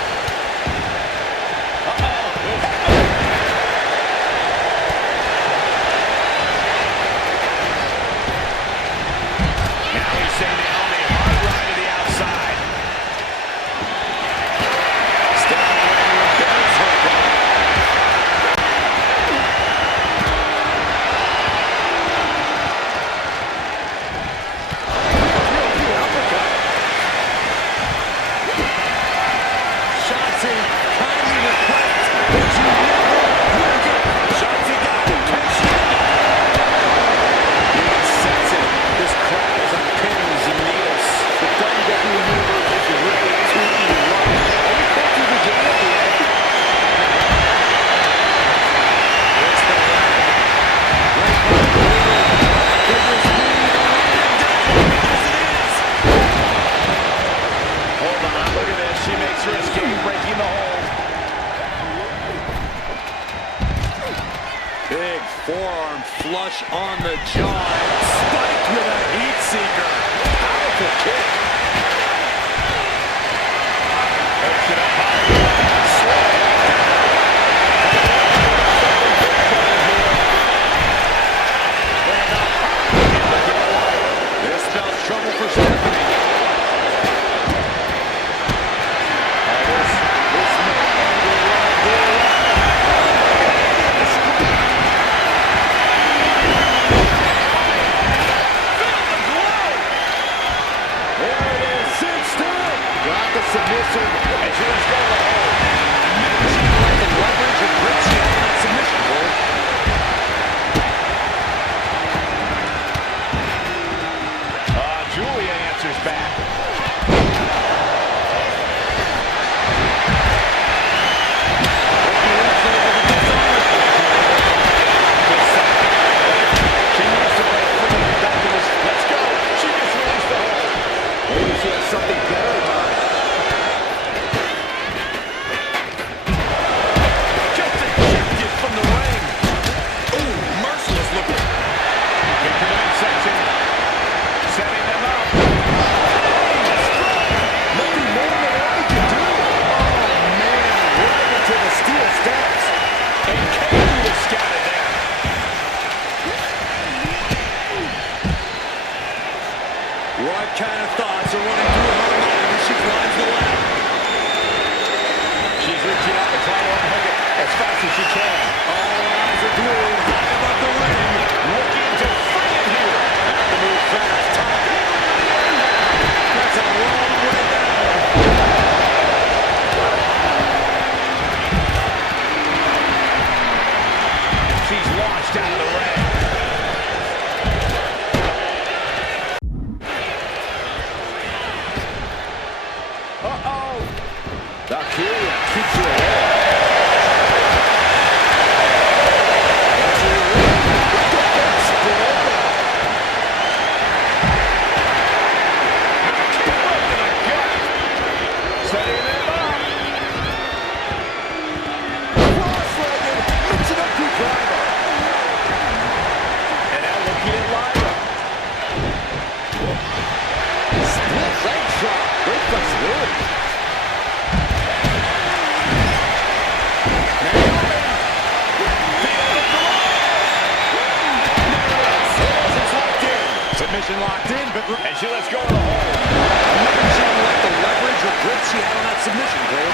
Forearm flush on the jaw. Spiked with a heat seeker. Powerful kick. Hooks it up high. This spells trouble for Stephanie. Submission, and she was going to hold. She let the leverage and brings you on that submission hold. Julia answers back. She needs to break free and back to this. Let's go. She just released the hold. Maybe she has something better in mind. What kind of thoughts are running through her mind as she climbs the ladder? She's reaching out to try to unhook it. as fast as she can. All eyes are glued high above the ring, looking to fight it here. Have to move fast. Top. That's a long way down. She's launched out of the ring. Valkyria keeps her away. Setting it up. Cross-legged, mixing up to driver. And now looking at Lyra. Split leg drop. Great flexibility. Submission locked in, but and she lets go of the hold. I'm not sure she liked the leverage or grip she had on that submission, Cole.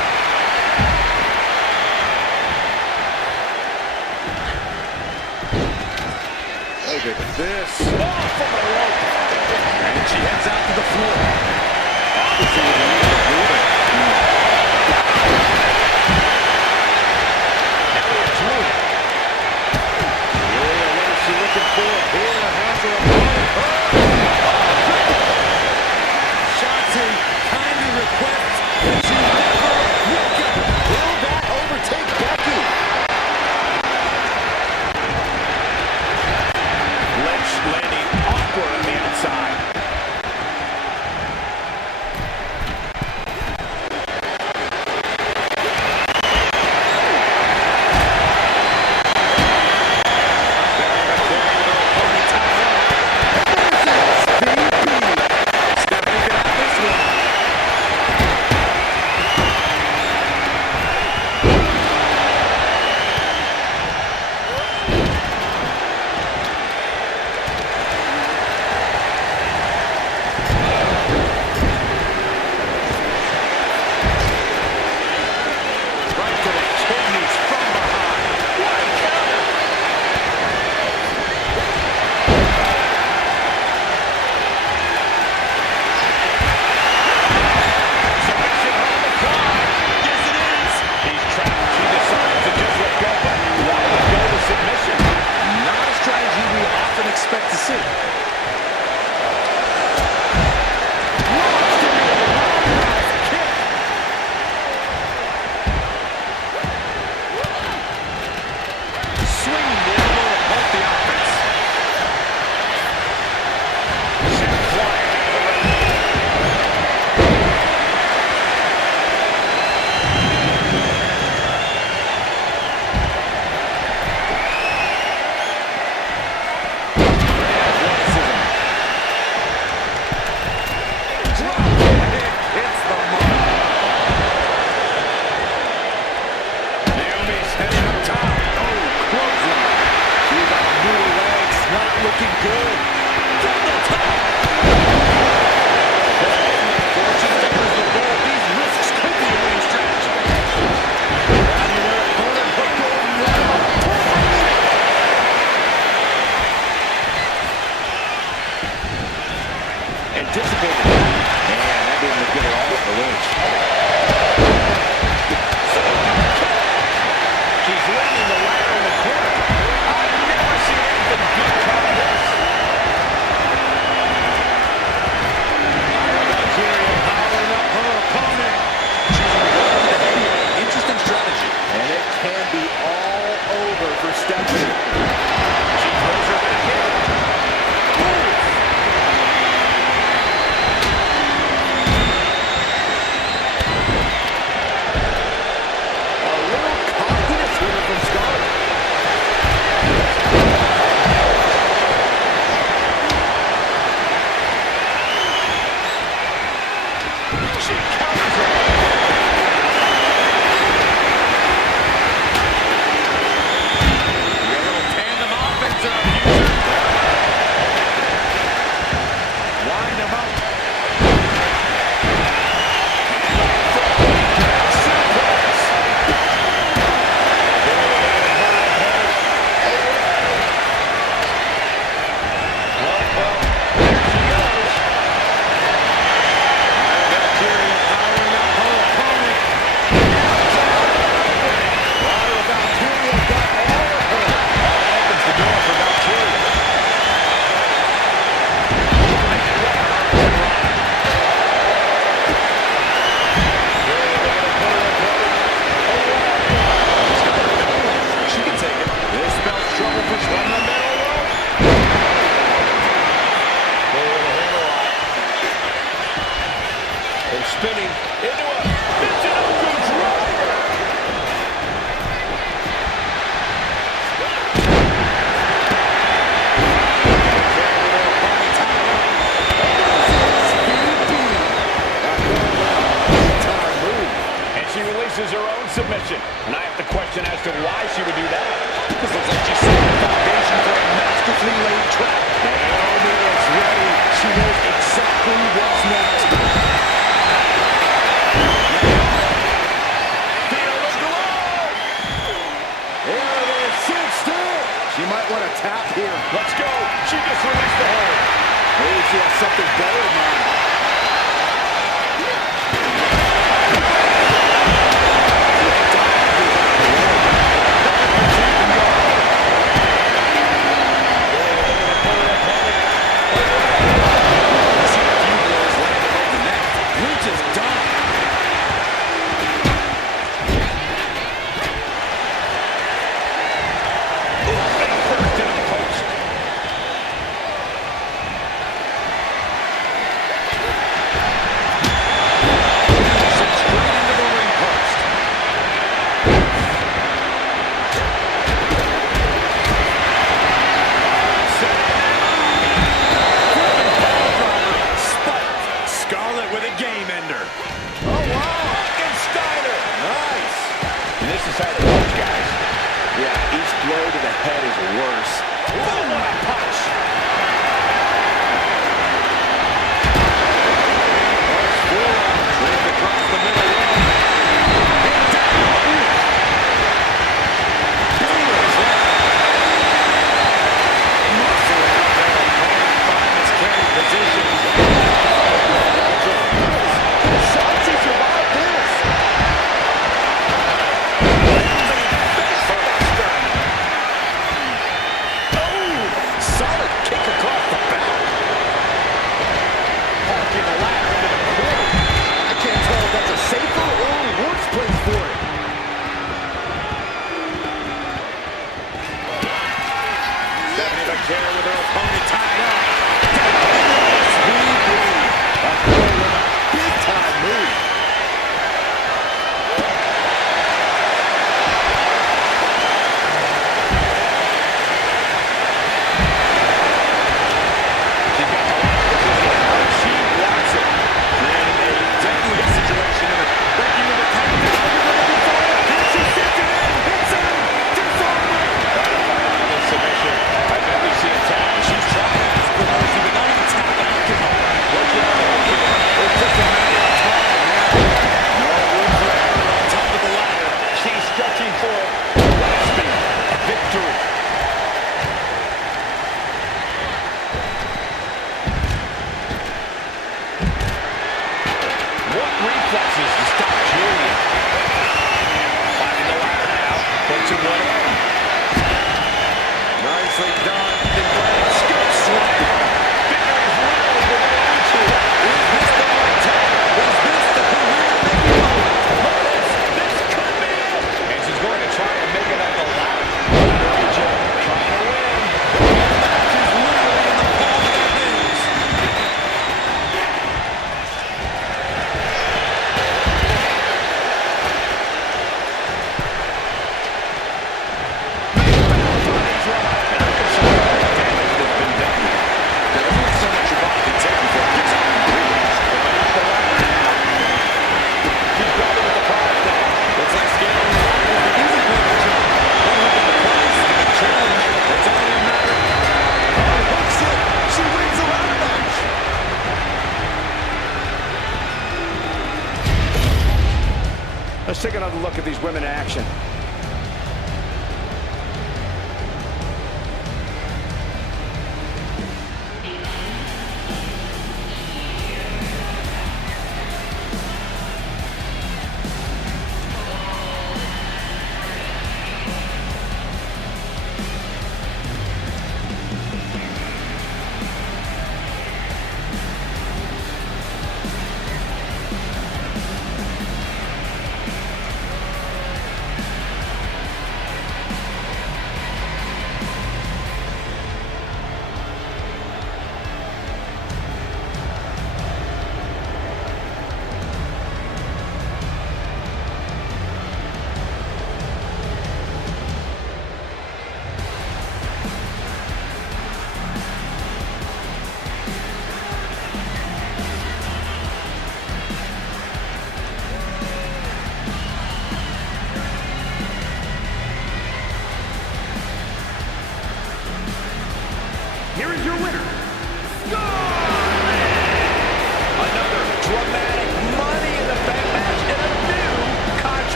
Look at this. Oh, from the rope. And she heads out to the floor. Odyssey with a little movement. Yeah, what is she looking for? Here, has her opponent. Shotzi kindly requests that she never look up. Will that overtake Becky? Lynch landing awkward on the outside. spinning into a Mizanin driver. And she releases her own submission. And I have to question as to why she would do that. This looks like she's setting the foundation for a masterfully laid trap. Naomi is ready. She knows exactly what's next. Feel the glow! There it is, sit still. She might want to tap here. Let's go. She just released the hold. Maybe she has something better in mind. Let's take another look at these women in action.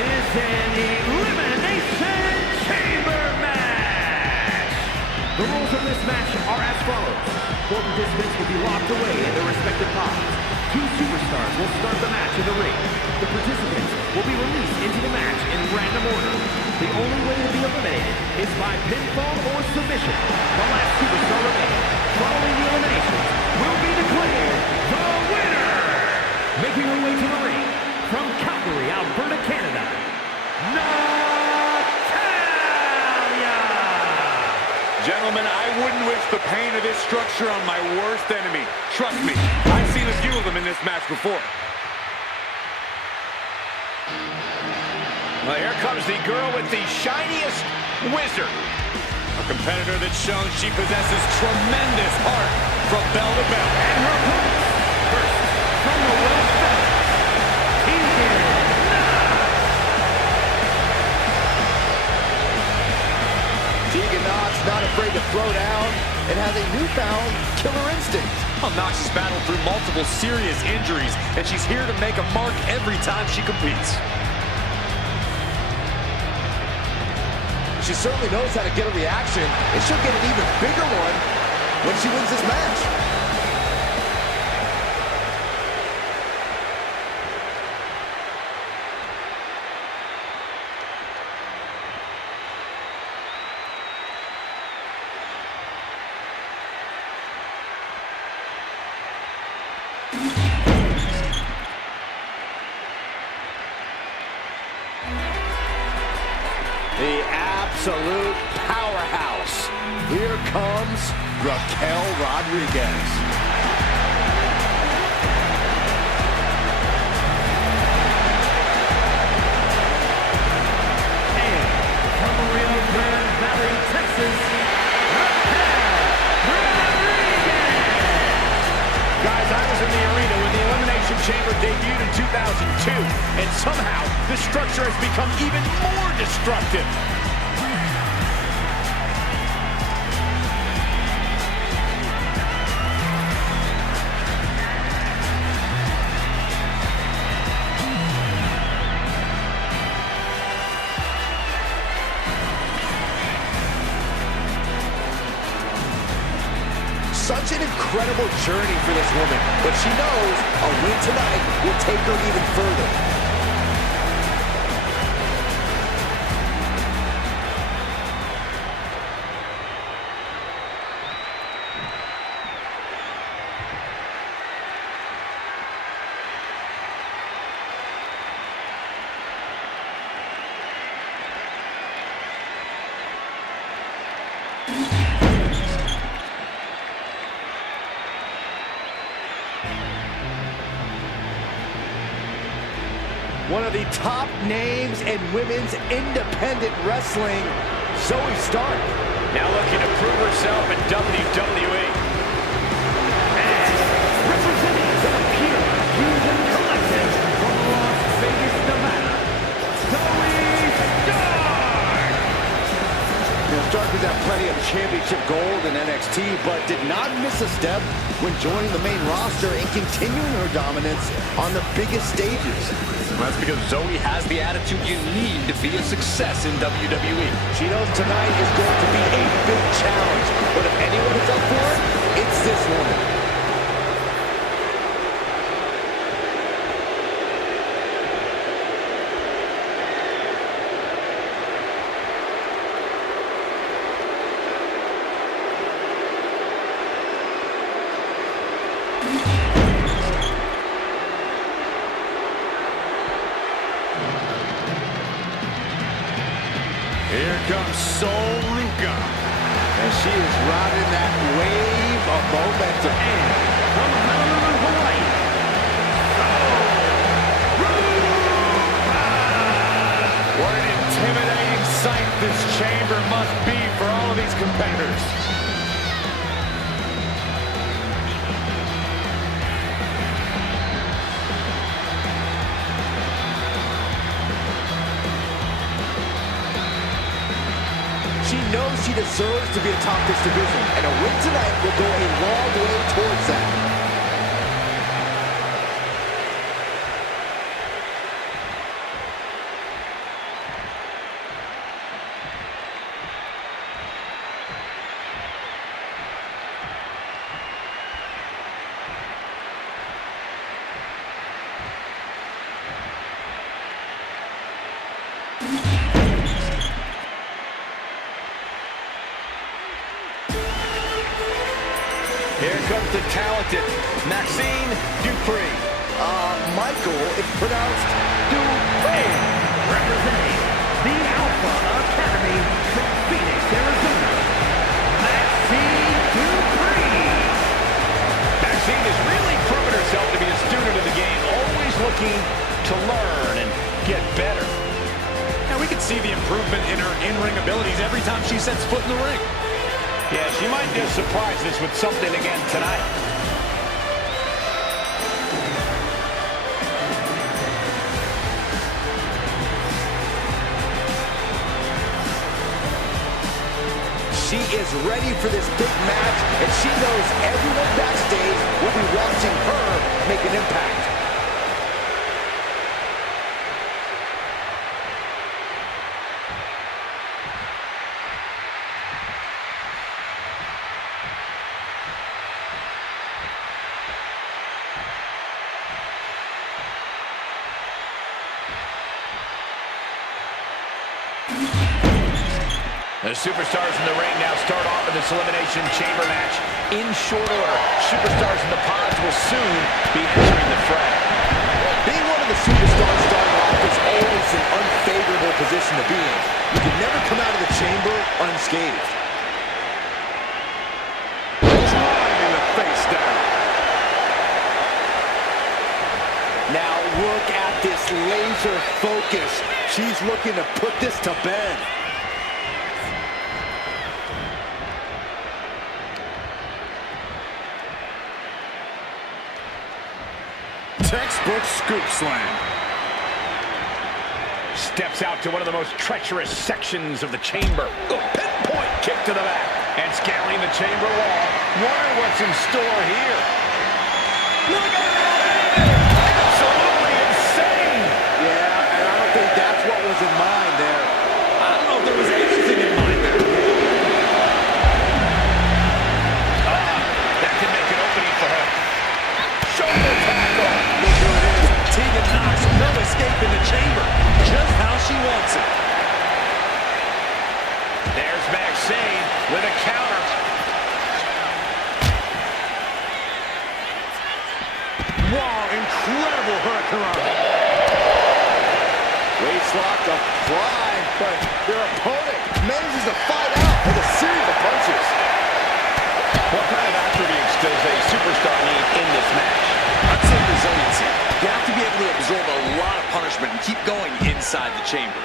is an Elimination Chamber match. The rules of this match are as follows. 4 participants will be locked away in their respective pods. 2 superstars will start the match in the ring. The participants will be released into the match in random order. The only way to be eliminated is by pinfall or submission. The last superstar remaining, following the eliminations, will be declared the winner. Making her way to the ring, from Calgary, Alberta, Canada, Natalya! Gentlemen, I wouldn't wish the pain of this structure on my worst enemy. Trust me, I've seen a few of them in this match before. Well, here comes the girl with the shiniest wizard. A competitor that's shown she possesses tremendous heart from bell to bell. And her opponents, first, from the West Coast, Tegan Knox not afraid to throw down and has a newfound killer instinct. Well, Knox has battled through multiple serious injuries, and she's here to make a mark every time she competes. She certainly knows how to get a reaction, and she'll get an even bigger one when she wins this match. The absolute powerhouse. Here comes Raquel Rodriguez. and from Rio Grande Valley, Texas, Raquel Rodriguez! Guys, I was in the arena when the Elimination Chamber debuted in 2002, and somehow the structure has become even more destructive. Such an incredible journey for this woman, but she knows a win tonight will take her even further. One of the top names in women's independent wrestling, Zoe Stark. Now looking to prove herself in WWE. And representing the Pure Fusion Collective from Las Vegas, Nevada, Zoe Stark! Stark has had plenty of championship gold in NXT, but did not miss a step when joining the main roster and continuing her dominance on the biggest stages. That's because Zoe has the attitude you need to be a success in WWE. She knows tonight is going to be a big challenge, but if anyone is up for it, it's this woman. Here comes Sol Ruka. And she is riding that wave of momentum. And from Honolulu, Hawaii, What an intimidating sight this chamber must be for all of these competitors. She knows she deserves to be atop this division, and a win tonight will go a long way towards that. Here comes the talented Maxine Dupree. Michael, it's pronounced Dupree. Representing the Alpha Academy from Phoenix, Arizona, Maxine Dupree. Maxine has really proven herself to be a student of the game, always looking to learn and get better. Now we can see the improvement in her in-ring abilities every time she sets foot in the ring. Yeah, she might just surprise us with something again tonight. She is ready for this big match, and she knows everyone backstage will be watching her make an impact. The superstars in the ring now start off in this Elimination Chamber match in short order. Superstars in the pods will soon be entering the fray. Being one of the superstars starting off is always an unfavorable position to be in. You can never come out of the chamber unscathed. Driving the face down. Now look at this laser focus. She's looking to put this to bed. Textbook scoop slam. Steps out to one of the most treacherous sections of the chamber. A pinpoint kick to the back. And scaling the chamber wall. Wonder what's in store here. Look at that! Absolutely insane! Yeah, and I don't think that's what was in mind there. I don't know if there was anything in mind there. That can make an opening for her. Shoulder tackle. Look who it is. Tegan Knox, no escape in the chamber. Just how she wants it. There's Maxine with a counter. Wow, incredible hurricane. Waistlock applied, but their opponent manages to fight out with a series of punches. What kind of attributes does a superstar need in this match? I'd say resiliency. You have to be able to absorb a lot of punishment and keep going inside the chamber.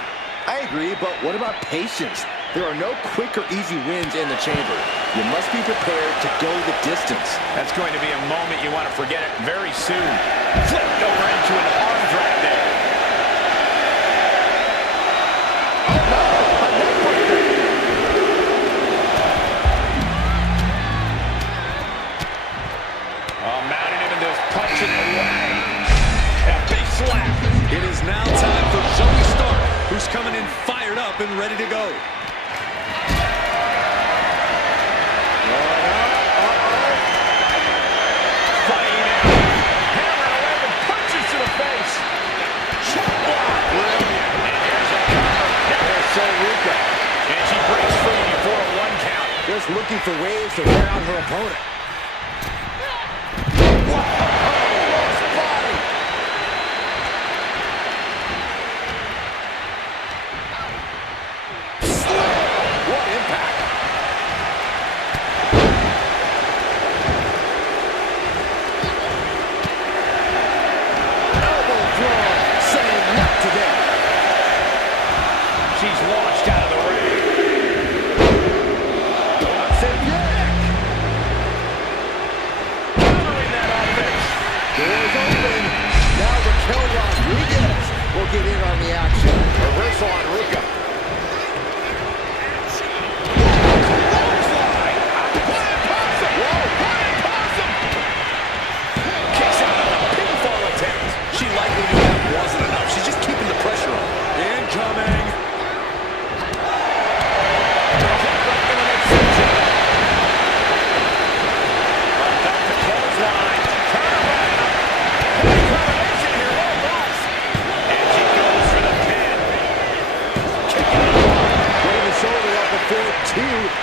I agree, but what about patience? There are no quick or easy wins in the chamber. You must be prepared to go the distance. That's going to be a moment you want to forget it very soon. Flipped over into an arm drag there. Oh no, a neck breaker. Oh, mounting him into this punching away. A big slap. It is now time for Zoe Stark, who's coming in fired up and ready to go. Fighting it. Hammer away with punches to the face. Chop block. Brilliant. And here's a cover. There's Ruka. And she breaks free before a 1 count. Just looking for ways to wear out her opponent. She's launched out of the ring. Countering that offense. Doors open. Now Raquel Rodriguez will get in on the action. Reversal on Ruka. Kicks out on a pinfall attempt. She likely knew that wasn't enough. She's just keeping the pressure on. Incoming.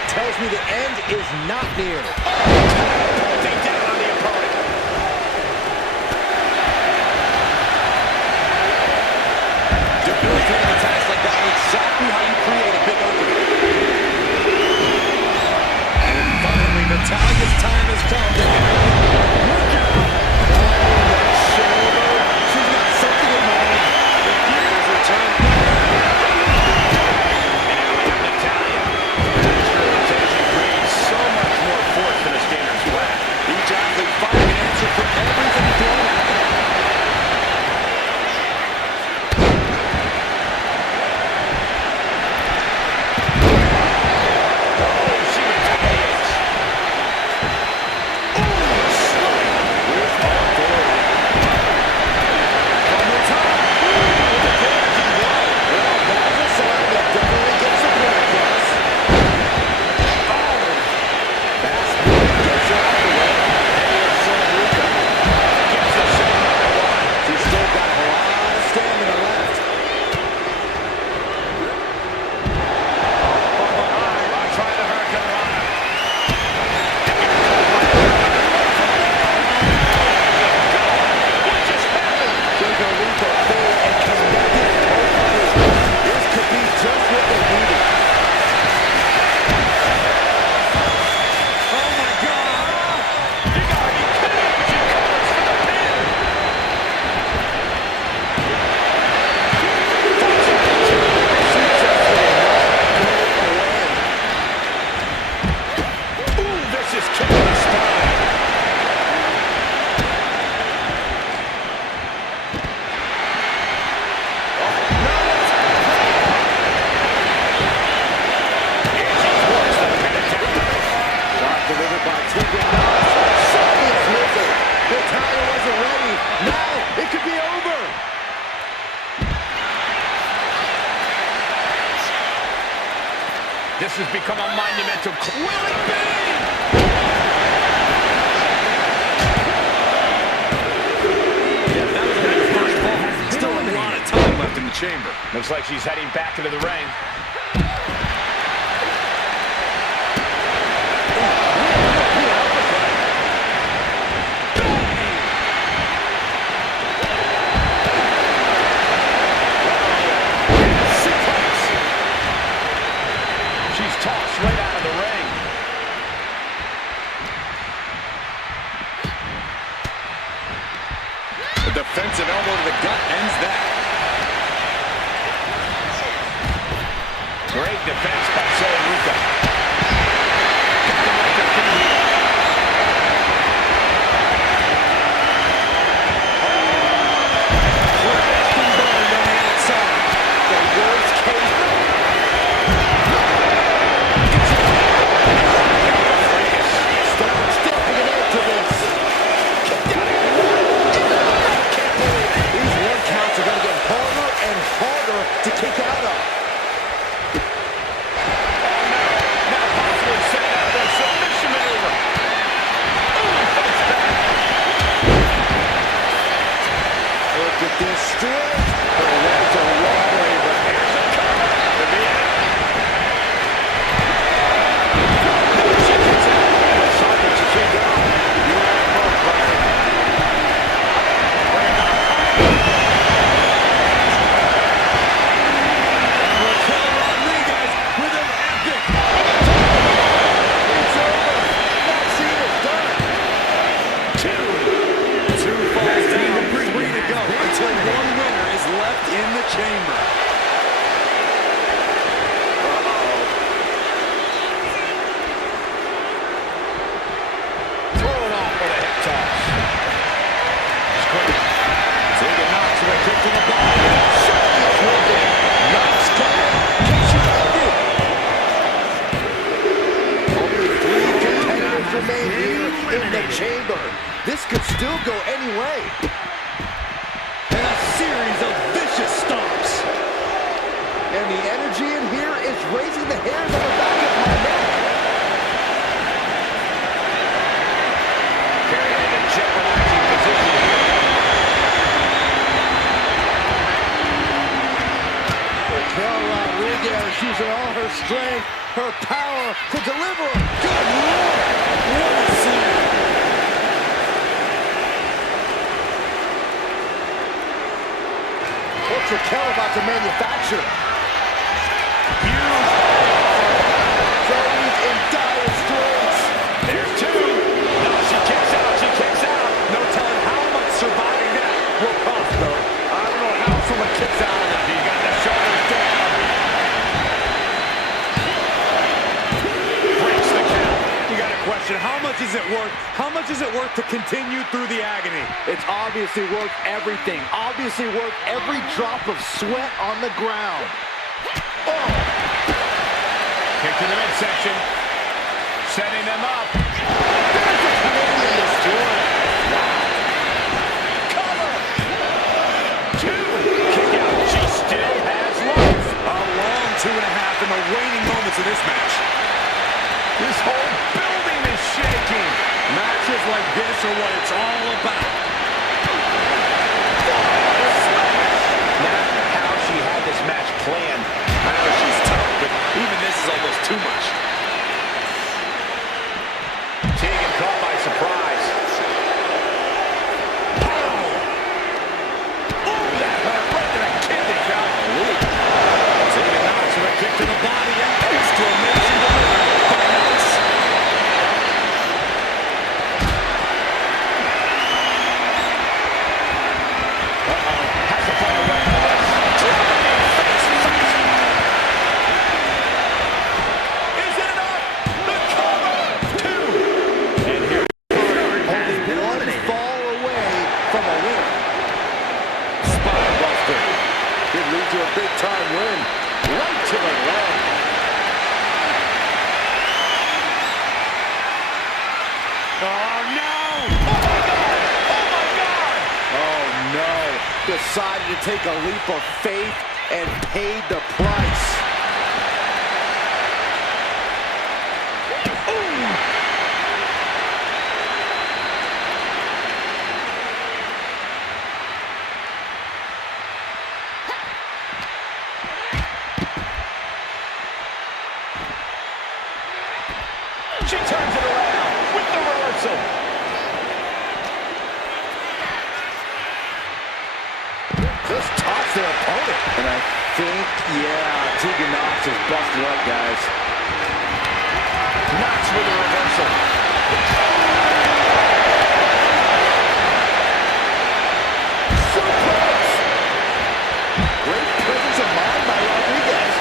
Tells me the end is not near. The This has become a monumental... Will it be? Yeah, that was only the first fall. Still a lot of time left in the chamber. Looks like she's heading back into the ring. Tossed right out of the ring. A defensive elbow to the gut ends that. Great defense by Solaruca. Got the right to feet here. Crashed and burned on the outside. The worst case. To kick out of. Oh no! Now possibly setting up for a submission maneuver. Oh, he fights back. Look at this strength. The legs are wobbly, but here's a cover. To be it. No, she kicks out. Something she should go. You and I both, Byron. Bring it on. In the chamber. Throw it off with a hip toss. Taking knocks with a kick to the body. Knocks coming. Only 3 competitors remain here in the chamber. This could still go any way. And a series of vicious stomps. And the energy in here is raising the hairs on the back of my neck. Carrying in a jeopardizing position here. Raquel Rodriguez using all her strength, her power to deliver. Good Lord! What a scene! What's Raquel about to manufacture? Joey's in dire straits. There's 2. No, she kicks out. She kicks out. No telling how much surviving that will cost, though. I don't know how someone kicks out of it. He got the shoulders down. Breaks the count. You got to question, how much is it worth? How much is it worth to continue through the agony? It's obviously worth everything. Obviously worth every drop of sweat on the ground. Oh! Kick to the midsection. Setting them up. There's a Canadian destroyer. Cover. 2. Kick out. She still has life. A long 2.5 in the waning moments of this match. This whole building is shaking. Matches like this are what it's all about. Not how she had this match planned. I know she's tough, but even this is almost too much. Tegan caught by surprise. Oh, that hurt right to the kidney, golly. Tegan knocks with a kick to the body. Exclamation delivered by Knox. Has to find a way out of this. Is it enough? The cover! 2. And here Only one fall away from a win. Spine buster. Could lead to a big-time win. Right to the leg. Oh no! Oh my God! Oh my God! Oh, no. Decided to take a leap of faith and paid the price. She turns it around with the reversal. Just tossed their opponent. And I think, yeah, Tegan Knox is busted up, guys. Knox with a reversal. Suplex. Great presence of mind by Rodriguez.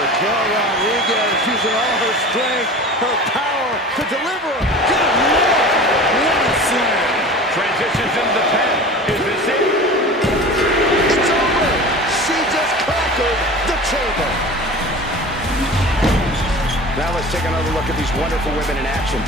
Raquel Rodriguez using all her strength, her power to deliver. Good Lord, what a slam. Transitions into the pen. Is this it? It's over. She just conquered the chamber. Now let's take another look at these wonderful women in action.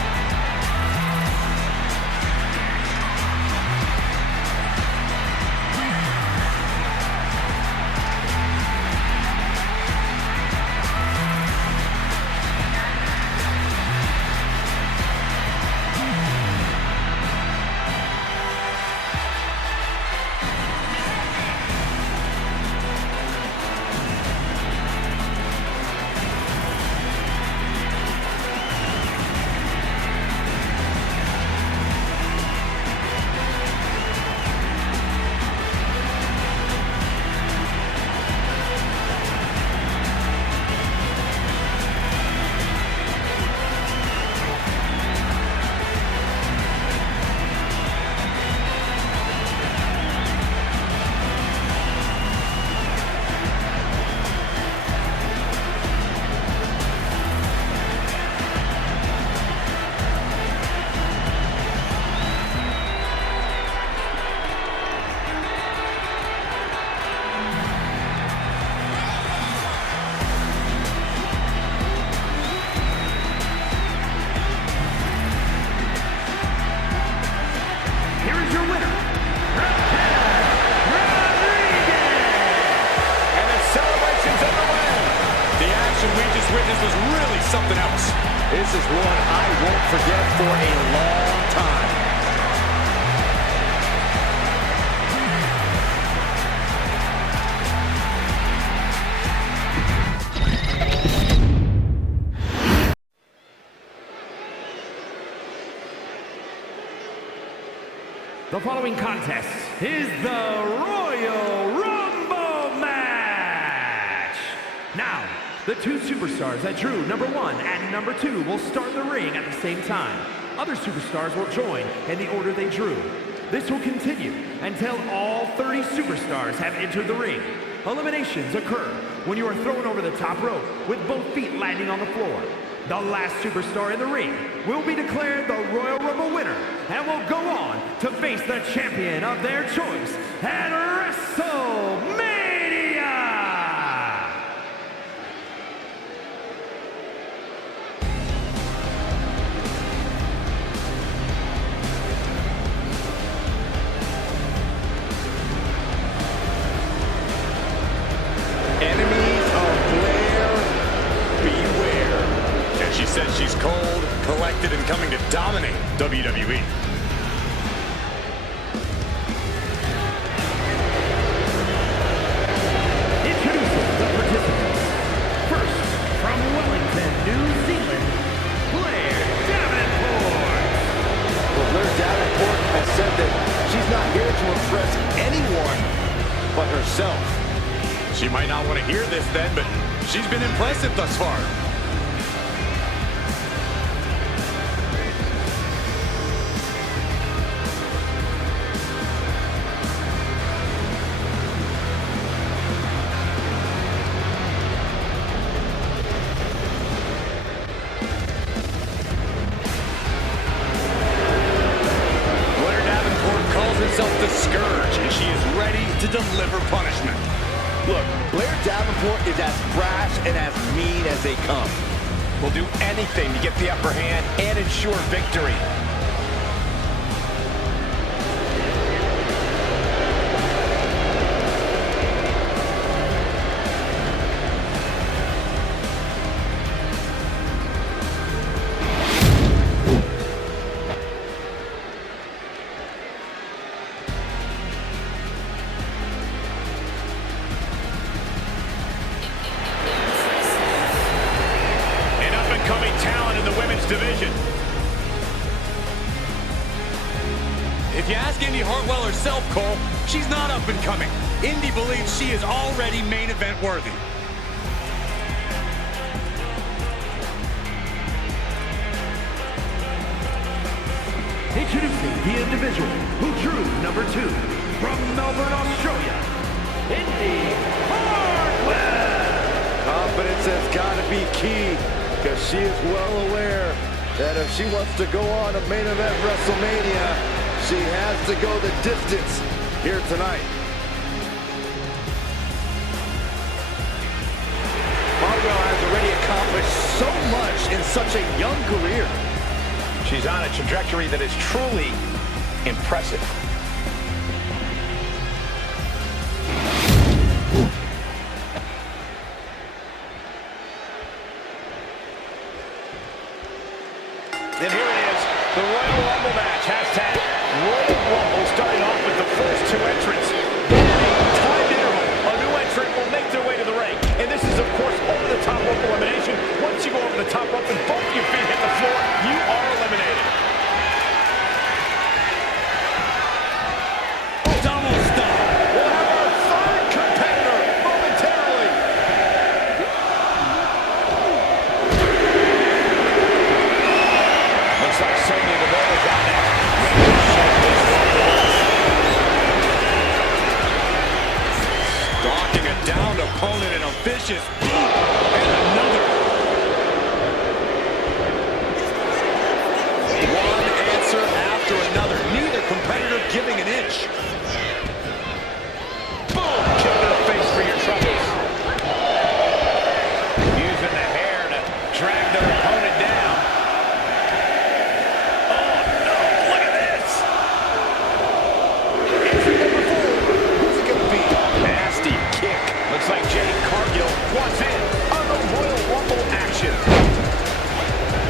something else. This is one I won't forget for a long time. The following contest is the Royal Rumble match. Now, the two superstars that drew number 1 and number 2 will start the ring at the same time. Other superstars will join in the order they drew. This will continue until all 30 superstars have entered the ring. Eliminations occur when you are thrown over the top rope with both feet landing on the floor. The last superstar in the ring will be declared the Royal Rumble winner and will go on to face the champion of their choice at WrestleMania! Enemies of Blair, beware. And she says she's cold, collected, and coming to dominate WWE. Introducing the participants. First, from Wellington, New Zealand, Blair Davenport. Well, Blair Davenport has said that she's not here to impress anyone but herself. She might not want to hear this then, but she's been impressive thus far. Blair Davenport calls herself the Scourge, and she is ready to deliver punishment. Look, Blair Davenport is as brash and as mean as they come. Will do anything to get the upper hand and ensure victory. division. If you ask Indi Hartwell herself, Cole, she's not up and coming. Indi believes she is already main event worthy. Introducing the individual who drew number 2 from Melbourne, Australia, Indi Hartwell. Confidence has got to be key, because she is well aware that if she wants to go on to main event WrestleMania, she has to go the distance here tonight. Hartwell has already accomplished so much in such a young career. She's on a trajectory that is truly impressive. And here it is, the Royal Rumble match. Hashtag Royal Rumble, starting off with the first 2 entrants. Then a time interval. A new entrant will make their way to the ring. And this is, of course, over the top rope elimination. Once you go over the top rope and both your feet hit the floor, you are eliminated. Double stop. We'll have our third competitor momentarily. Looks like Sonya Deville's out next. Stalking a downed opponent and a vicious boot. And another. One answer after another. Neither competitor giving an inch. Boom! Kick to the face for your troubles. Using the hair to drag their opponent down. Oh no! Look at this! Entry number 4. Who's it going to be? Nasty kick. Looks like Jade Cargill wants in on the Royal Rumble action.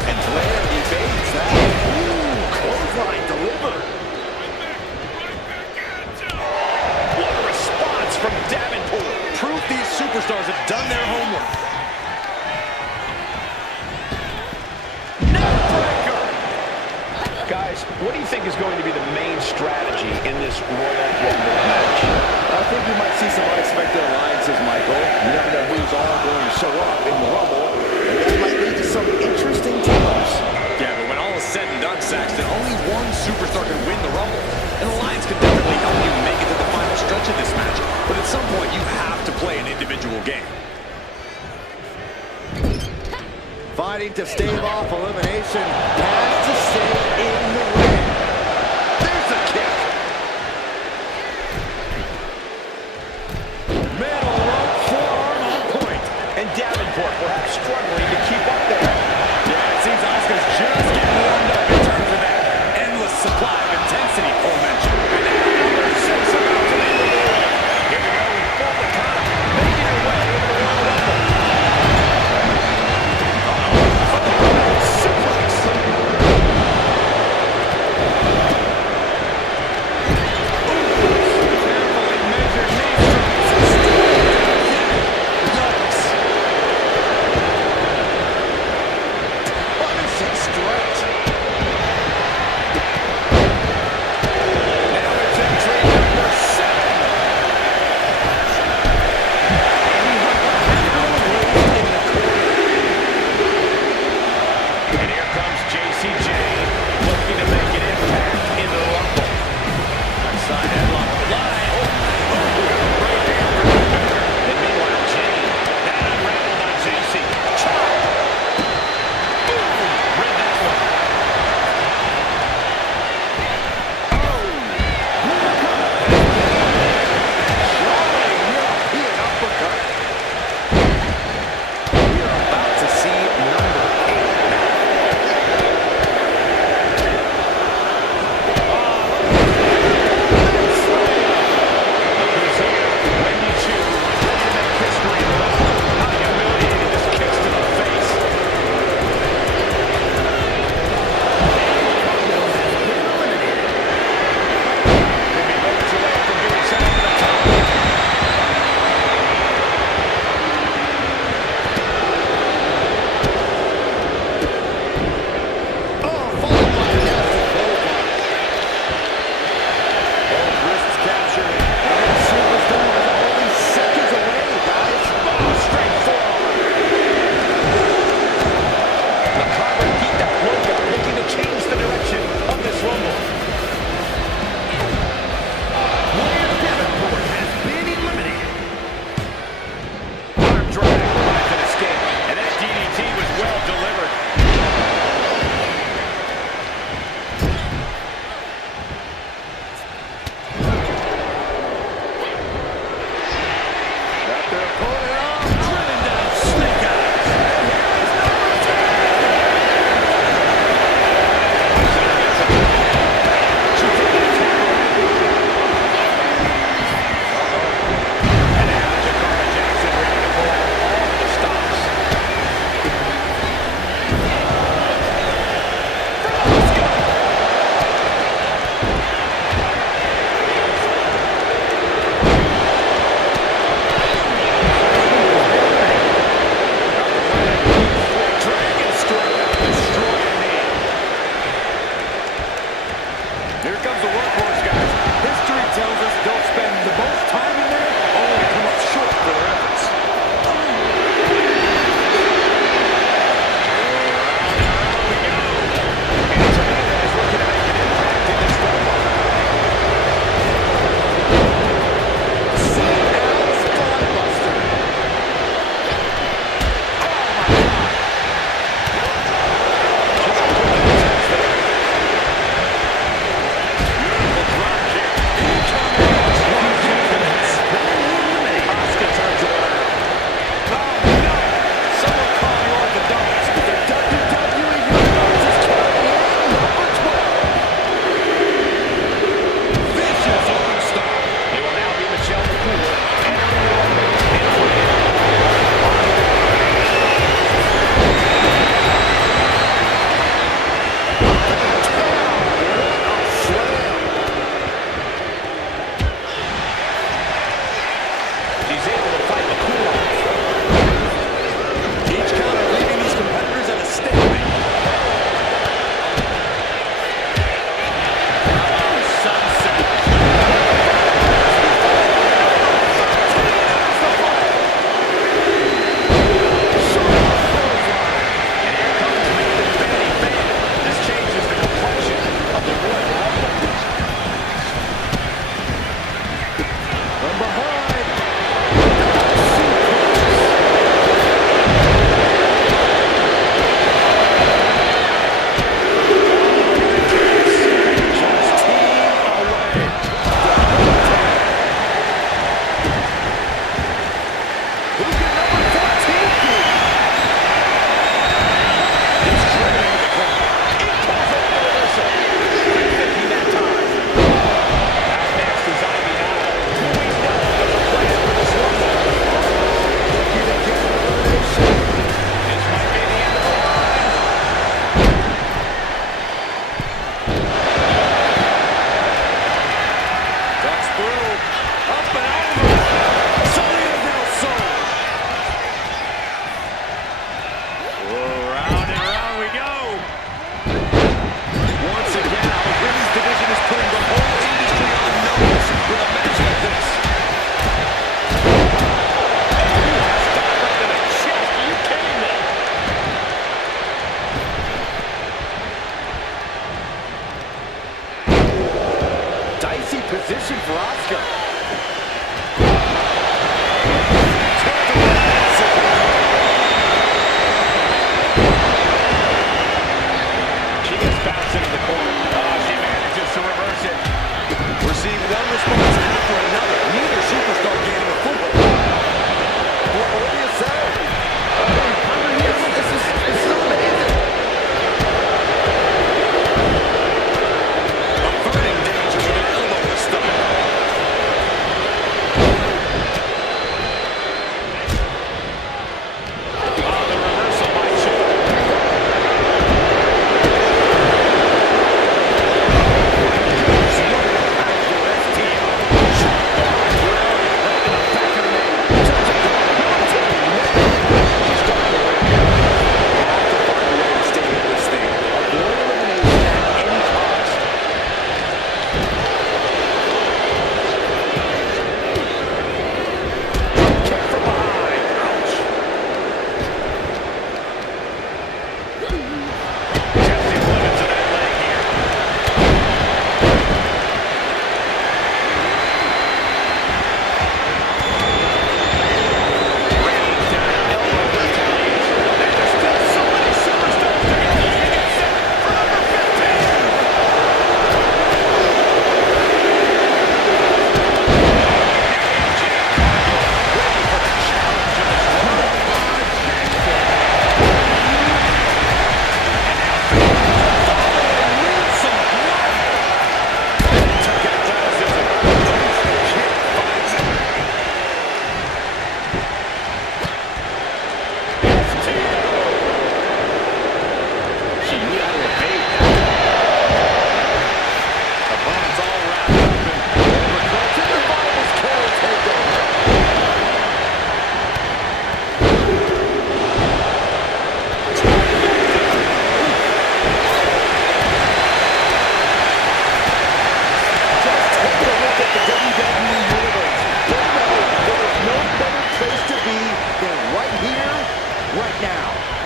And Blair evades that. Ooh, clothesline delivered. What a response from Davenport. Proof these superstars have done their homework. Neckbreaker. Guys, what do you think is going to be the main strategy in this Royal Rumble match? I think we might see some unexpected alliances, Michael. You never know who's all going to show up in the Rumble. And that might lead to some interesting teams. Yeah, but when all is said and done, Saxton, only one superstar can win the Rumble. An alliance can definitely help you make it to the final stretch of this match. But at some point, you have to play an individual game. Fighting to stave off elimination, has to stay in the ring. There's the kick. Middle rope forearm on point. And Davenport perhaps struggling to keep up there. Yeah, it seems Asuka's just getting warmed up in terms of that endless supply of intensity Cole mentioned. And now number 6 about to lead the way. Here we go with full Katana making her way into the Royal Rumble. Suplex.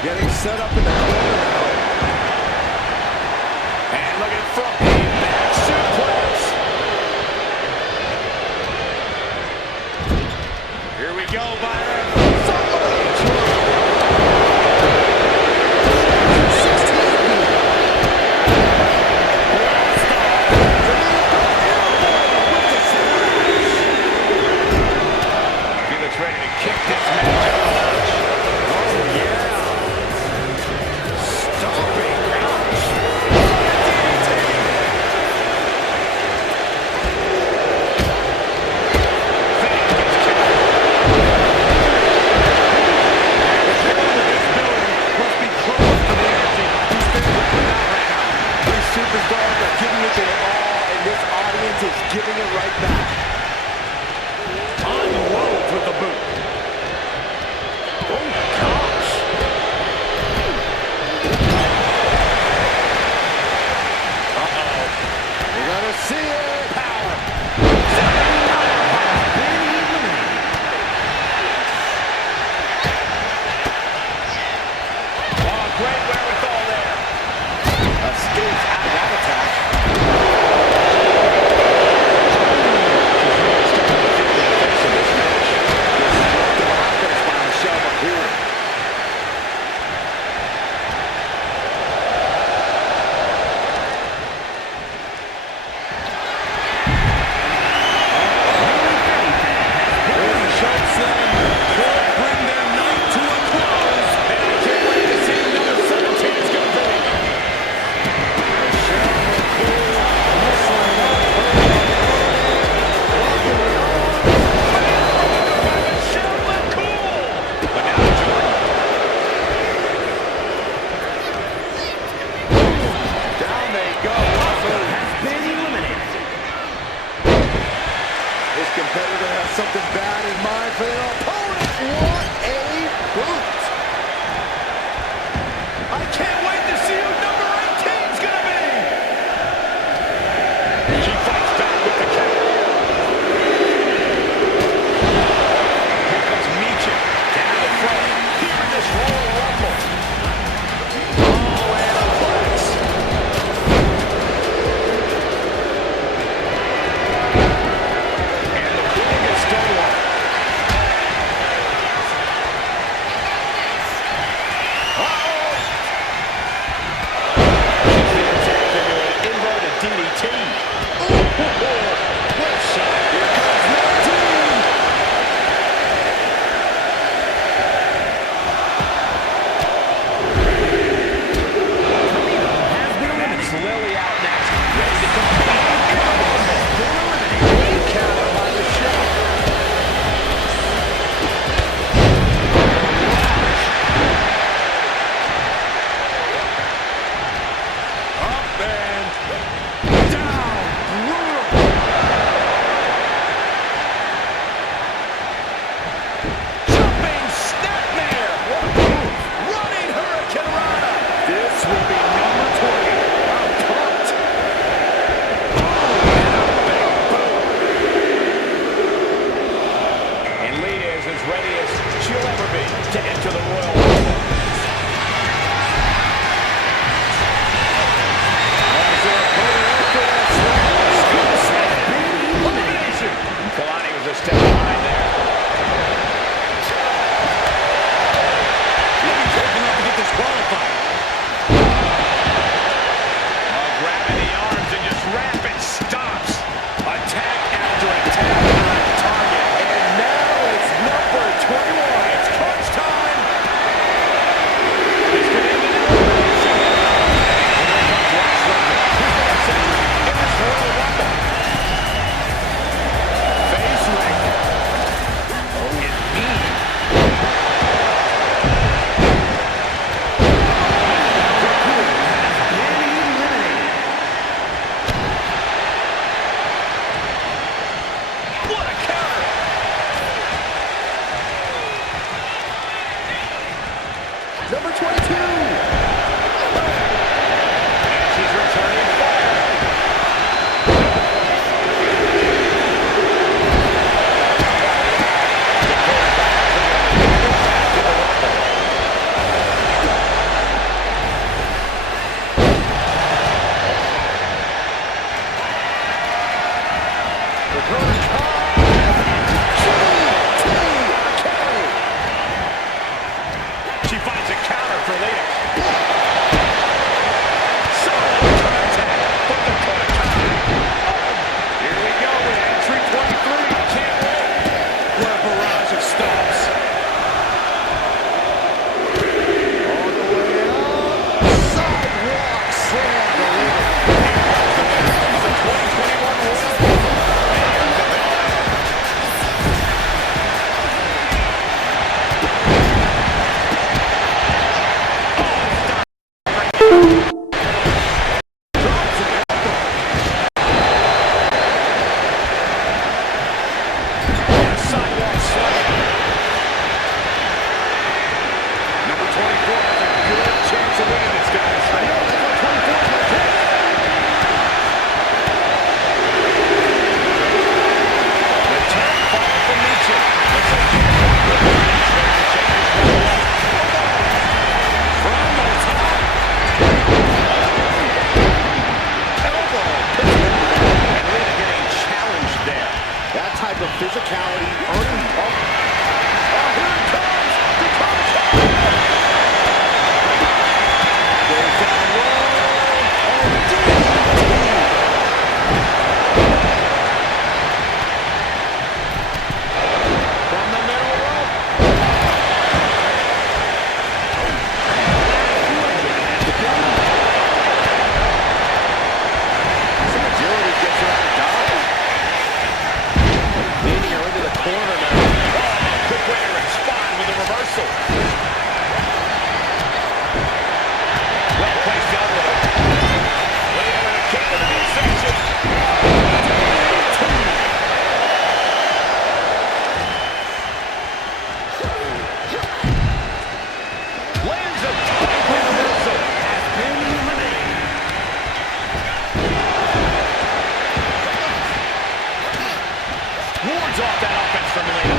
Getting set up in the corner now. And looking for a back suplex. Here we go, Byron. Felix ready to kick this match off. Oh, yeah. Stomping. Superstars are giving it their all, and this audience is giving it right back. Unloads with the boot. Oh, gosh. Uh-oh. We're going to see it. Power. Oh, great wherewithal there. Escapes out of that attack. Competitor has something bad in mind for their opponent. What a boot! I can't wait to see who number 18's gonna be. She fights back with the counter. Here comes Micha down the front. Here in this Royal Rumble. Oh, and a flex. She finds a counter for Lita. Solid contact from the Katana. Here we go with entry 23. Can't wait. What a barrage of stops. All the way up. Sidewalk slam to Lita. The 2021 Royal. Physicality, earning up. Here it comes! The contact! Goes down low. And DDT. From the middle rope. Some agility gets her out of dodge. Leading her into the corner now. Quick way to respond with a reversal. Well placed elbow. Later with a kick to the midsection. Lands a tight reversal. Has been eliminated. Wards off that offense from Lita.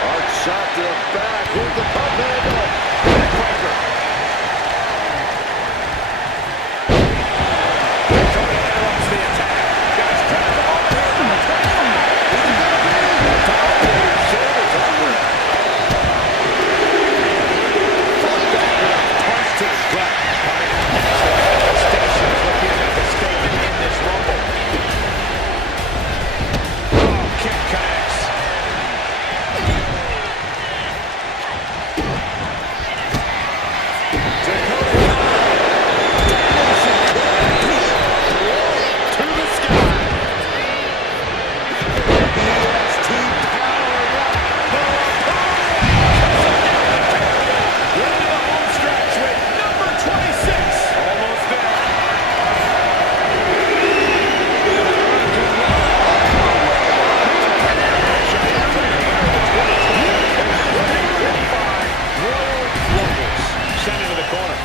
Hard shot to the back. Here's the pump handle. Backbreaker. Tony interrupts the attack. Guys, trying to come over here from the 25. Shoulders over. Fought back with a punch to the gut. Stations looking at the statement in this rumble. Oh, kick connects. To the sky. NXT powering up. Into the home stretch with number 26. Almost there. Sent into the corner.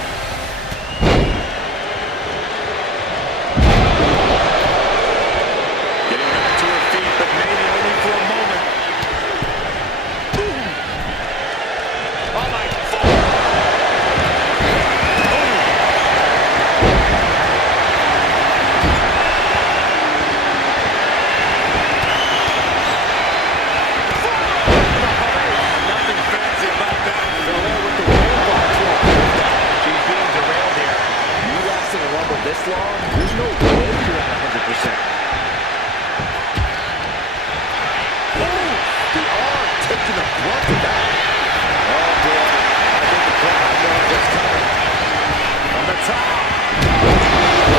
Getting back to her feet, but maybe only for a moment. Oh my God. Nothing fancy about that. LeRae with the roll She's being derailed here. You last in a rumble this long, there's no way you're at 100%. The arm taking the brunt of that. Oh boy, I think the crowd knows what's coming. From the top.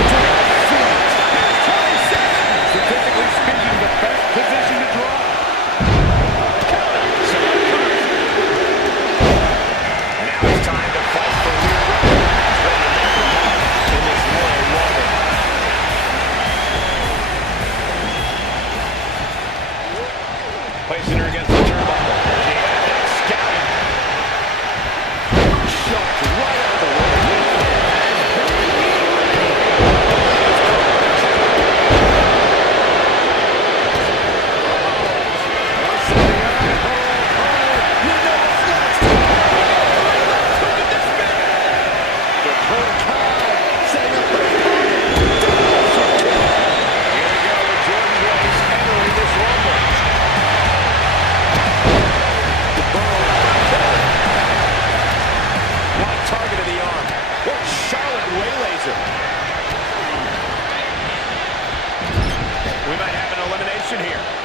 To the feet. Statistically speaking, the best position to draw. Now it's time to fight for real in this Royal Rumble. Placing her against the turnbuckle. She had that scouting. Shoved right out of the way. Setting up her opponent. Here we go with Jordan Grace entering this position here.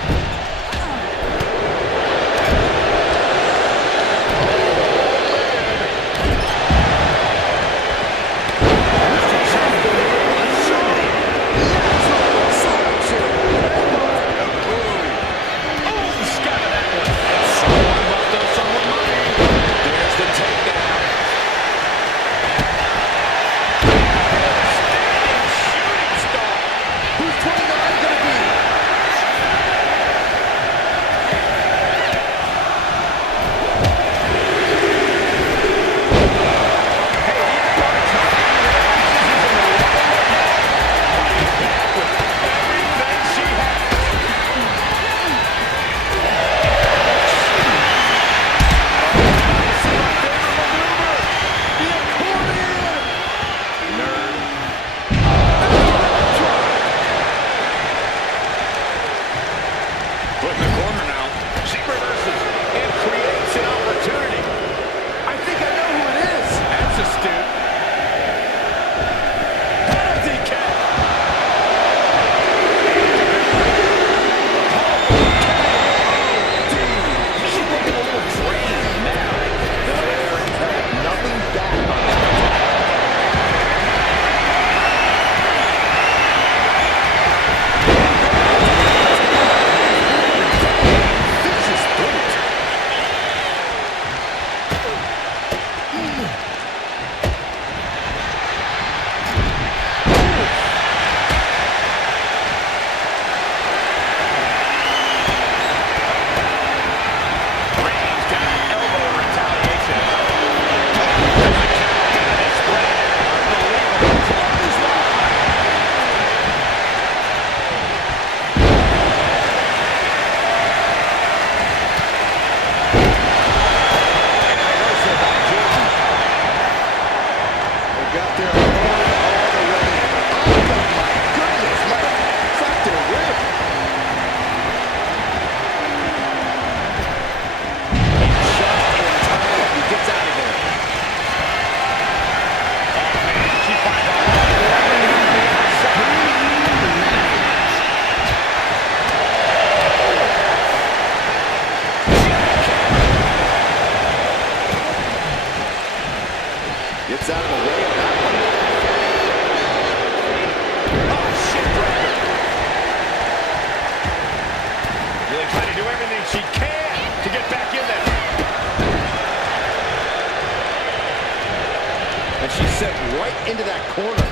Into that corner.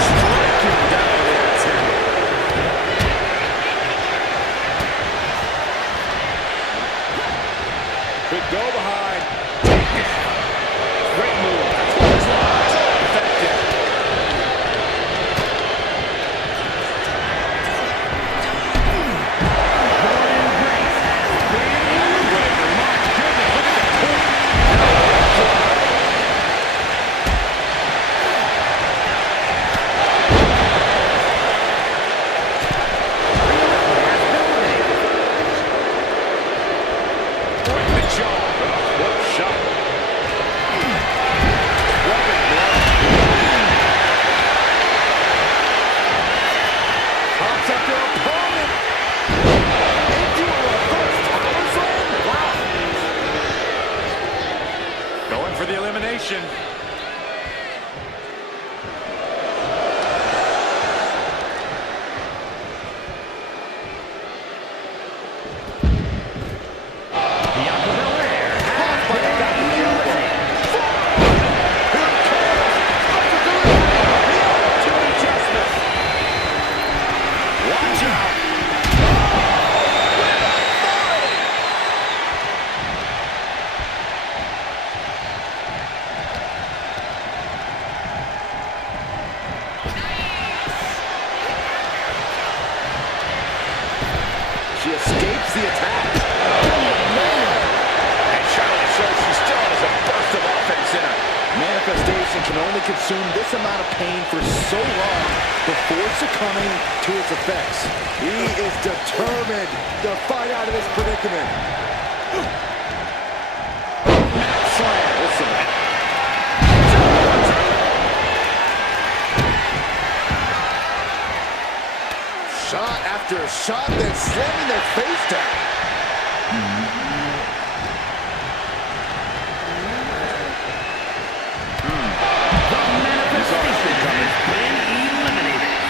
Striking down the attack. Could go behind. Great move. Clothesline. Effective. For the elimination. She escapes the attack. And Charlotte shows she still has a burst of offense in her. Manifestation can only consume this amount of pain for so long before succumbing to its effects. He is determined to fight out of this predicament. Slam. Listen. Shot after shot, then slamming their face down. The manifestation has been eliminated.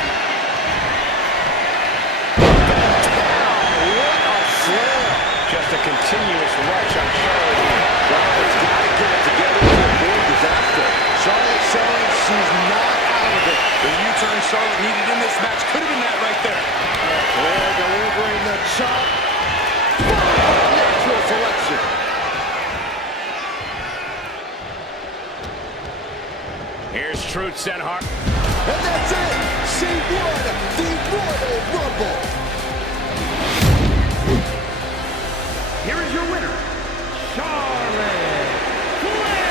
What a slam. Just a continuous rush on Charlotte here. Charlotte's got to get it together to avoid disaster. Charlotte showing she's not out of it. The U-turn Charlotte needed in this match could have been that right there. They're delivering the chop. Natural selection. Here's Truth and Hart. And that's it. She won the Royal Rumble. Here is your winner, Charlotte Flair.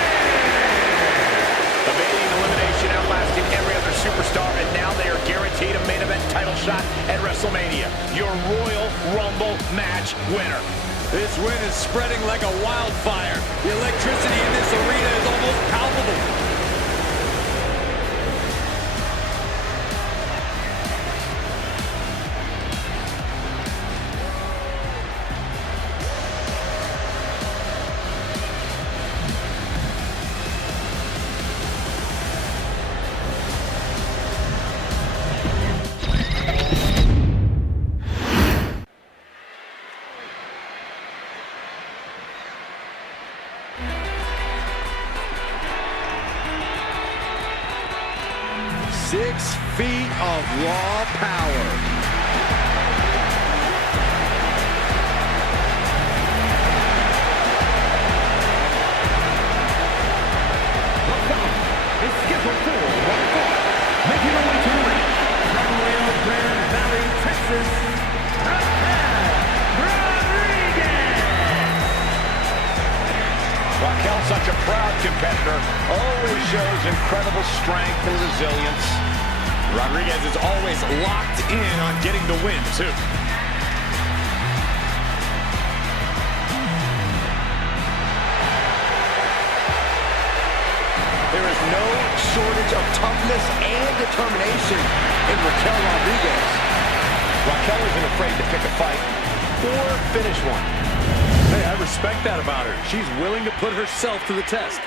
Evading elimination, outlasting every other superstar, and now they are guaranteed a main event title shot at WrestleMania. Your Royal Rumble match winner. This win is spreading like a wildfire. The electricity in this arena is almost palpable. Feet of raw power. Is scheduled for 1 fall. Making her way to the ring from Rio Grande Valley, Texas, Raquel, such a proud competitor, always shows incredible strength and resilience. Rodriguez is always locked in on getting the win, too. There is no shortage of toughness and determination in Raquel Rodriguez. Raquel isn't afraid to pick a fight or finish one. Hey, I respect that about her. She's willing to put herself to the test.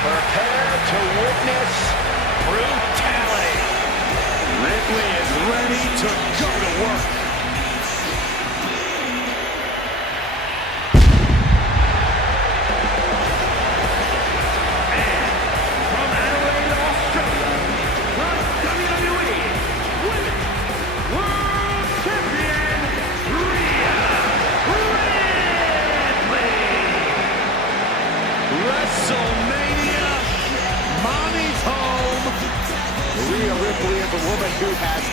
Prepare to witness brutality. Ripley is ready to go to work. from Adelaide, Australia, the WWE Women's World Champion, Rhea Ripley. WrestleMania, mommy's home. Rhea Ripley is a woman who has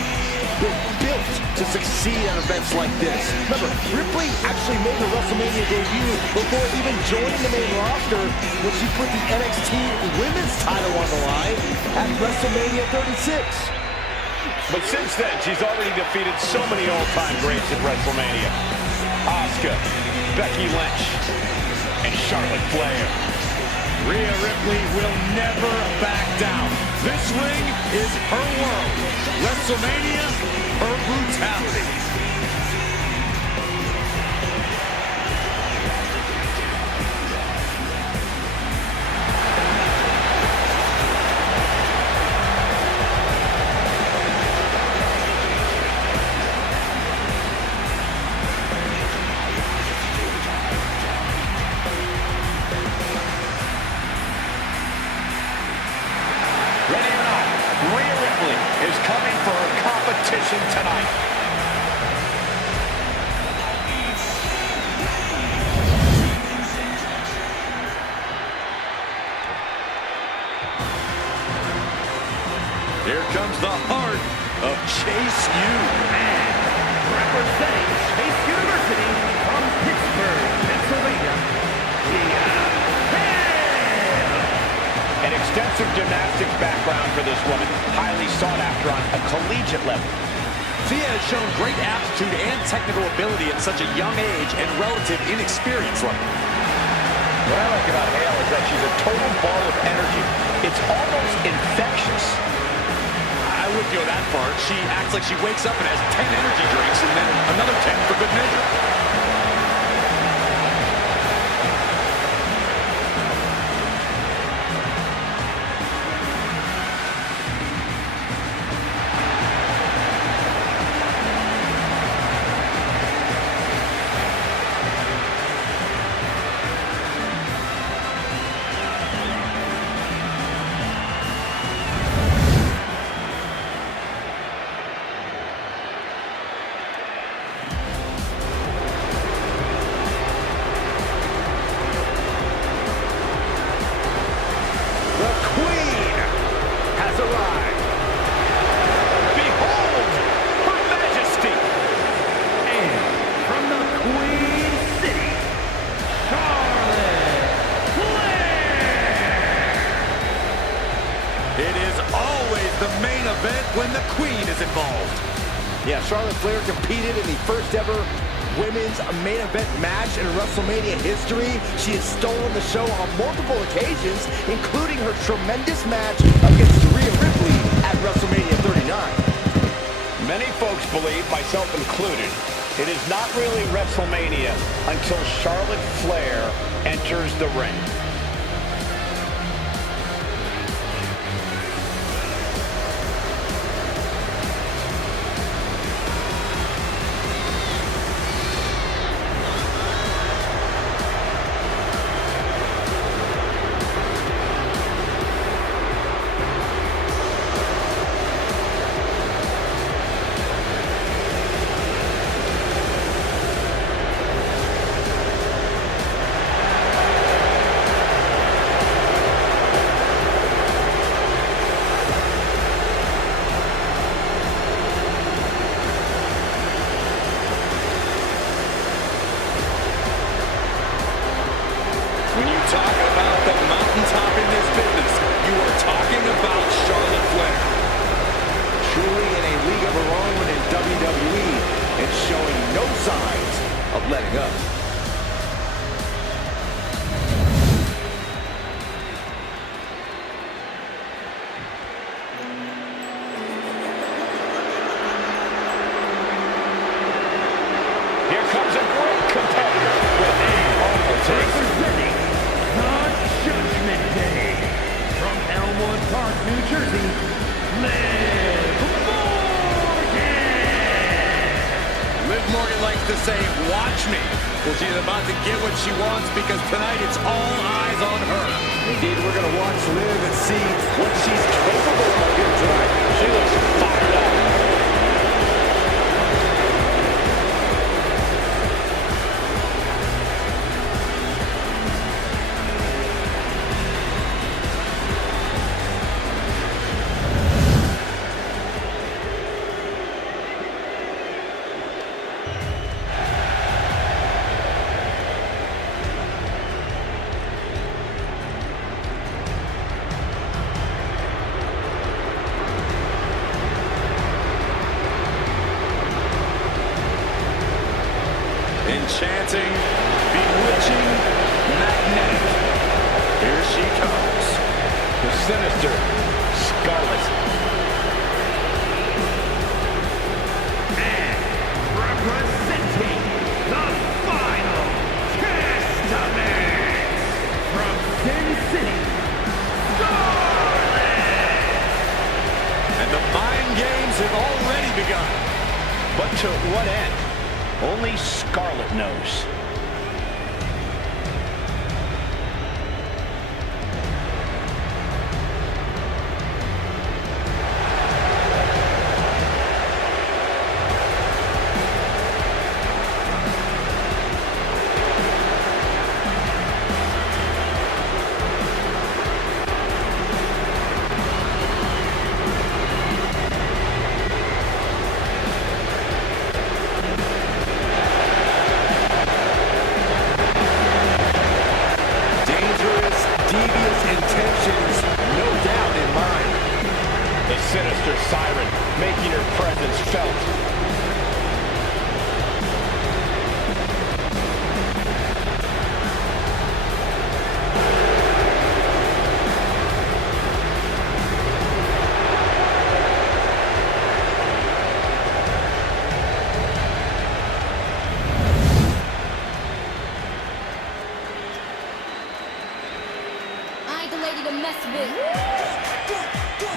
been built to succeed at events like this. Remember, Ripley actually made her WrestleMania debut before even joining the main roster when she put the NXT Women's title on the line at WrestleMania 36. But since then, she's already defeated so many all-time greats at WrestleMania. Asuka, Becky Lynch, and Charlotte Flair. Rhea Ripley will never back down. This ring is her world. WrestleMania, her brutality. Ready or not, Rhea Ripley is coming for her competition tonight. Here comes the heart of Chase U. Representing Chase University from Pittsburgh, Pennsylvania, An extensive gymnastics background for this woman, highly sought after on a collegiate level. Thea has shown great aptitude and technical ability at such a young age and relative inexperience level. What I like about Hale is that she's a total ball of energy. It's almost infectious. I wouldn't go that far. She acts like she wakes up and has 10 energy drinks and then another 10 for good measure. When the Queen is involved. Yeah, Charlotte Flair competed in the first ever women's main event match in WrestleMania history. She has stolen the show on multiple occasions, including her tremendous match against Rhea Ripley at WrestleMania 39. Many folks believe, myself included, it is not really WrestleMania until Charlotte Flair enters the ring. Enchanting, bewitching, magnetic. Here she comes. The sinister Scarlet. And representing the final testament from Sin City, Scarlet. And the mind games have already begun. But to what end? Only Scarlet knows. to mess with.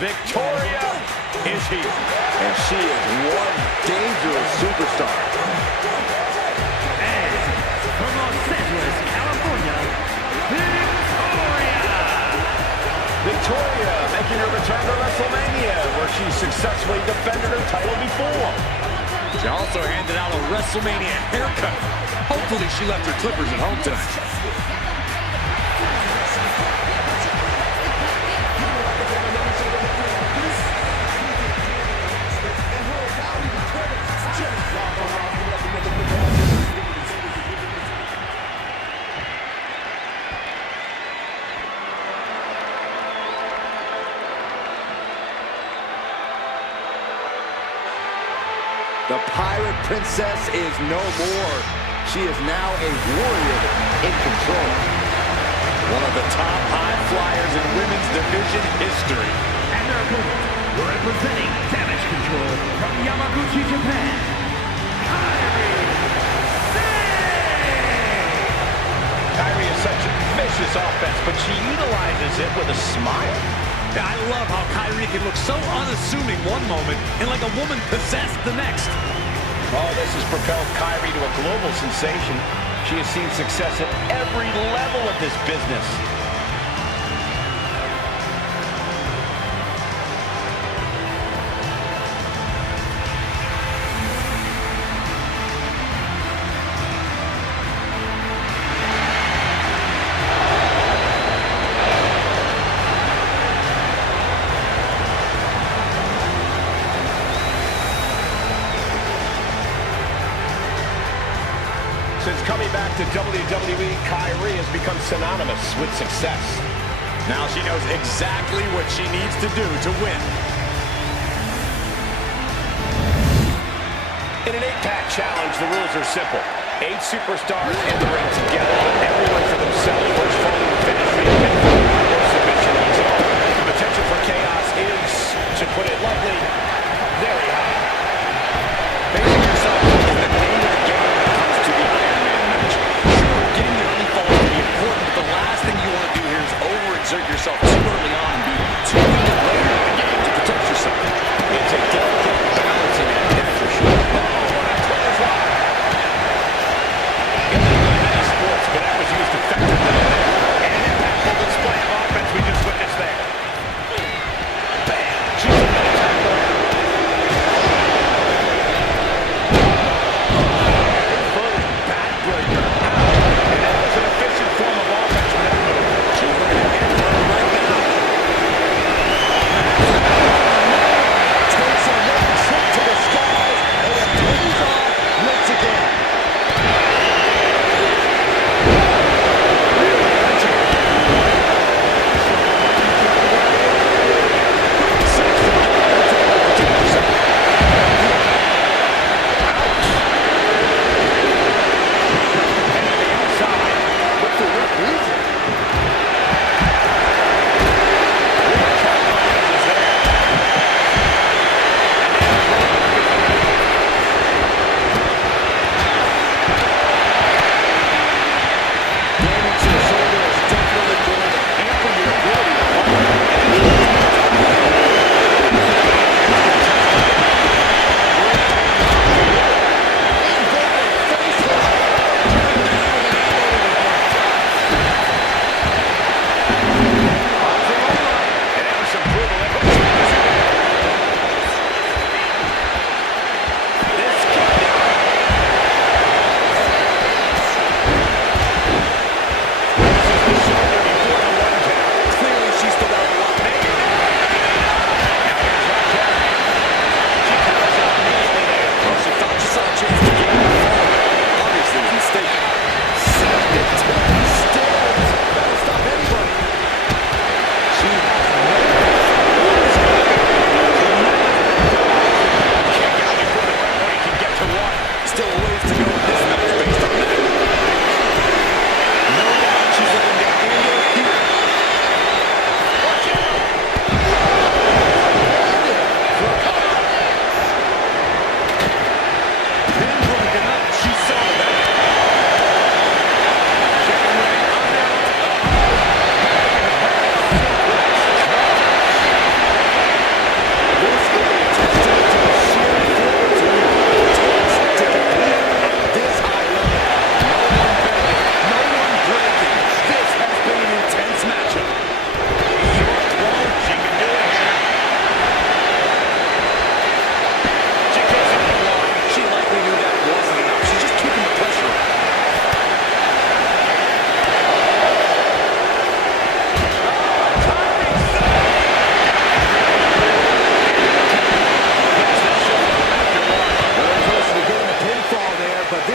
Victoria is here. And she is one dangerous superstar. And from Los Angeles, California, Victoria making her return to WrestleMania, where she successfully defended her title before. She also handed out a WrestleMania haircut. Hopefully she left her clippers at home tonight. The Pirate Princess is no more. She is now a warrior in control. One of the top high flyers in women's division history. and their opponent, representing Damage Control from Yamaguchi, Japan, Kyrie is such a vicious offense, but she utilizes it with a smile. I love how Kyrie can look so unassuming one moment and like a woman possessed the next. Oh, this has propelled Kyrie to a global sensation. She has seen success at every level of this business. Since coming back to WWE, Kyrie has become synonymous with success. Now she knows exactly what she needs to do to win. In an 8-pack challenge, the rules are simple. 8 superstars in the ring together, but everyone for themselves. First falling will finish via pinfall or submission on its own. The potential for chaos is, to put it bluntly, very high. Facing yourself is the name of the game when it comes to the Iron Man match. Sure, getting your own fall can be important, but the last thing you want to do here is overexert yourself too early on and be too weak later in the game to protect yourself. It's a delicate balancing act, that's for sure. Oh, what a clothesline! In many sports, but that was used effectively. And an impactful display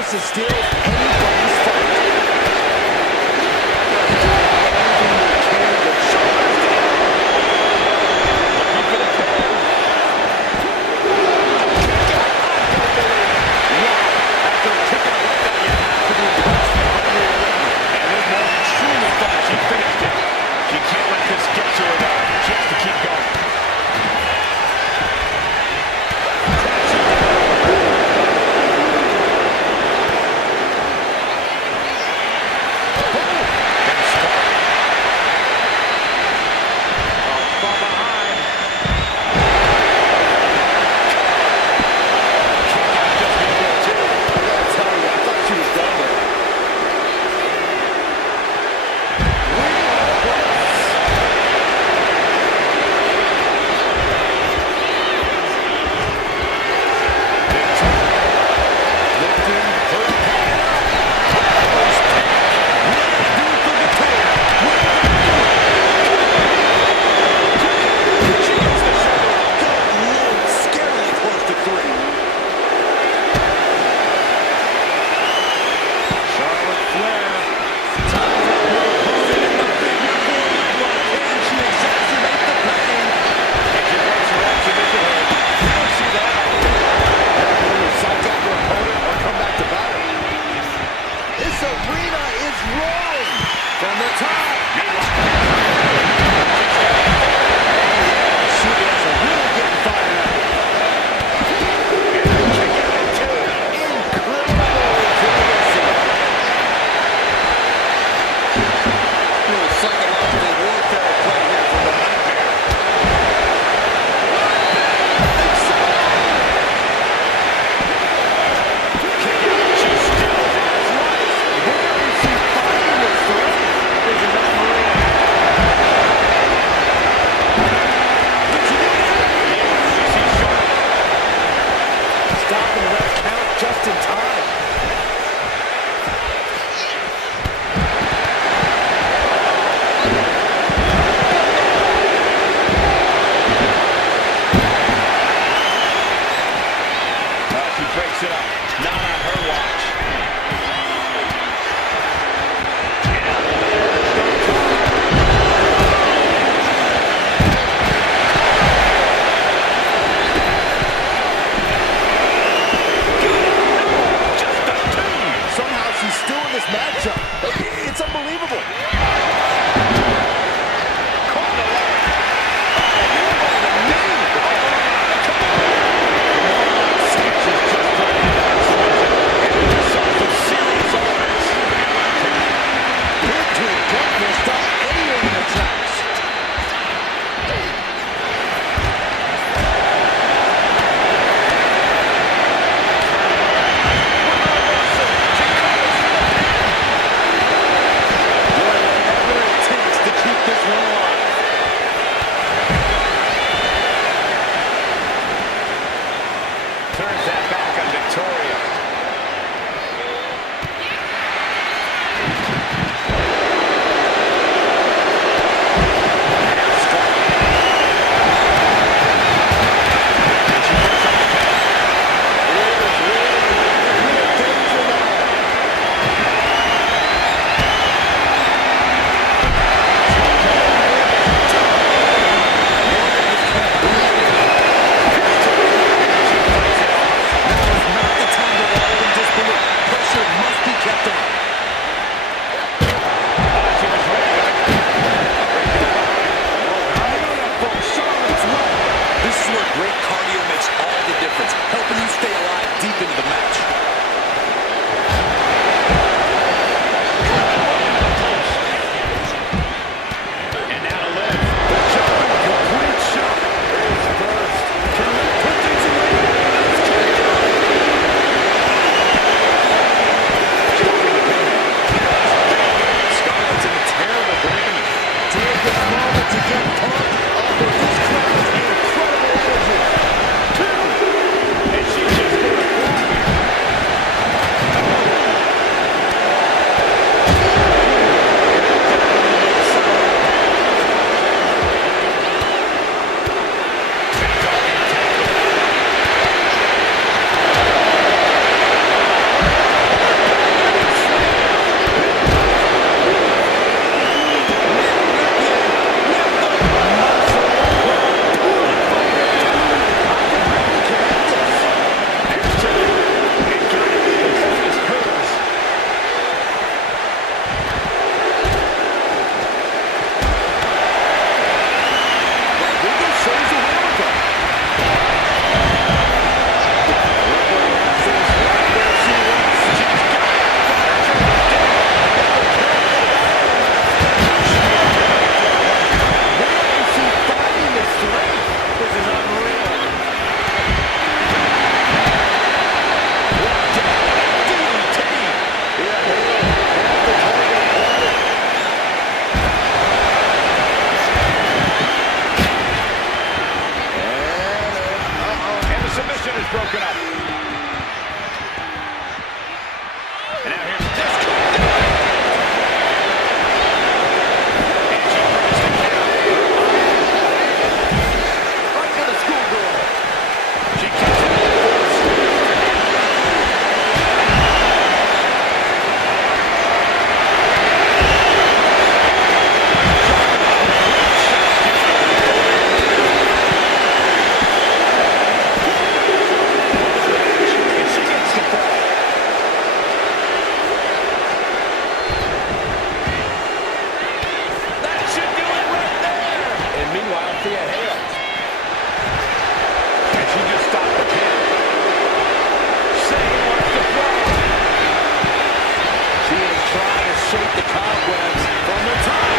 wants to steal anybody's fight. shake the cobwebs from the top.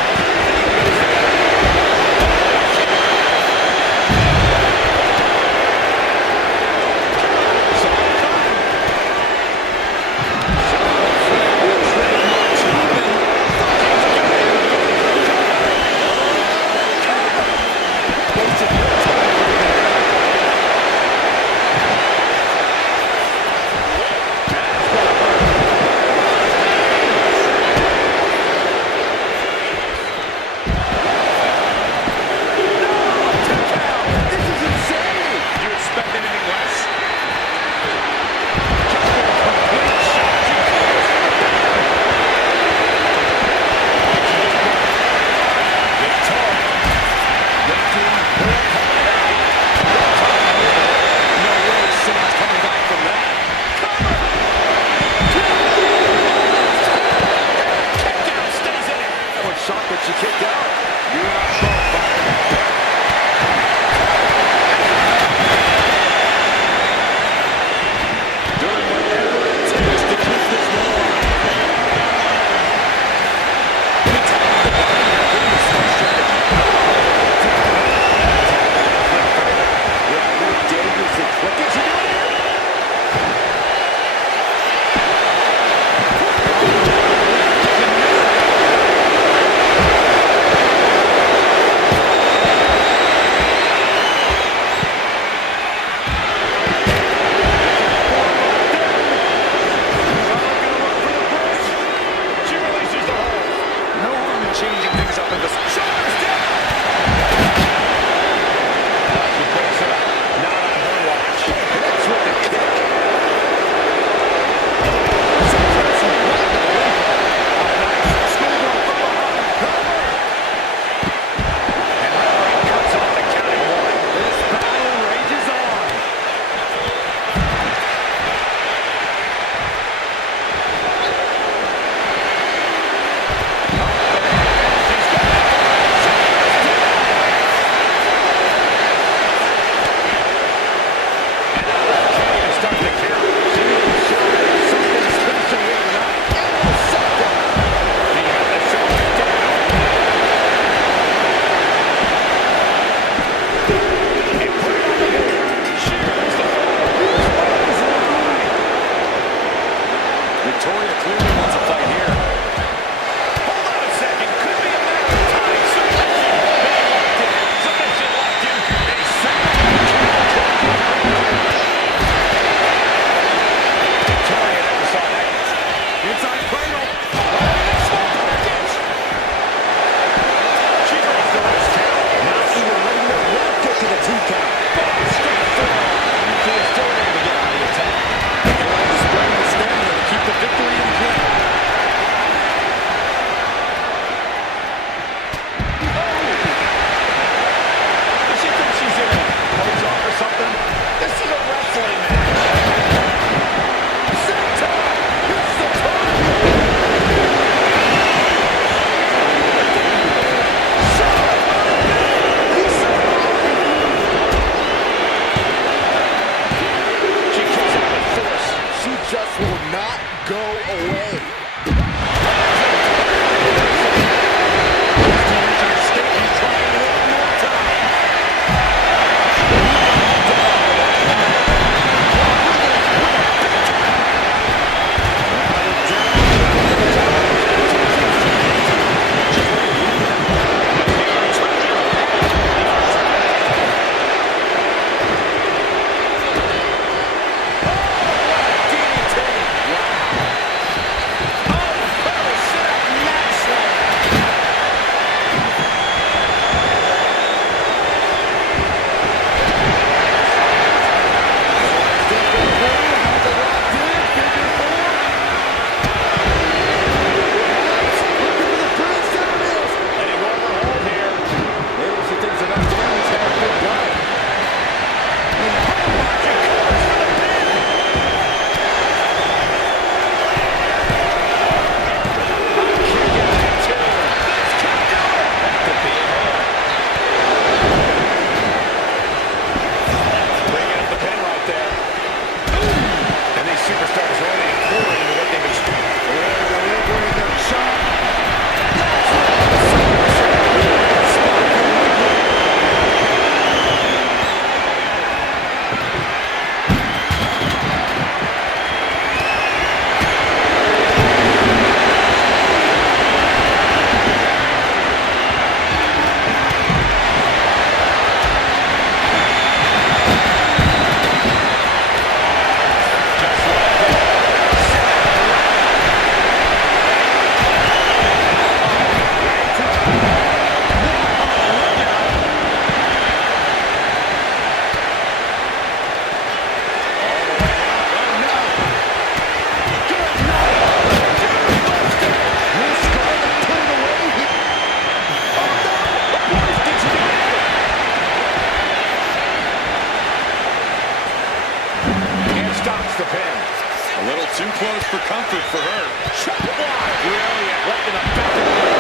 Chop block. Brilliant. Right to the back of the head.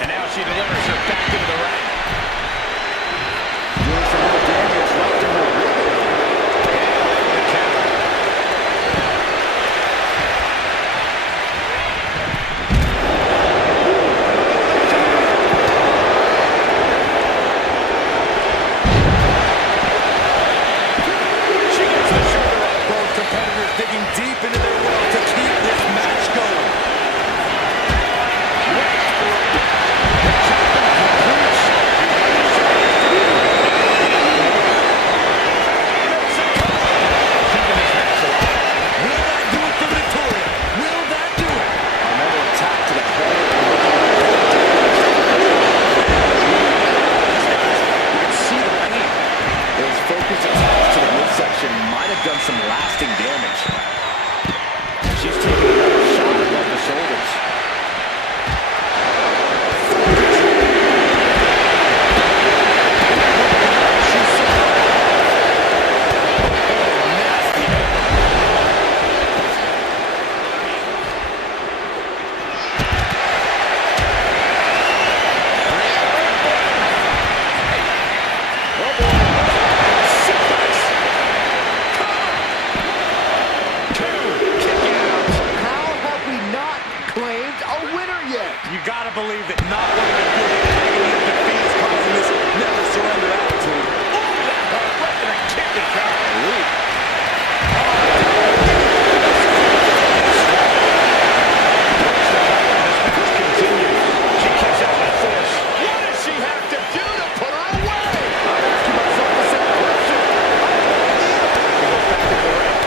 And now she delivers her back into the ring. Doing some more damage left in her ribs. The counter. She gets the shoulder up. Both competitors digging deep into their well to keep this match going. Will that do it for Victoria? Will that do it? Another attack to the head. You can see the pain. Those focused attacks to the midsection might have done some lasting damage. She's taking another shot above the shoulders. How have we not claimed a winner yet? You gotta believe that not wanting to feel the agony of defeat is causing this never surrender attitude. Oh, that hurt right in her kidney. Golly. She kicks out with force. What does she have to do to put her away? I'm asking myself the same question. She goes back into the ring.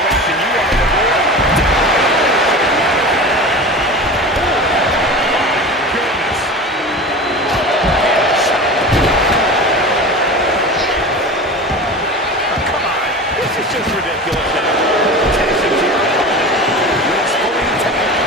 situation you want to avoid. Goodness. Oh, come on. This is just ridiculous now. Tension to your opponent. It's fully intact.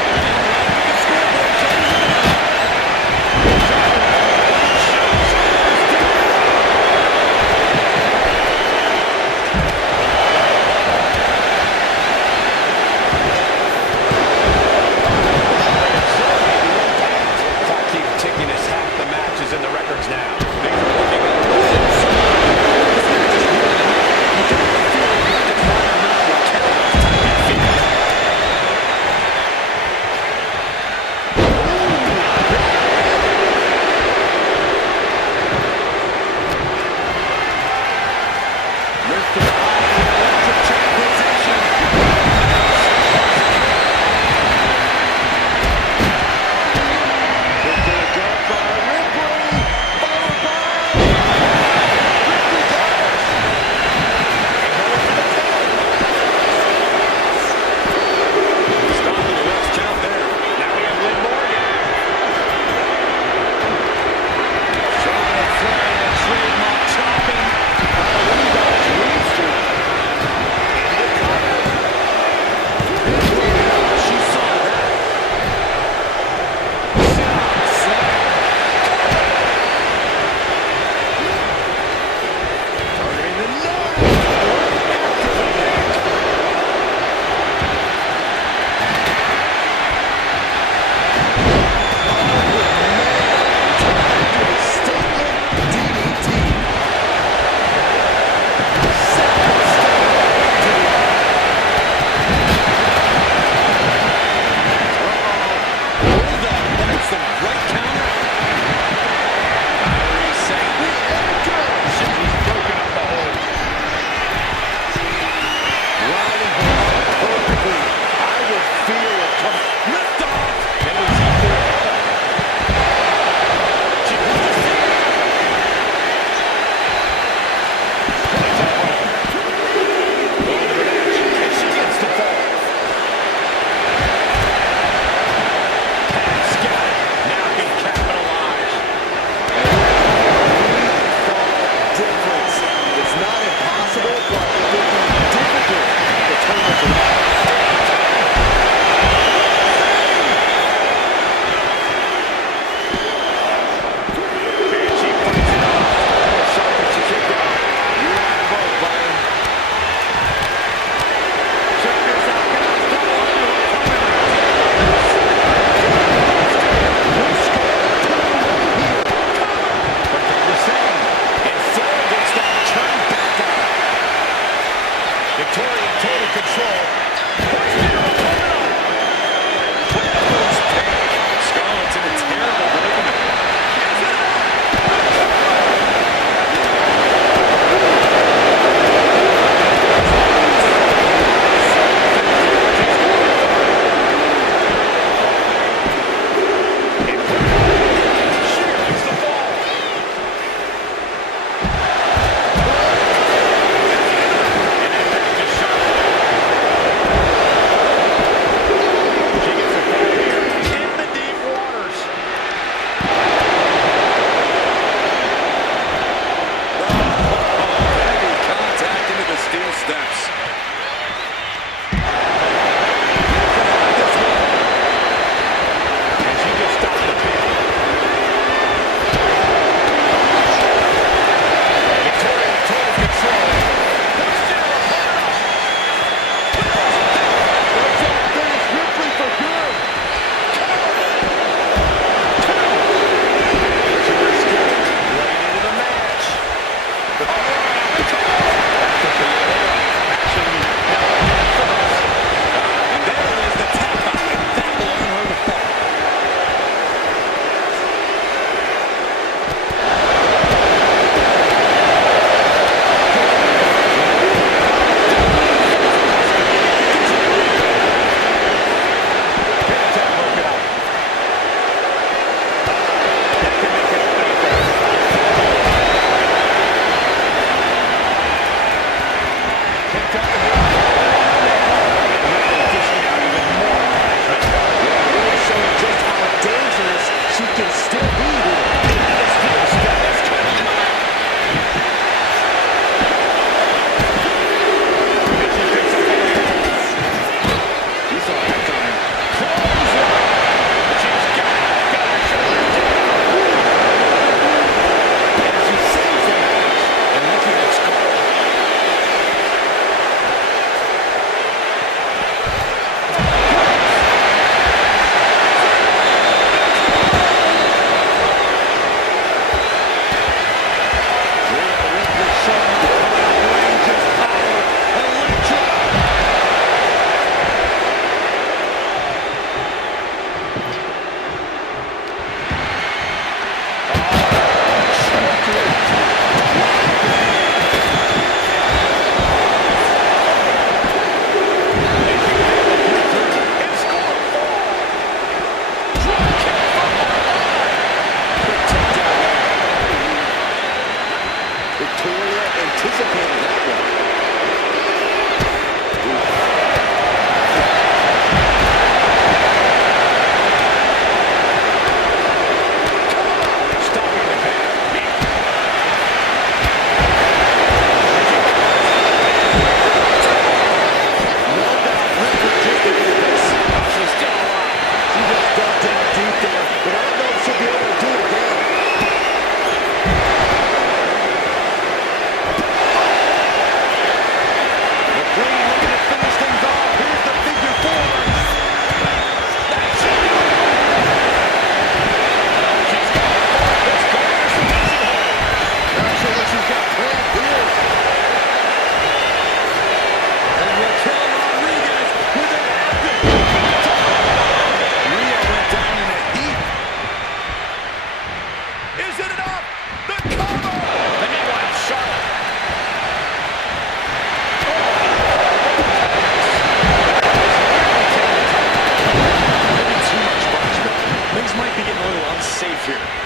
move here.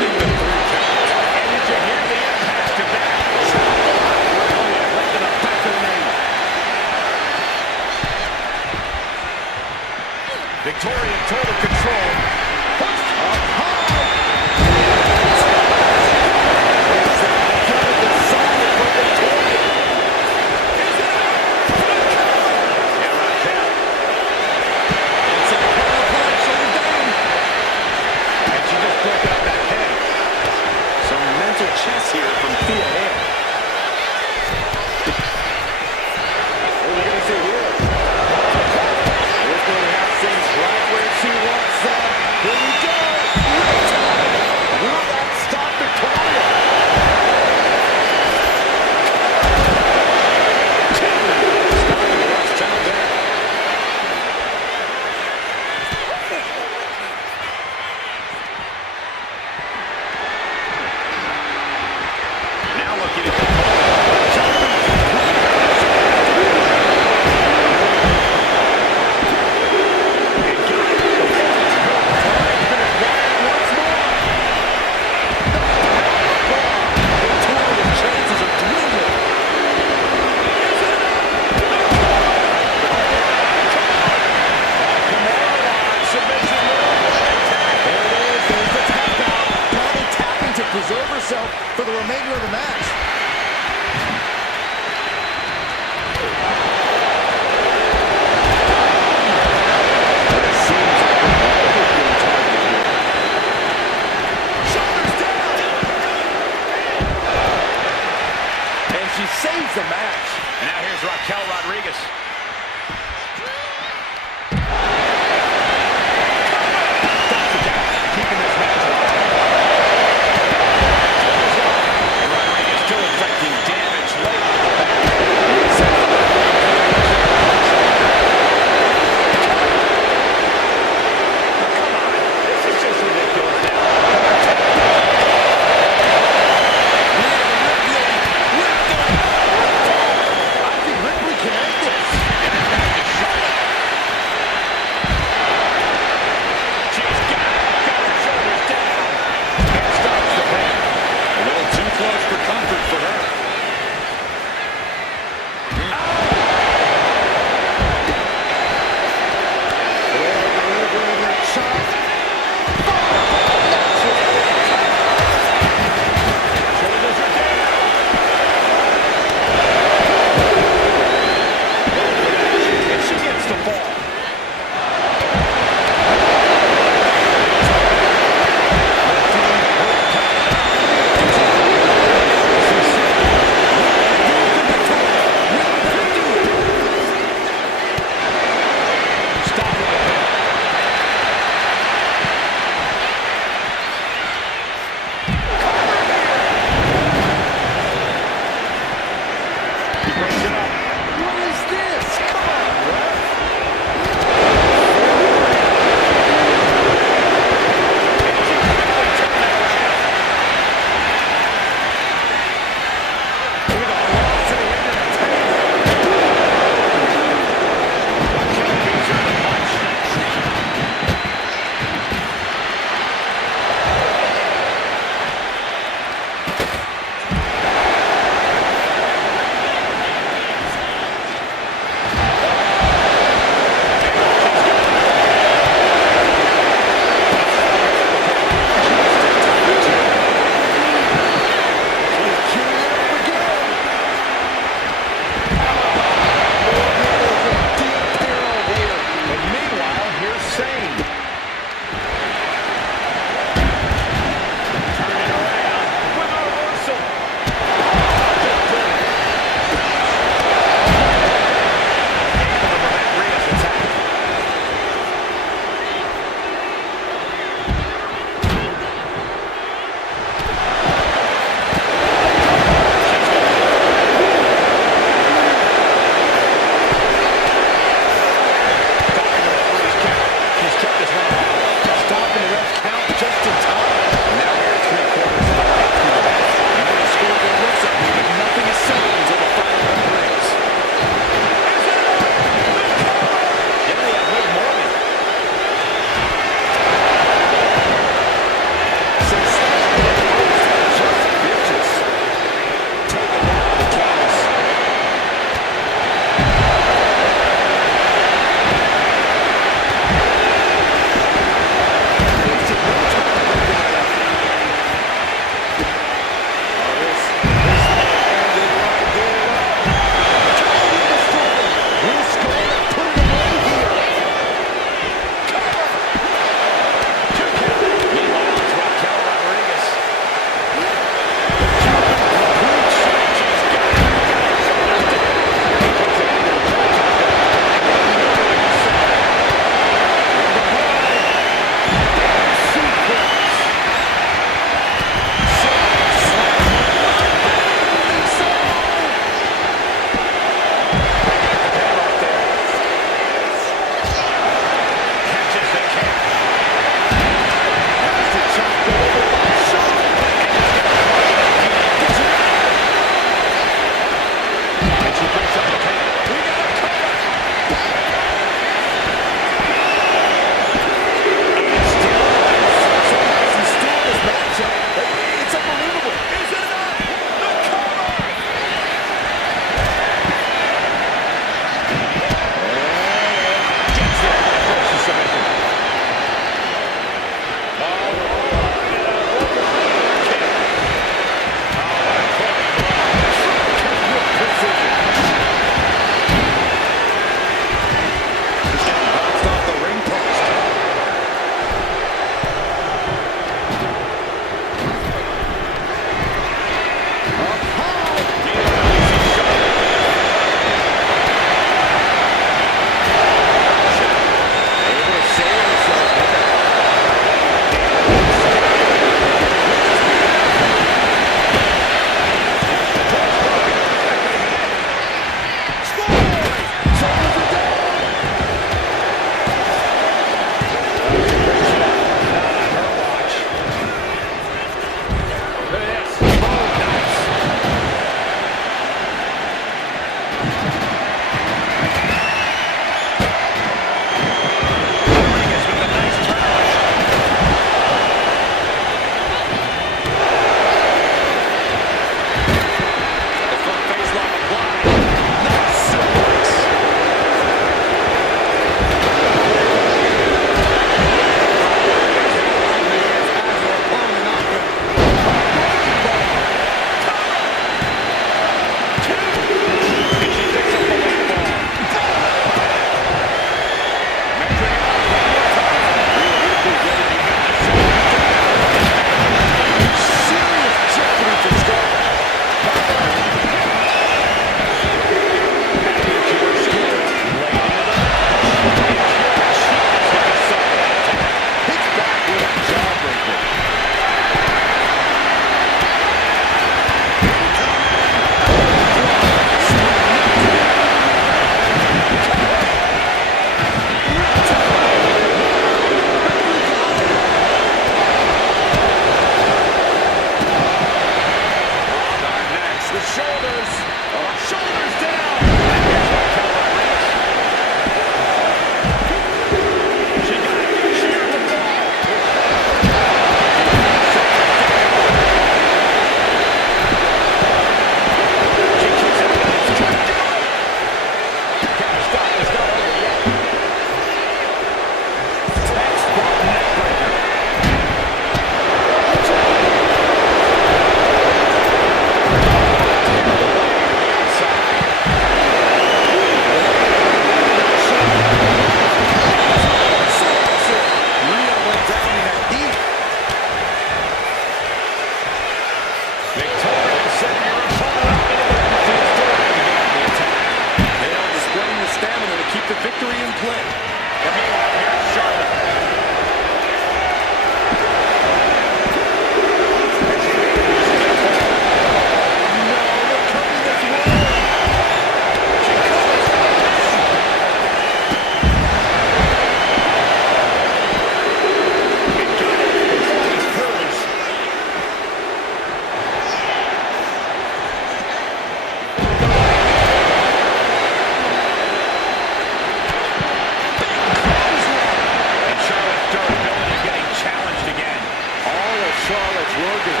working.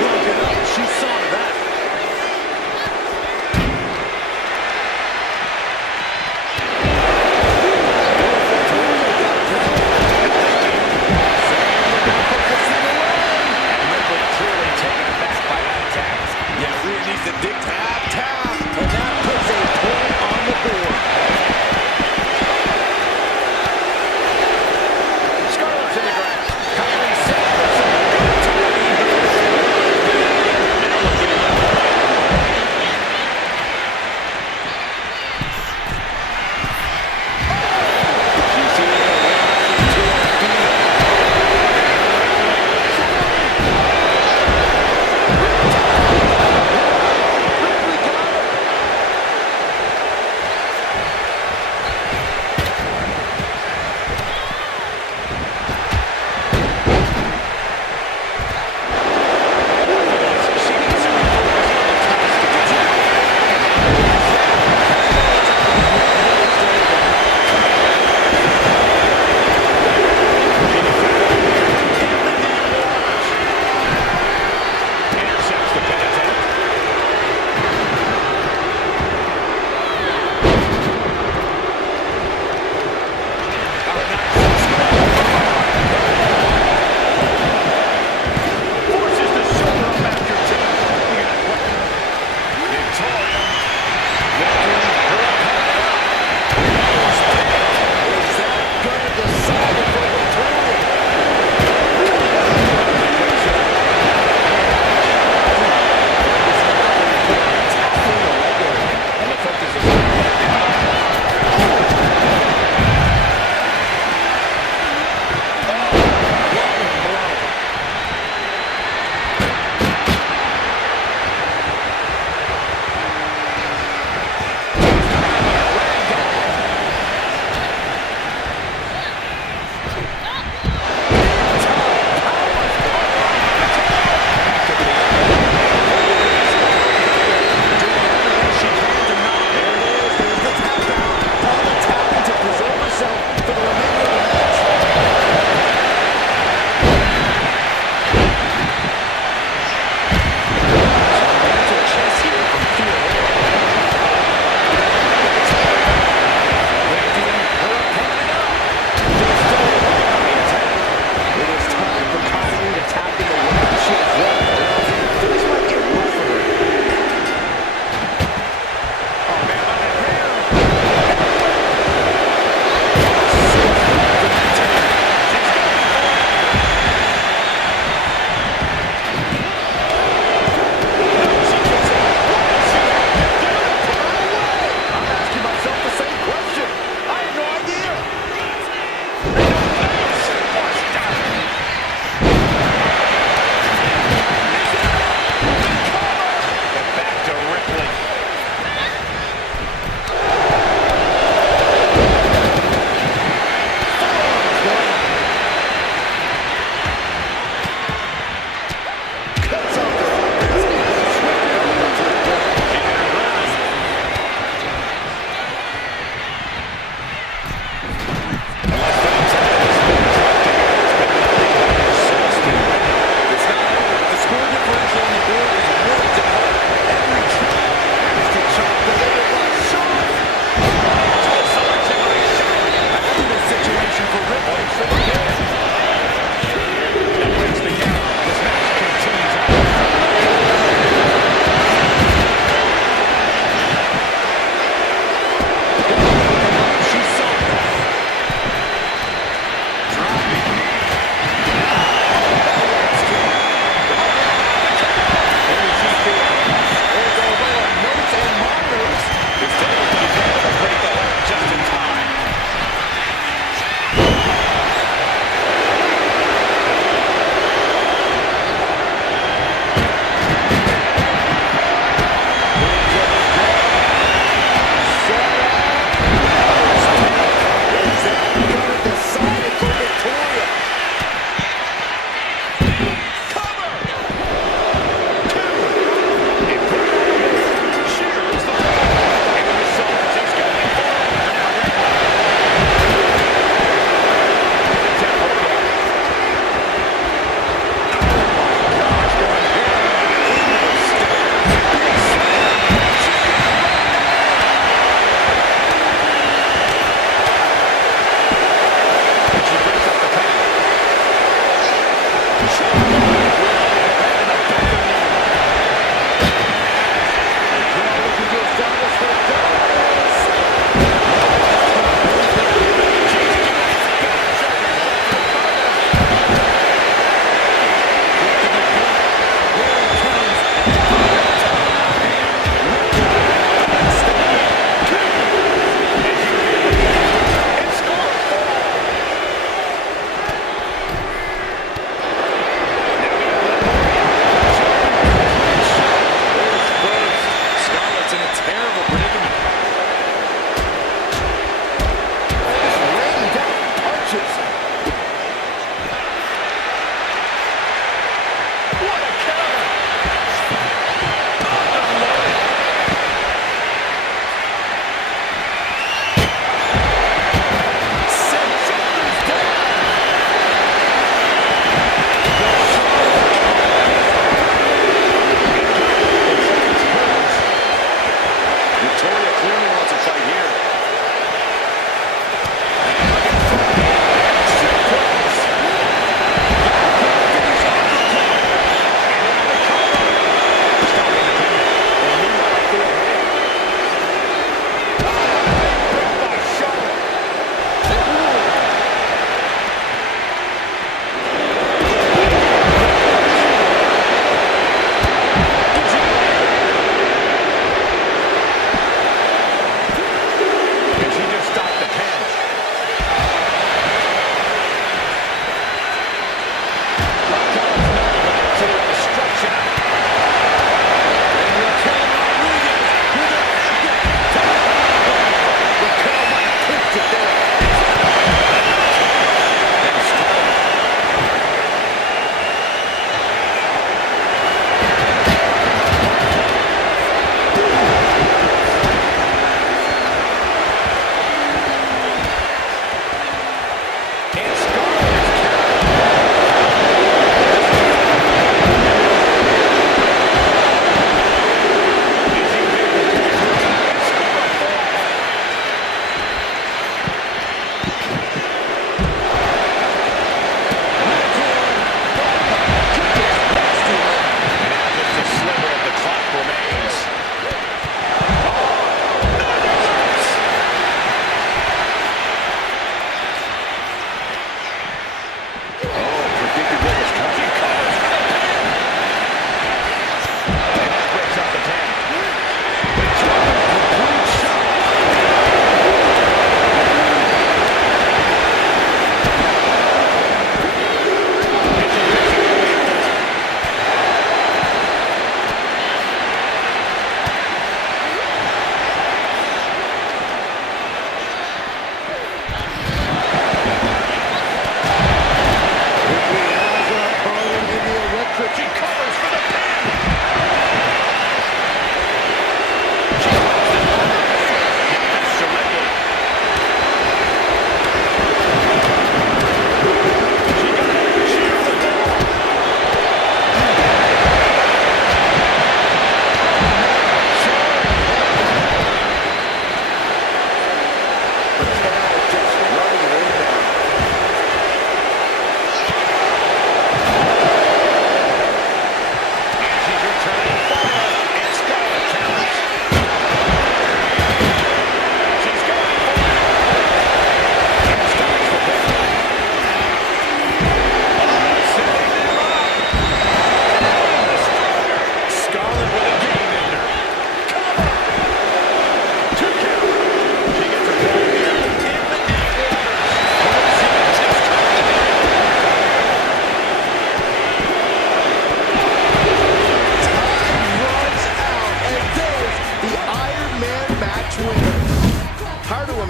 Broken up. She saw that. To dig tap, and that puts a point on the board.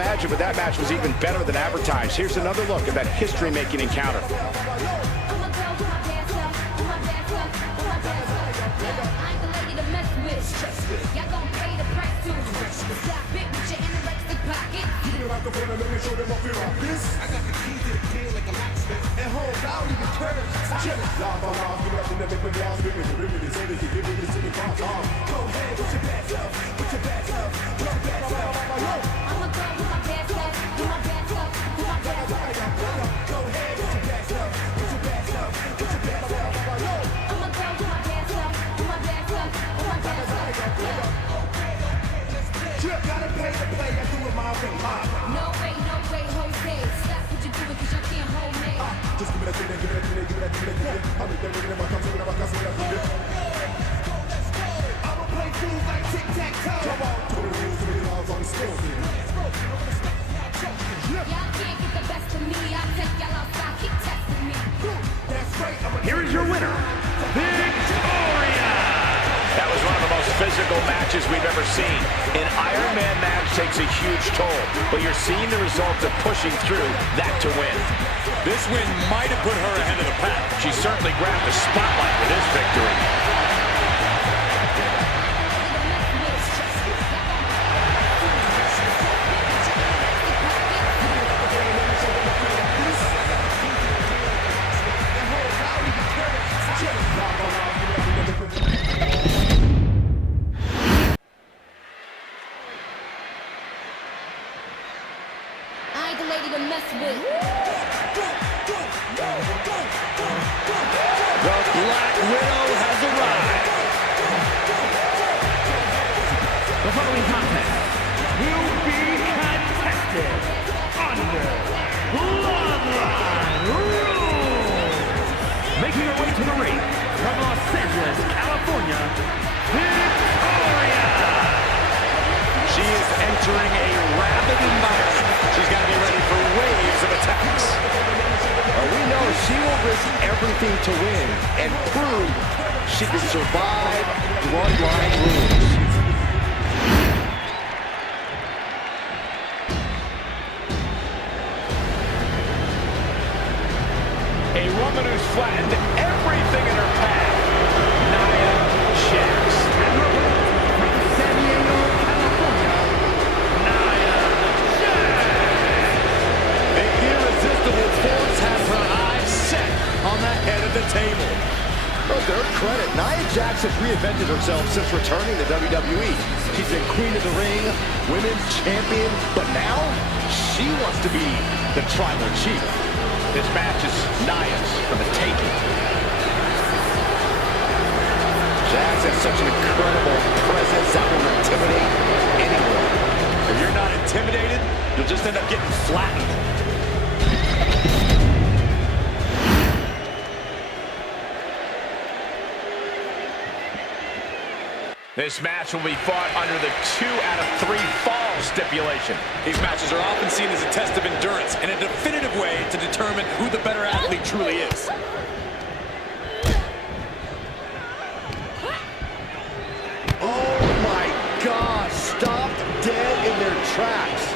imagine, but that match was even better than advertised. Here's another look at that history-making encounter. Here is your winner, Victoria! That was one of the most physical matches we've ever seen. An Iron Man match takes a huge toll, but you're seeing the result of pushing through that to win. This win might have put her ahead of the pack. She certainly grabbed the spotlight with this victory. The following contest will be contested under Bloodline Rules. Making her way to the ring from Los Angeles, California, Victoria. She is entering a rabid environment. She's got to be ready for waves of attacks. We know she will risk everything to win and prove she can survive Bloodline Rules. A woman who's flattened everything in her path. Nia Jax. From San Diego, California, Nia Jax. The irresistible force has her eyes set on the head of the table. To her credit, Nia Jax has reinvented herself since returning to WWE. She's been queen of the ring, women's champion, but now she wants to be the tribal chief. This match is Nia's for the taking. Jax has such an incredible presence that will intimidate anyone. If you're not intimidated, you'll just end up getting flattened. This match will be fought under the 2 out of 3 fall stipulation. These matches are often seen as a test of endurance and a definitive way to determine who the better athlete truly is. Oh my God, stopped dead in their tracks.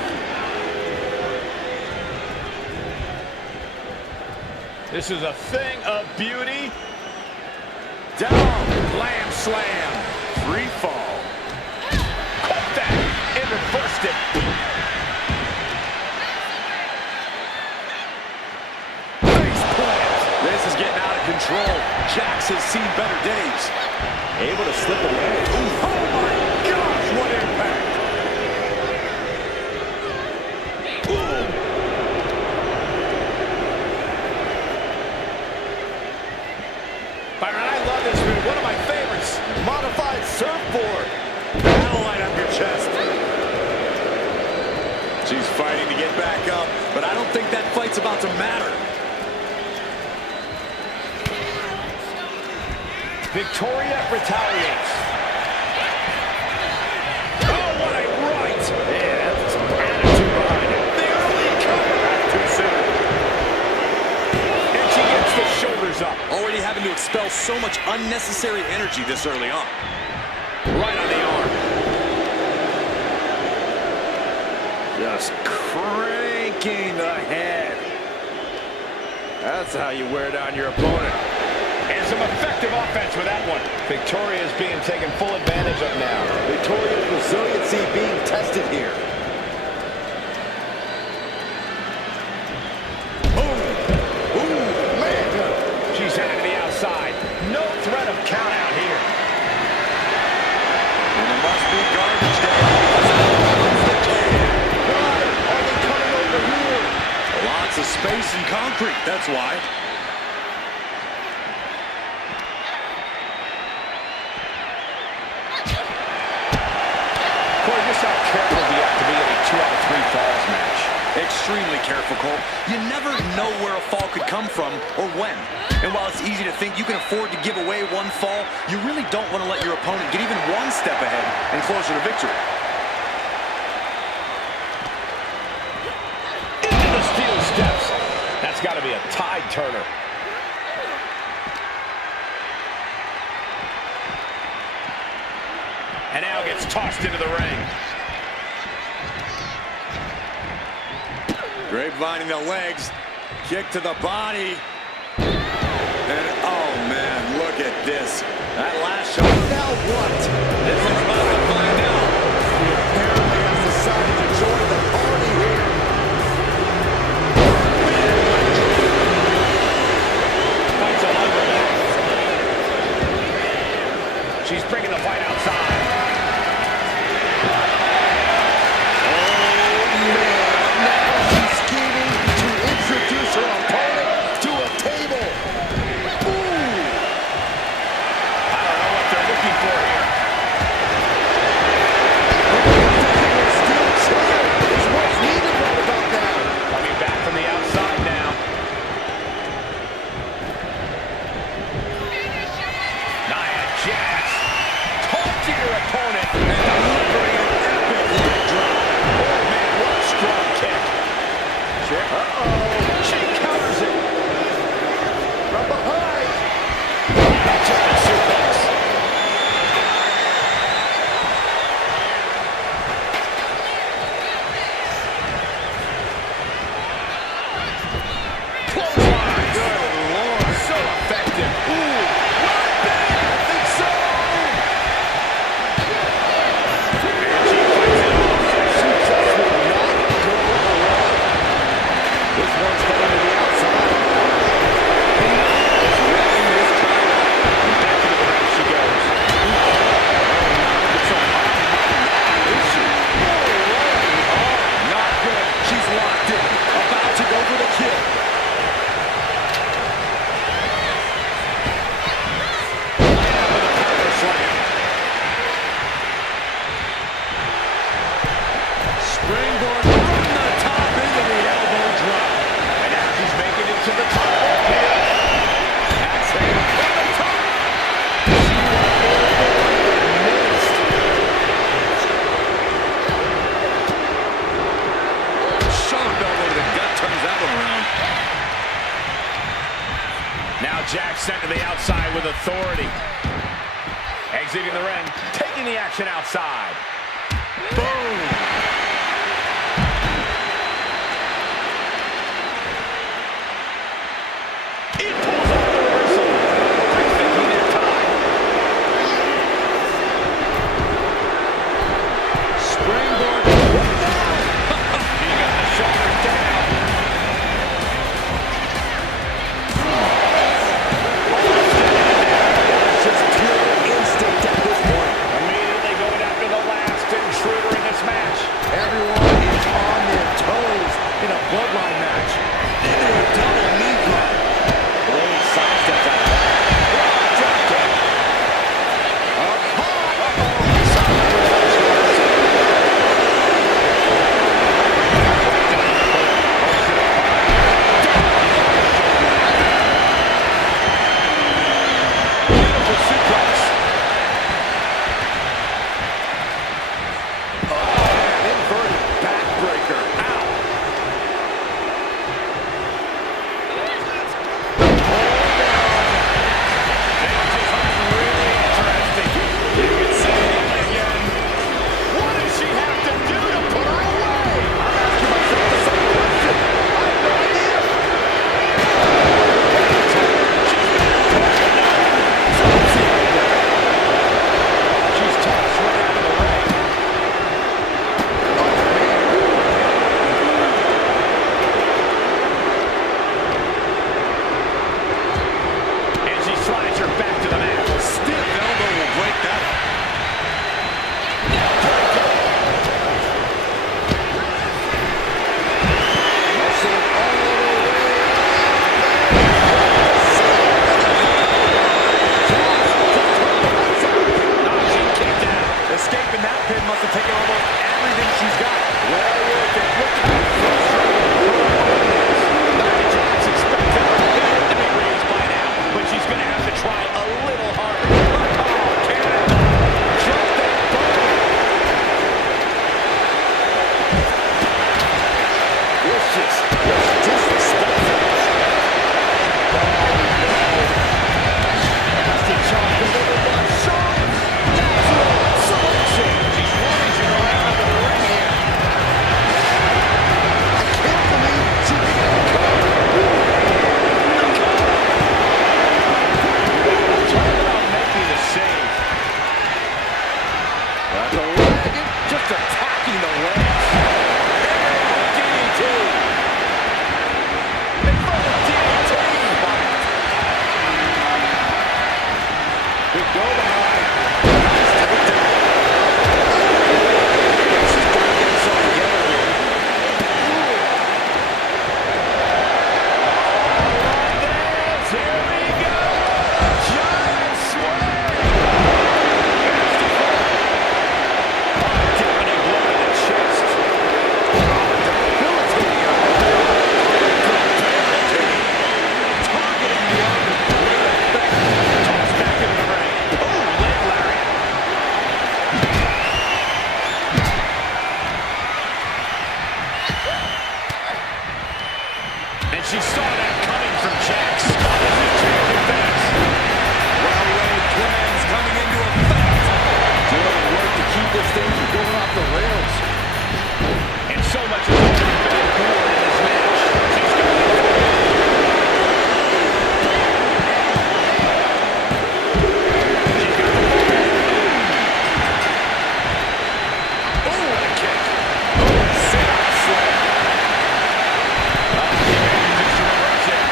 This is a thing of beauty. Down, glam slam. Free fall. Caught that and reversed it. Face plant. This is getting out of control. Jax has seen better days. Able to slip away. Ooh. Oh my gosh, what impact. Byron, I love this move. One of my favorites. Modified surfboard. That'll light up your chest. She's fighting to get back up, but I don't think that fight's about to matter. Victoria retaliates. Oh, what a right. Yeah, that's some attitude behind it. The early cover. That's too soon. And she gets the shoulders up. Already having to expel so much unnecessary energy this early on. Right on the arm. The just cranking the head. That's how you wear down your opponent. And some effective offense with that one. Victoria is being taken full advantage of now. Victoria's resiliency being tested here. She's headed to the outside. No threat of count out here. And it must be garbage day. Why are they coming over here? Lots of space and concrete, that's why. Corey, just how careful do you have to be in a 2 out of 3 falls match? Extremely careful, Cole. You never know where a fall could come from or when. And while it's easy to think you can afford to give away one fall, you really don't want to let your opponent get even one step ahead and closer to victory. Into the steel steps. That's got to be a tide turner. And now gets tossed into the ring. Grapevining the legs, kick to the body. And oh man, look at this. That last shot. Now what? This is about to find out. He apparently has decided to join the party here. Fights a lumber back. She's bringing the fight outside. Her opponent to a table. Ooh. I don't know what they're looking for here. Steel chair is what's needed right about now. Coming back from the outside now. Nia Jax taunting her opponent and delivering an epic leg drop. Oh man, what a strong kick. Uh-oh. She counters it. From behind. German suplex. Clothesline. Good Lord. So effective. Ooh. I think so. And she fights it off. She just will not go away. This one's heading to the outside. Back into the ring she goes. It's a hot is she? Not good. She's locked in. About to go for the kill. Springboard from the top into the elbow drop. And now she's making it to the top rope here. That's it. From the top. Sharp elbow to the gut turns that one around. Now Jax sent to the outside with authority. Exiting the ring, taking the action outside. Boom! It pulls off the reversal. Quick thinking that time. Springboard. He got the shoulders down. It's just pure instinct at this point. Immediately going after the last intruder in this match. And she saw that coming from Jax. This is changing things. Well-laid plans coming into effect. Doing work to keep this thing from going off the rails. And so much has already been endured in this match. She's got it. She's got the ball. Oh, what a kick. Oh, sit up, slam. Oh, she managed to reverse it.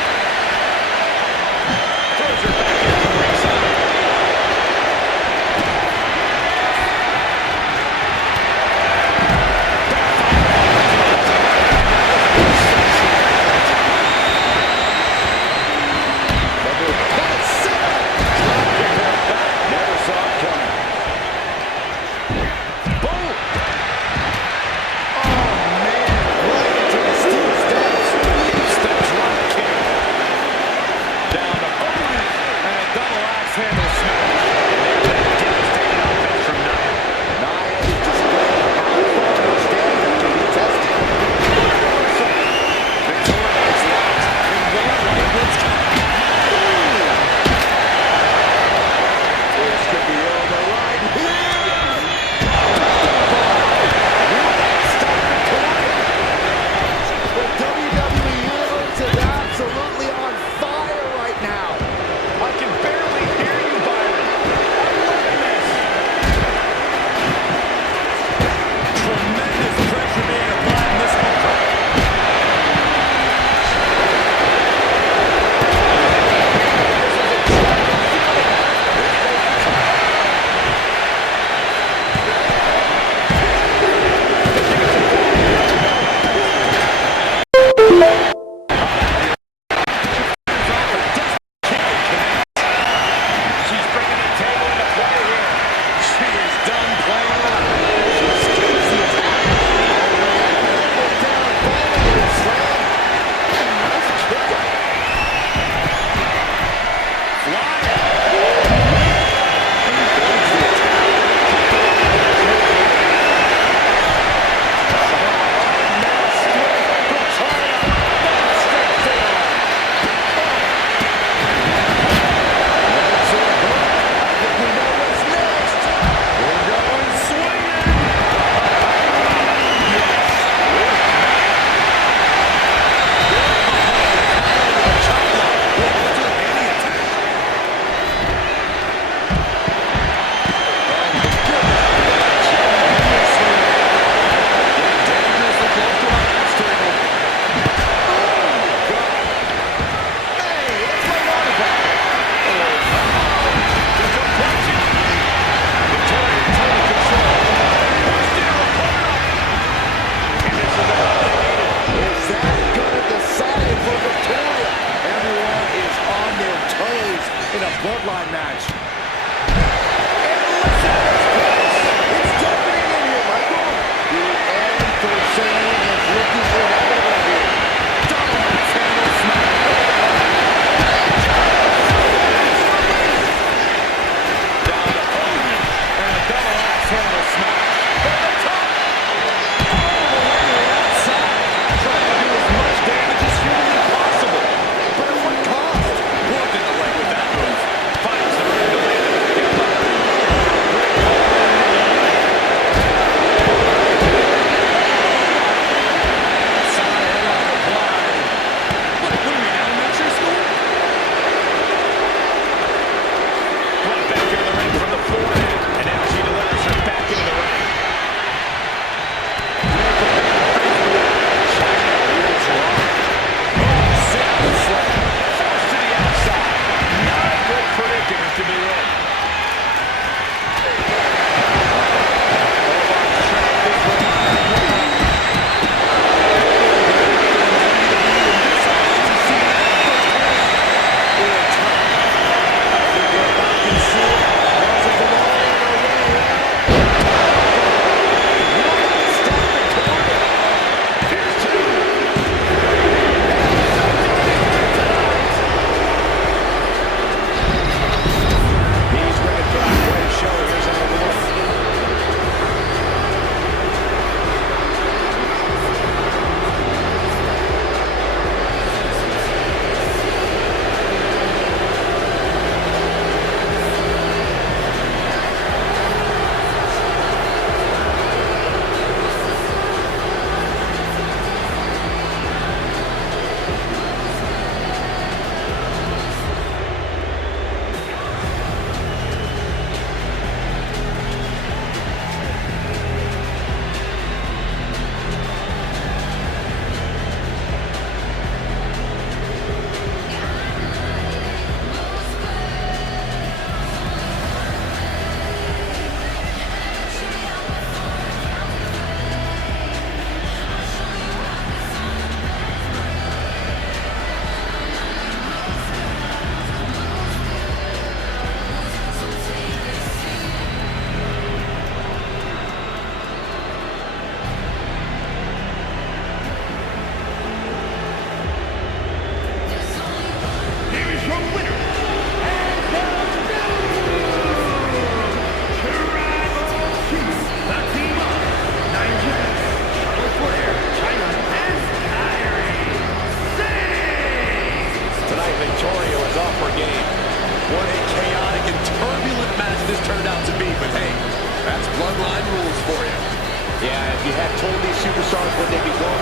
would they be going